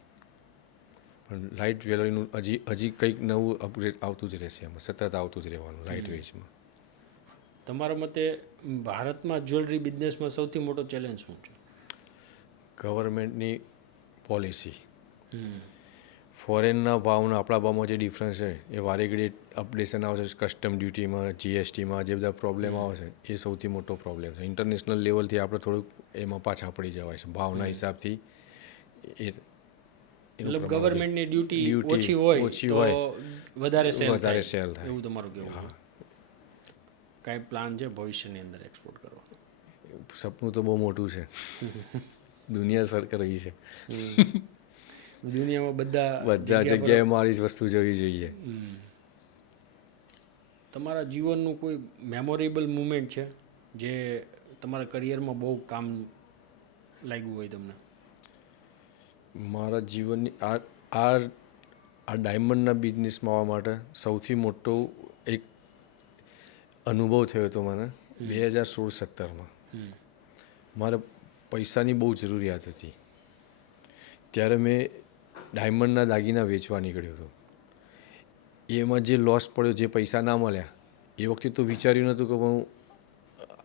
પણ લાઇટ જ્વેલરીનું હજી કંઈક નવું અપગ્રેડ આવતું જ રહેશે, એમાં સતત આવતું જ રહેવાનું લાઇટ વેઇટમાં. તમારા મતે ભારતમાં જ્વેલરી બિઝનેસમાં સૌથી મોટો ચેલેન્જ શું છે? ગવર્મેન્ટની પોલિસી. ફોરેનના ભાવના આપણા ભાવમાં જે ડિફરન્સ છે એ વારે ઘડીએ અપડેશન આવશે, કસ્ટમ ડ્યુટીમાં, જીએસટીમાં જે બધા પ્રોબ્લેમ આવશે એ સૌથી મોટો પ્રોબ્લેમ છે. ઇન્ટરનેશનલ લેવલથી આપણે થોડુંક એમાં પાછા પડી જવાય છે ભાવના હિસાબથી. મતલબ ગવર્મેન્ટની ડ્યુટી ઓછી હોય તો વધારે સેલ થાય એવું તમારું કહેવું છે? કાંઈ પ્લાન છે ભવિષ્યની અંદર એક્સપોર્ટ કરવો? સપનું તો બહુ મોટું છે. દુનિયા સર કરી છે. દુનિયામાં બધા જગ્યાએ મારી જ વસ્તુ જવી જોઈએ. તમારા જીવનનું કોઈ મેમોરેબલ મુમેન્ટ છે જે તમારા કરિયરમાં બહુ કામ લાગ્યું હોય તમને? મારા જીવનની આ ડાયમંડના બિઝનેસમાં આવવા માટે સૌથી મોટો એક અનુભવ થયો હતો મને 2016-17માં. મારે પૈસાની બહુ જરૂરિયાત હતી. ત્યારે મેં ડાયમંડના દાગીના વેચવા નીકળ્યો હતો. એમાં જે લોસ પડ્યો, જે પૈસા ના મળ્યા, એ વખતે તો વિચાર્યું નહોતું કે હું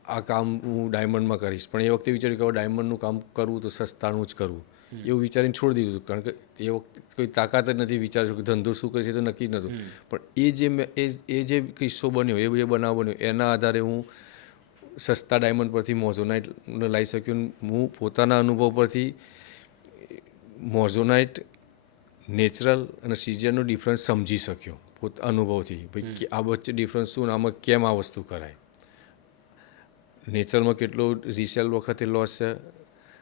આ કામ હું ડાયમંડમાં કરીશ, પણ એ વખતે વિચાર્યું કે હવે ડાયમંડનું કામ કરવું તો સસ્તાનું જ કરવું, એવું વિચારીને છોડી દીધું હતું. કારણ કે એ વખતે કોઈ તાકાત જ નથી વિચાર્યું કે ધંધો શું કરીશ એ તો નક્કી જ નહોતું. પણ એ જે કિસ્સો બન્યો, એ જે બનાવ બન્યો, એના આધારે હું સસ્તા ડાયમંડ પરથી મોઝોનાઇટ લાવી શક્યો. હું પોતાના અનુભવ પરથી મોઝોનાઇટ, નેચરલ અને સિઝનનો ડિફરન્સ સમજી શક્યો અનુભવથી. ભાઈ આ વચ્ચે ડિફરન્સ શું, આમાં કેમ આ વસ્તુ કરાય, નેચરલમાં કેટલો રિસેલ વખતે લોસ છે,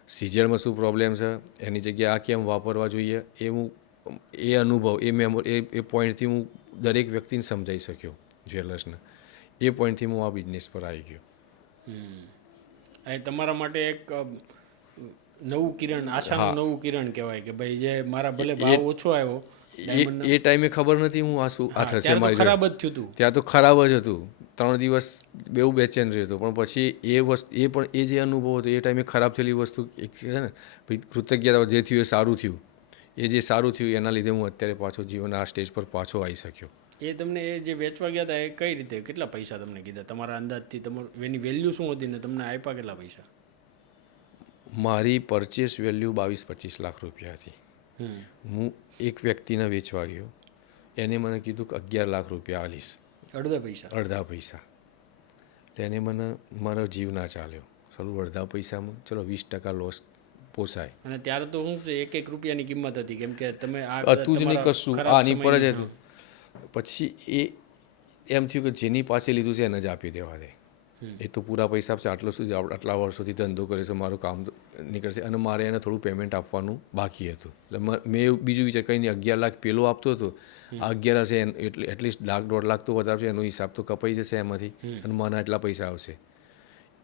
સિઝનમાં શું પ્રોબ્લેમ છે, એની જગ્યાએ આ કેમ વાપરવા જોઈએ, એ અનુભવ એ પોઈન્ટથી હું દરેક વ્યક્તિને સમજાવી શક્યો જ્વેલર્સને. એ પોઈન્ટથી હું આ બિઝનેસ પર આવી ગયો. એ તમારા માટે એક નવું કિરણ, આશાનું નવું કિરણ કહેવાય કે ભાઈ જે મારા ભલે ભાવ ઓછો આવ્યો એ ટાઈમે ખબર નથી હું આ થશે મારી ખરાબ જ થયું હતું. ત્યાં તો ખરાબ જ હતું. 3 દિવસ બેઉ બેચેન રહ્યો હતો. પણ પછી એ જે અનુભવ હતો એ ટાઈમે ખરાબ થયેલી વસ્તુ એક છે ને ભાઈ કૃતજ્ઞતા, જે થયું એ સારું થયું. એ જે સારું થયું એના લીધે હું અત્યારે પાછો જીવન આ સ્ટેજ પર પાછો આવી શક્યો. એ તમને એ જે વેચવા ગયા હતા એ કઈ રીતે, કેટલા પૈસા તમને કીધા તમારા અંદાજથી? તમારું એની વેલ્યુ શું હતી ને તમને આપ્યા કેટલા પૈસા? મારી પરચેસ વેલ્યુ 22-25 લાખ રૂપિયા હતી. હું એક વ્યક્તિને વેચવા ગયો. એને મને કીધું કે 11 લાખ રૂપિયા આલીશ, અડધા પૈસા. અડધા પૈસા. એટલે એને મને મારો જીવ ના ચાલ્યો. ચાલો અડધા પૈસામાં ચલો 20% લોસ પોસાય. અને ત્યારે તો હું એક રૂપિયાની કિંમત હતી, કેમ કે તમે આ હતું જ નહીં કશું, આની પર જ હતું. પછી એમ થયું કે જેની પાસે લીધું છે એને જ આપી દેવા દે, એ તો પૂરા પૈસા આપશે. આટલા વર્ષોથી ધંધો કરે છે, મારું કામ નીકળશે, અને મારે એને થોડું પેમેન્ટ આપવાનું બાકી હતું. એટલે મેં બીજું વિચાર કંઈ નહીં, 11 લાખ પેલો આપતો હતો, આ 11 હશે એટલે એટલીસ્ટ લાખ 1.5 લાખ તો વધારે છે, એનો હિસાબ તો કપાઈ જશે એમાંથી, અને મને એટલા પૈસા આવશે.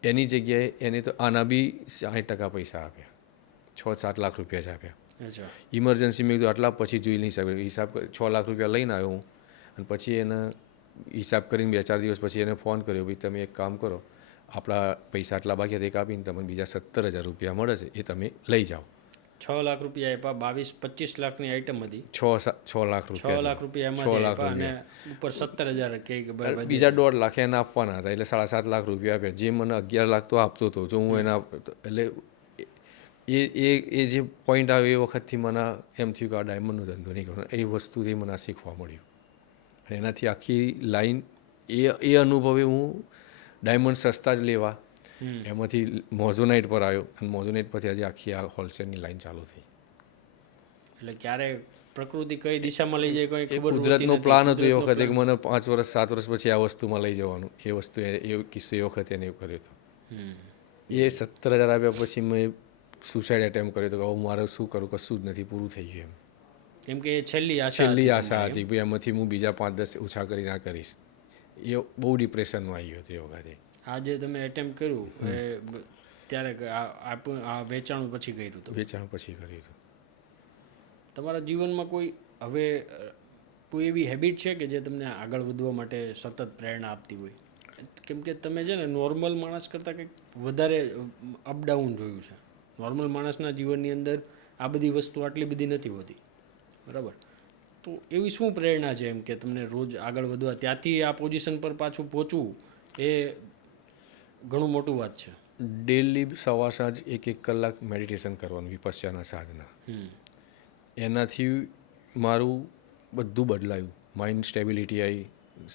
એની જગ્યાએ એને તો આના બી 60% પૈસા આપ્યા, 6-7 લાખ રૂપિયા જ આપ્યા. ઇમરજન્સી મેં કીધું આટલા પછી જોઈ નહીં શકે, હિસાબ 6 લાખ રૂપિયા લઈને આવ્યો હું. અને પછી એને હિસાબ કરીને 2-4 દિવસ પછી એને ફોન કર્યો, ભાઈ તમે એક કામ કરો, આપણા પૈસા આટલા બાકી હતા, એક આપીને તમને બીજા 17,000 રૂપિયા મળે છે, એ તમે લઈ જાઓ. 6 લાખ રૂપિયા આપ્યા, 22-25 લાખની આઈટમ હતી. 6 લાખ રૂપિયા, 6 લાખ રૂપિયા એમાંથી આપ્યા, અને ઉપર 17,000 કે બીજા 1.5 લાખ એને આપવાના હતા, એટલે 7.5 લાખ રૂપિયા આપ્યા. જે મને 11 લાખ તો આપતો હતો, જો હું એના એટલે એ જે પોઈન્ટ આવ્યો એ વખતથી મને એમ થયું કે આ ડાયમંડનો ધંધો નહીં કરવાનો. એ વસ્તુથી મને આ શીખવા મળ્યું, અને એનાથી આખી લાઈન એ અનુભવે હું ડાયમંડ સસ્તા જ લેવા, એમાંથી મોઝોનાઇટ પર આવ્યો, અને મોઝોનાઇટ પરથી આજે આખી આ હોલસેલની લાઈન ચાલુ થઈ. એટલે ક્યારે પ્રકૃતિ કઈ દિશામાં લઈ જાય કોઈ ખબર કુદરતનો પ્લાન હતો એ વખતે કે મને 5 વર્ષ 7 વર્ષ પછી આ વસ્તુમાં લઈ જવાનું. એ વસ્તુ એ કિસ્સો એ વખતે એને કર્યો હતો. એ 17,000 આપ્યા પછી મેં સુસાઇડ એટેમ્પ કર્યો હતો કે હવે મારે શું કરું, કશું જ નથી, પૂરું થઈ ગયું એમ. કેમ કે છેલ્લી આશા હતી ભાઈ એમાંથી હું બીજા 5-10 ઓછા કરીને આ કરીશ. એ બહુ ડિપ્રેશનમાં આવી ગયો હતો એ વખતે. આ જે તમે એટેમ્પ કર્યું એ ત્યારે આ વેચાણ પછી કર્યું હતું? વેચાણ પછી કર્યું હતું. તમારા જીવનમાં કોઈ હવે કોઈ એવી હેબિટ છે કે જે તમને આગળ વધવા માટે સતત પ્રેરણા આપતી હોય? કેમ કે તમે છે ને નોર્મલ માણસ કરતાં કંઈક વધારે અપડાઉન જોયું છે. નોર્મલ માણસના જીવનની અંદર આ બધી વસ્તુ આટલી બધી નથી હોતી, બરાબર? તો એવી શું પ્રેરણા છે એમ કે તમને રોજ આગળ વધવા, ત્યાંથી આ પોઝિશન પર પાછું પહોંચવું એ ઘણું મોટું વાત છે. ડેલી સવાર સાંજ 1-1 કલાક મેડિટેશન કરવાનું, વિપસ્યાના સાધના. એનાથી મારું બધું બદલાયું. માઇન્ડ સ્ટેબિલિટી આવી,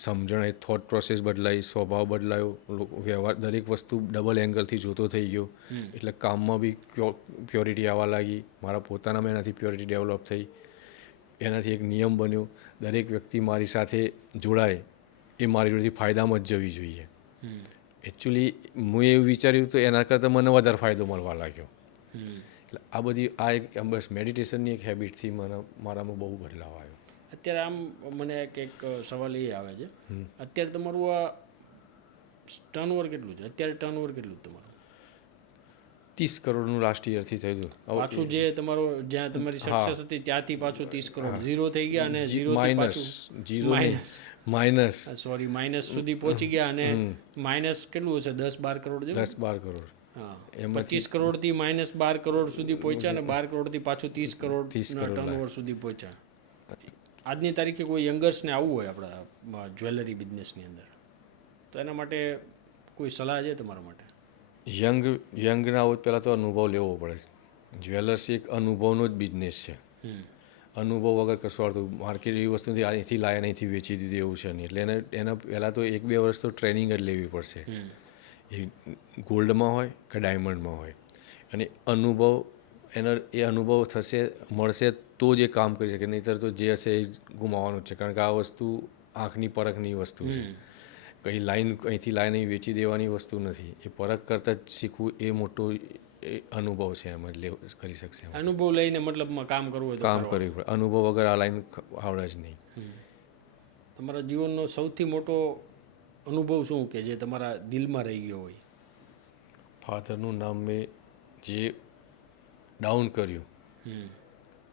સમજણ આવી, થોટ પ્રોસેસ બદલાઈ, સ્વભાવ બદલાયો, વ્યવહાર દરેક વસ્તુ ડબલ એંગલથી જોતો થઈ ગયો. એટલે કામમાં બી પ્યોરિટી આવવા લાગી, મારા પોતાનામાં એનાથી પ્યોરિટી ડેવલપ થઈ. એનાથી એક નિયમ બન્યો, દરેક વ્યક્તિ મારી સાથે જોડાય એ મારી જોડેથી ફાયદામાં જ જવી જોઈએ. એકચ્યુઅલી હું એવું વિચાર્યું તો એના કરતાં મને વધારે ફાયદો મળવા લાગ્યો. એટલે આ બધી એક બસ મેડિટેશનની એક હેબિટથી મારામાં બહુ બદલાવ આવ્યો. અત્યારે આમ મને એક સવાલ એ આવે છે, અત્યારે તમારું આ ટર્નઓવર કેટલું છે? અત્યારે ટર્નઓવર કેટલું તમારું? 30 કરોડનું લાસ્ટ યરથી થયું. પાછું જે તમારો જ્યાં તમારી સક્સેસ હતી ત્યાંથી પાછું 30 કરોડ ઝીરો થઈ ગયા, અને માઇનસ સુધી પહોંચી ગયા, અને માઇનસ કેટલું હશે? 10-12 કરોડ છે. 10-12 કરોડ. હા, 25 કરોડથી -12 કરોડ સુધી પહોંચ્યા, અને 12 કરોડથી પાછું 30 કરોડ ટર્નઓવર સુધી પહોંચ્યા. આજની તારીખે કોઈ યંગર્સને આવવું હોય આપણા જ્વેલરી બિઝનેસની અંદર, તો એના માટે કોઈ સલાહ છે તમારા માટે? યંગના હોય પહેલાં તો અનુભવ લેવો પડે છે. જ્વેલર્સ એક અનુભવનો જ બિઝનેસ છે. અનુભવ વગર કશું આવતું. માર્કેટ એવી વસ્તુથી અહીંથી લાયા અહીંથી વેચી દીધી એવું છે નહીં. એટલે એને પહેલાં તો 1-2 વર્ષ તો ટ્રેનિંગ જ લેવી પડશે. એ ગોલ્ડમાં હોય કે ડાયમંડમાં હોય. અને એ અનુભવ થશે, મળશે તો જ એ કામ કરી શકે, નહીંતર તો જે હશે એ ગુમાવવાનું જ છે. કારણ કે આ વસ્તુ આંખની પરખની વસ્તુ છે. કંઈ અહીંથી લાઈને અહીં વેચી દેવાની વસ્તુ નથી. એ પરખ કરતાં જ શીખવું એ મોટો અનુભવ છે. એમ જ કરી શકશે. અનુભવ લઈને મતલબમાં કામ કરવું હોય તો કામ કરવું પડે. અનુભવ વગર આ લાઈન આવડે જ નહીં. તમારા જીવનનો સૌથી મોટો અનુભવ શું કે જે તમારા દિલમાં રહી ગયો હોય? ફાધરનું નામ મેં જે ડાઉન કર્યું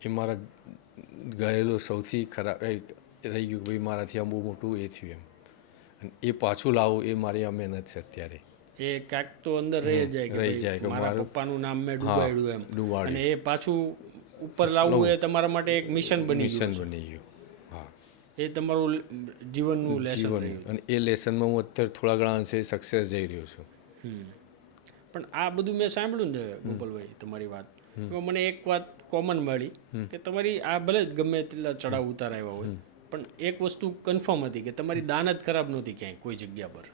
એ મારા ગયેલો સૌથી ખરાબ રહી ગયું. ભાઈ મારાથી આમ બહુ મોટું એ થયું એમ, અને એ પાછું લાવવું એ મારી આ મહેનત છે અત્યારે. એ ક્યાંક તો અંદર રહી જાય કે મારા પપ્પાનું નામ મેં ડૂબાડ્યું એમ, અને એ પાછું ઉપર લાવવું એ તમારા માટે એક મિશન બની ગયું. હા, એ તમારું જીવનનું લેસન રહ્યું. અને એ લેસનમાં હું અત્યારે થોડા ઘણા અંશે સક્સેસ જઈ રહ્યો છું. પણ આ બધું મેં સાંભળ્યું ને ગોપાલભાઈ, તમારી વાત મને એક વાત કોમન મળી કે તમારી આ ભલે જ ગમે તેટલા ચડાવ ઉતાર આવ્યા હોય, પણ એક વસ્તુ કન્ફર્મ હતી કે તમારી દાનત ખરાબ નહોતી ક્યાંય કોઈ જગ્યા પર.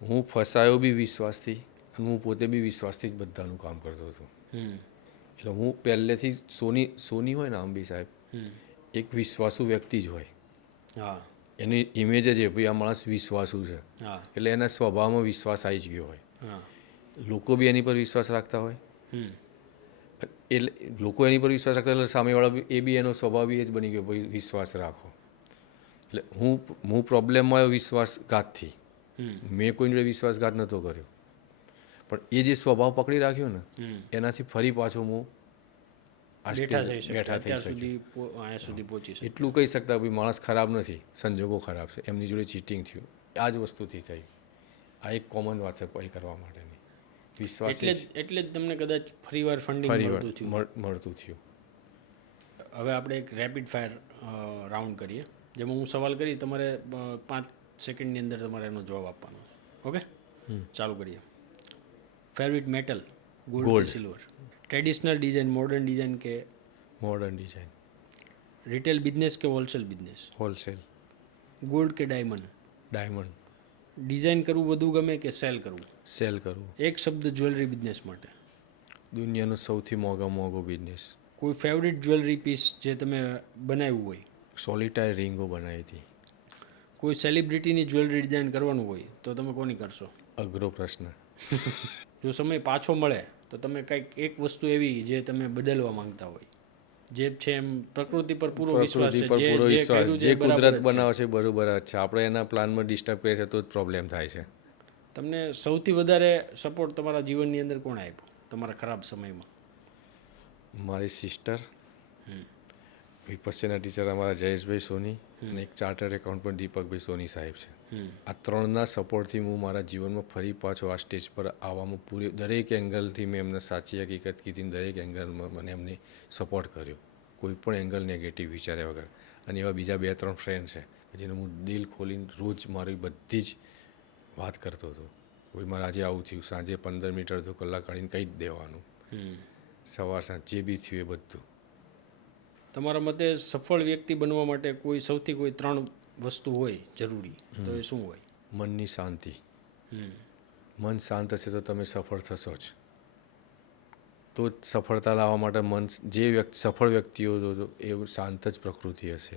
હું ફસાયો બી વિશ્વાસથી અને હું પોતે બી વિશ્વાસથી જ બધાનું કામ કરતો હતો. એટલે હું પહેલેથી સોની હોય ને અંબી સાહેબ, એક વિશ્વાસુ વ્યક્તિ જ હોય. હા, એની ઇમેજ જ એ ભાઈ આ માણસ વિશ્વાસુ છે, હા, એટલે એના સ્વભાવમાં વિશ્વાસ આવી જ ગયો હોય. હા, લોકો બી એની પર વિશ્વાસ રાખતા હોય, હમ, એટલે લોકો એની પર વિશ્વાસ રાખતા એટલે સામેવાળા બી એ બી એનો સ્વભાવ બી એ જ બની ગયો ભાઈ વિશ્વાસ રાખો. એટલે હું પ્રોબ્લેમમાં આવ્યો વિશ્વાસઘાતથી. મેં કોઈ જોડે વિશ્વાસઘાત નહોતો કર્યો, પણ એ જે સ્વભાવ પકડી રાખ્યો ને એનાથી ફરી પાછો હું આ બેઠા સ્ટેજ થઈ શકે, બેઠા થઈ અત્યાર શક્યો. સુધી અહીંયા સુધી પહોંચી શકે. એટલું કહી શકતા ભાઈ માણસ ખરાબ નથી, સંજોગો ખરાબ છે, એમની જોડે ચીટિંગ થયું, આ જ વસ્તુથી થઈ. આ એક કોમન વાત છે પહી કરવા માટેની. વિશ્વાસ એટલે જ તમને કદાચ ફરીવાર ફંડિંગ મળતું થયું. મળતું થયું. હવે આપણે એક રેપિડ ફાયર રાઉન્ડ કરીએ, જેમાં હું સવાલ કરી, તમારે 5 સેકન્ડની અંદર તમારે એનો જવાબ આપવાનો. ઓકે, ચાલુ કરીએ. ફેવરિટ મેટલ, ગોલ્ડ કે silver? Traditional design, modern design કે મોડર્ન ડિઝાઇન? રિટેલ બિઝનેસ કે હોલસેલ બિઝનેસ? હોલસેલ. ગોલ્ડ કે ડાયમંડ? ડાયમંડ. ડિઝાઇન કરવું વધુ ગમે કે સેલ કરવું? સેલ કરવું. એક શબ્દ જ્વેલરી બિઝનેસ માટે. દુનિયાનો સૌથી મોંઘો બિઝનેસ. કોઈ ફેવરિટ જ્વેલરી પીસ જે તમે બનાવ્યું હોય? સોલિટાયર રિંગો બનાવી હતી. કોઈ સેલિબ્રિટીની જ્વેલરી ડિઝાઇન કરવાનું હોય તો તમે કોની કરશો? અઘરો પ્રશ્ન. જો સમય પાછો મળે તો તમે કંઈક એક વસ્તુ એવી જે તમે બદલવા માંગતા હોય, જે છે એમ પ્રકૃતિ પર પૂરો વિશ્વાસ છે, જે કુદરત બનાવે છે બરોબર જ છે, આપણે એના પ્લાનમાં ડિસ્ટર્બ કરીએ છીએ તો જ પ્રોબ્લેમ થાય છે. તમને સૌથી વધારે સપોર્ટ તમારા જીવનની અંદર કોણે આપ્યો તમારા ખરાબ સમયમાં? મારી સિસ્ટર, વિપસ્યના ટીચર અમારા જયેશભાઈ સોની અને એક ચાર્ટર્ડ એકાઉન્ટન્ટ દીપકભાઈ સોની સાહેબ છે. આ ત્રણના સપોર્ટથી હું મારા જીવનમાં ફરી પાછો આ સ્ટેજ પર આવવામાં દરેક એંગલથી મેં એમને સાચી હકીકત કીધી, દરેક એંગલમાં મને એમને સપોર્ટ કર્યો, કોઈ પણ એંગલ નેગેટિવ વિચાર્યા વગર. અને એવા બીજા 2-3 ફ્રેન્ડ છે જેને હું દિલ ખોલીને રોજ મારી બધી જ વાત કરતો હતો. કોઈ મારે આજે આવું થયું, સાંજે 15 મિનિટ અડધો કલાક કાઢીને કહી જ દેવાનું, સવાર સાંજ જે બી થયું એ બધું. તમારા મતે સફળ વ્યક્તિ બનવા માટે કોઈ 3 વસ્તુ હોય જરૂરી, તો એ શું હોય? મનની શાંતિ. મન શાંત હશે તો તમે સફળ થશો જ. તો જ સફળતા લાવવા માટે સફળ વ્યક્તિઓ જોજો એ શાંત જ પ્રકૃતિ હશે.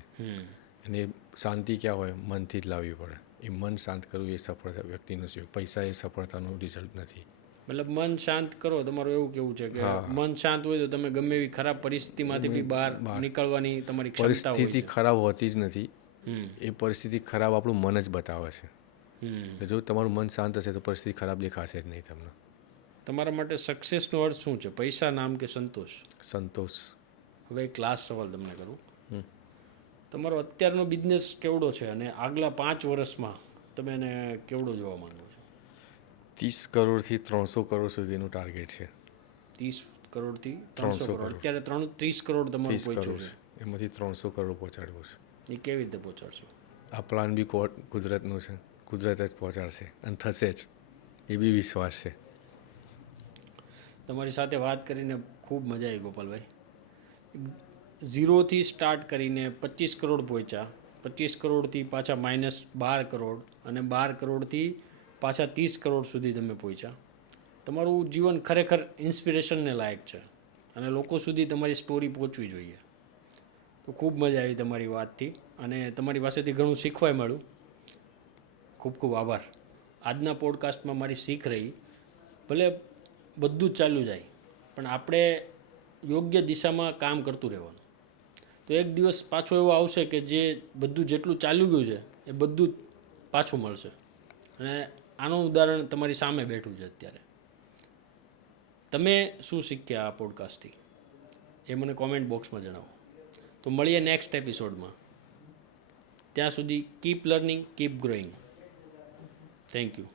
અને શાંતિ ક્યાં હોય? મનથી જ લાવવી પડે. એ મન શાંત કરવું એ સફળ વ્યક્તિનું છે. પૈસા એ સફળતાનું રિઝલ્ટ નથી. મતલબ મન શાંત કરો, તમારું એવું કેવું છે કે મન શાંત હોય તો તમે ગમે એવી ખરાબ પરિસ્થિતિમાંથી બી બહાર નીકળવાની તમારી ક્ષમતા હોય. પરિસ્થિતિ ખરાબ હોતી જ નથી, એ પરિસ્થિતિ ખરાબ આપણું મન જ બતાવે છે. જો તમારું મન શાંત હશે તો પરિસ્થિતિ ખરાબ દેખાશે જ નહીં તમને. તમારા માટે સક્સેસનો અર્થ શું છે? પૈસા, નામ કે સંતોષ? સંતોષ. હવે એક લાસ્ટ સવાલ તમને કરું. તમારો અત્યારનો બિઝનેસ કેવડો છે અને આગલા 5 વર્ષમાં તમે એને કેવડો જોવા માંગો છો? 30 કરોડથી 300 કરોડ સુધીનું ટાર્ગેટ છે. 30 કરોડથી 300 કરોડ. અત્યારે 30 કરોડ તમારું પહોંચ્યું છે. એમાંથી 300 કરોડ પહોંચાડવું છે. એ કેવી રીતે પહોંચાડશો? આ પ્લાન બી કુદરતનું છે, કુદરત જ પહોંચાડશે અને થશે જ, એ બી વિશ્વાસ છે. તમારી સાથે વાત કરીને ખૂબ મજા આવી ગોપાલભાઈ. 0થી સ્ટાર્ટ કરીને 25 કરોડ પહોંચ્યા, 25 કરોડથી પાછા -12 કરોડ અને 12 કરોડથી પાછા 30 કરોડ સુધી તમે પહોંચ્યા. તમારું જીવન ખરેખર ઇન્સ્પિરેશનને લાયક છે અને લોકો સુધી તમારી સ્ટોરી પહોંચવી જોઈએ. તો ખૂબ મજા આવી તમારી વાતથી અને તમારી પાસેથી ઘણું શીખવાય મળ્યું. ખૂબ ખૂબ આભાર. આજના પોડકાસ્ટમાં મારી શીખ રહી, ભલે બધું જ ચાલ્યું જાય પણ આપણે યોગ્ય દિશામાં કામ કરતું રહેવાનું. તો એક દિવસ પાછો એવો આવશે કે જે બધું જેટલું ચાલ્યું ગયું છે એ બધું જ પાછું મળશે. અને આનું ઉદાહરણ તમારી સામે બેઠું છે અત્યારે. તમે શું શીખ્યા આ પોડકાસ્ટથી એ મને કોમેન્ટ બોક્સમાં જણાવો. તો મળીએ નેક્સ્ટ એપિસોડમાં. ત્યાં સુધી keep learning, keep growing. Thank you.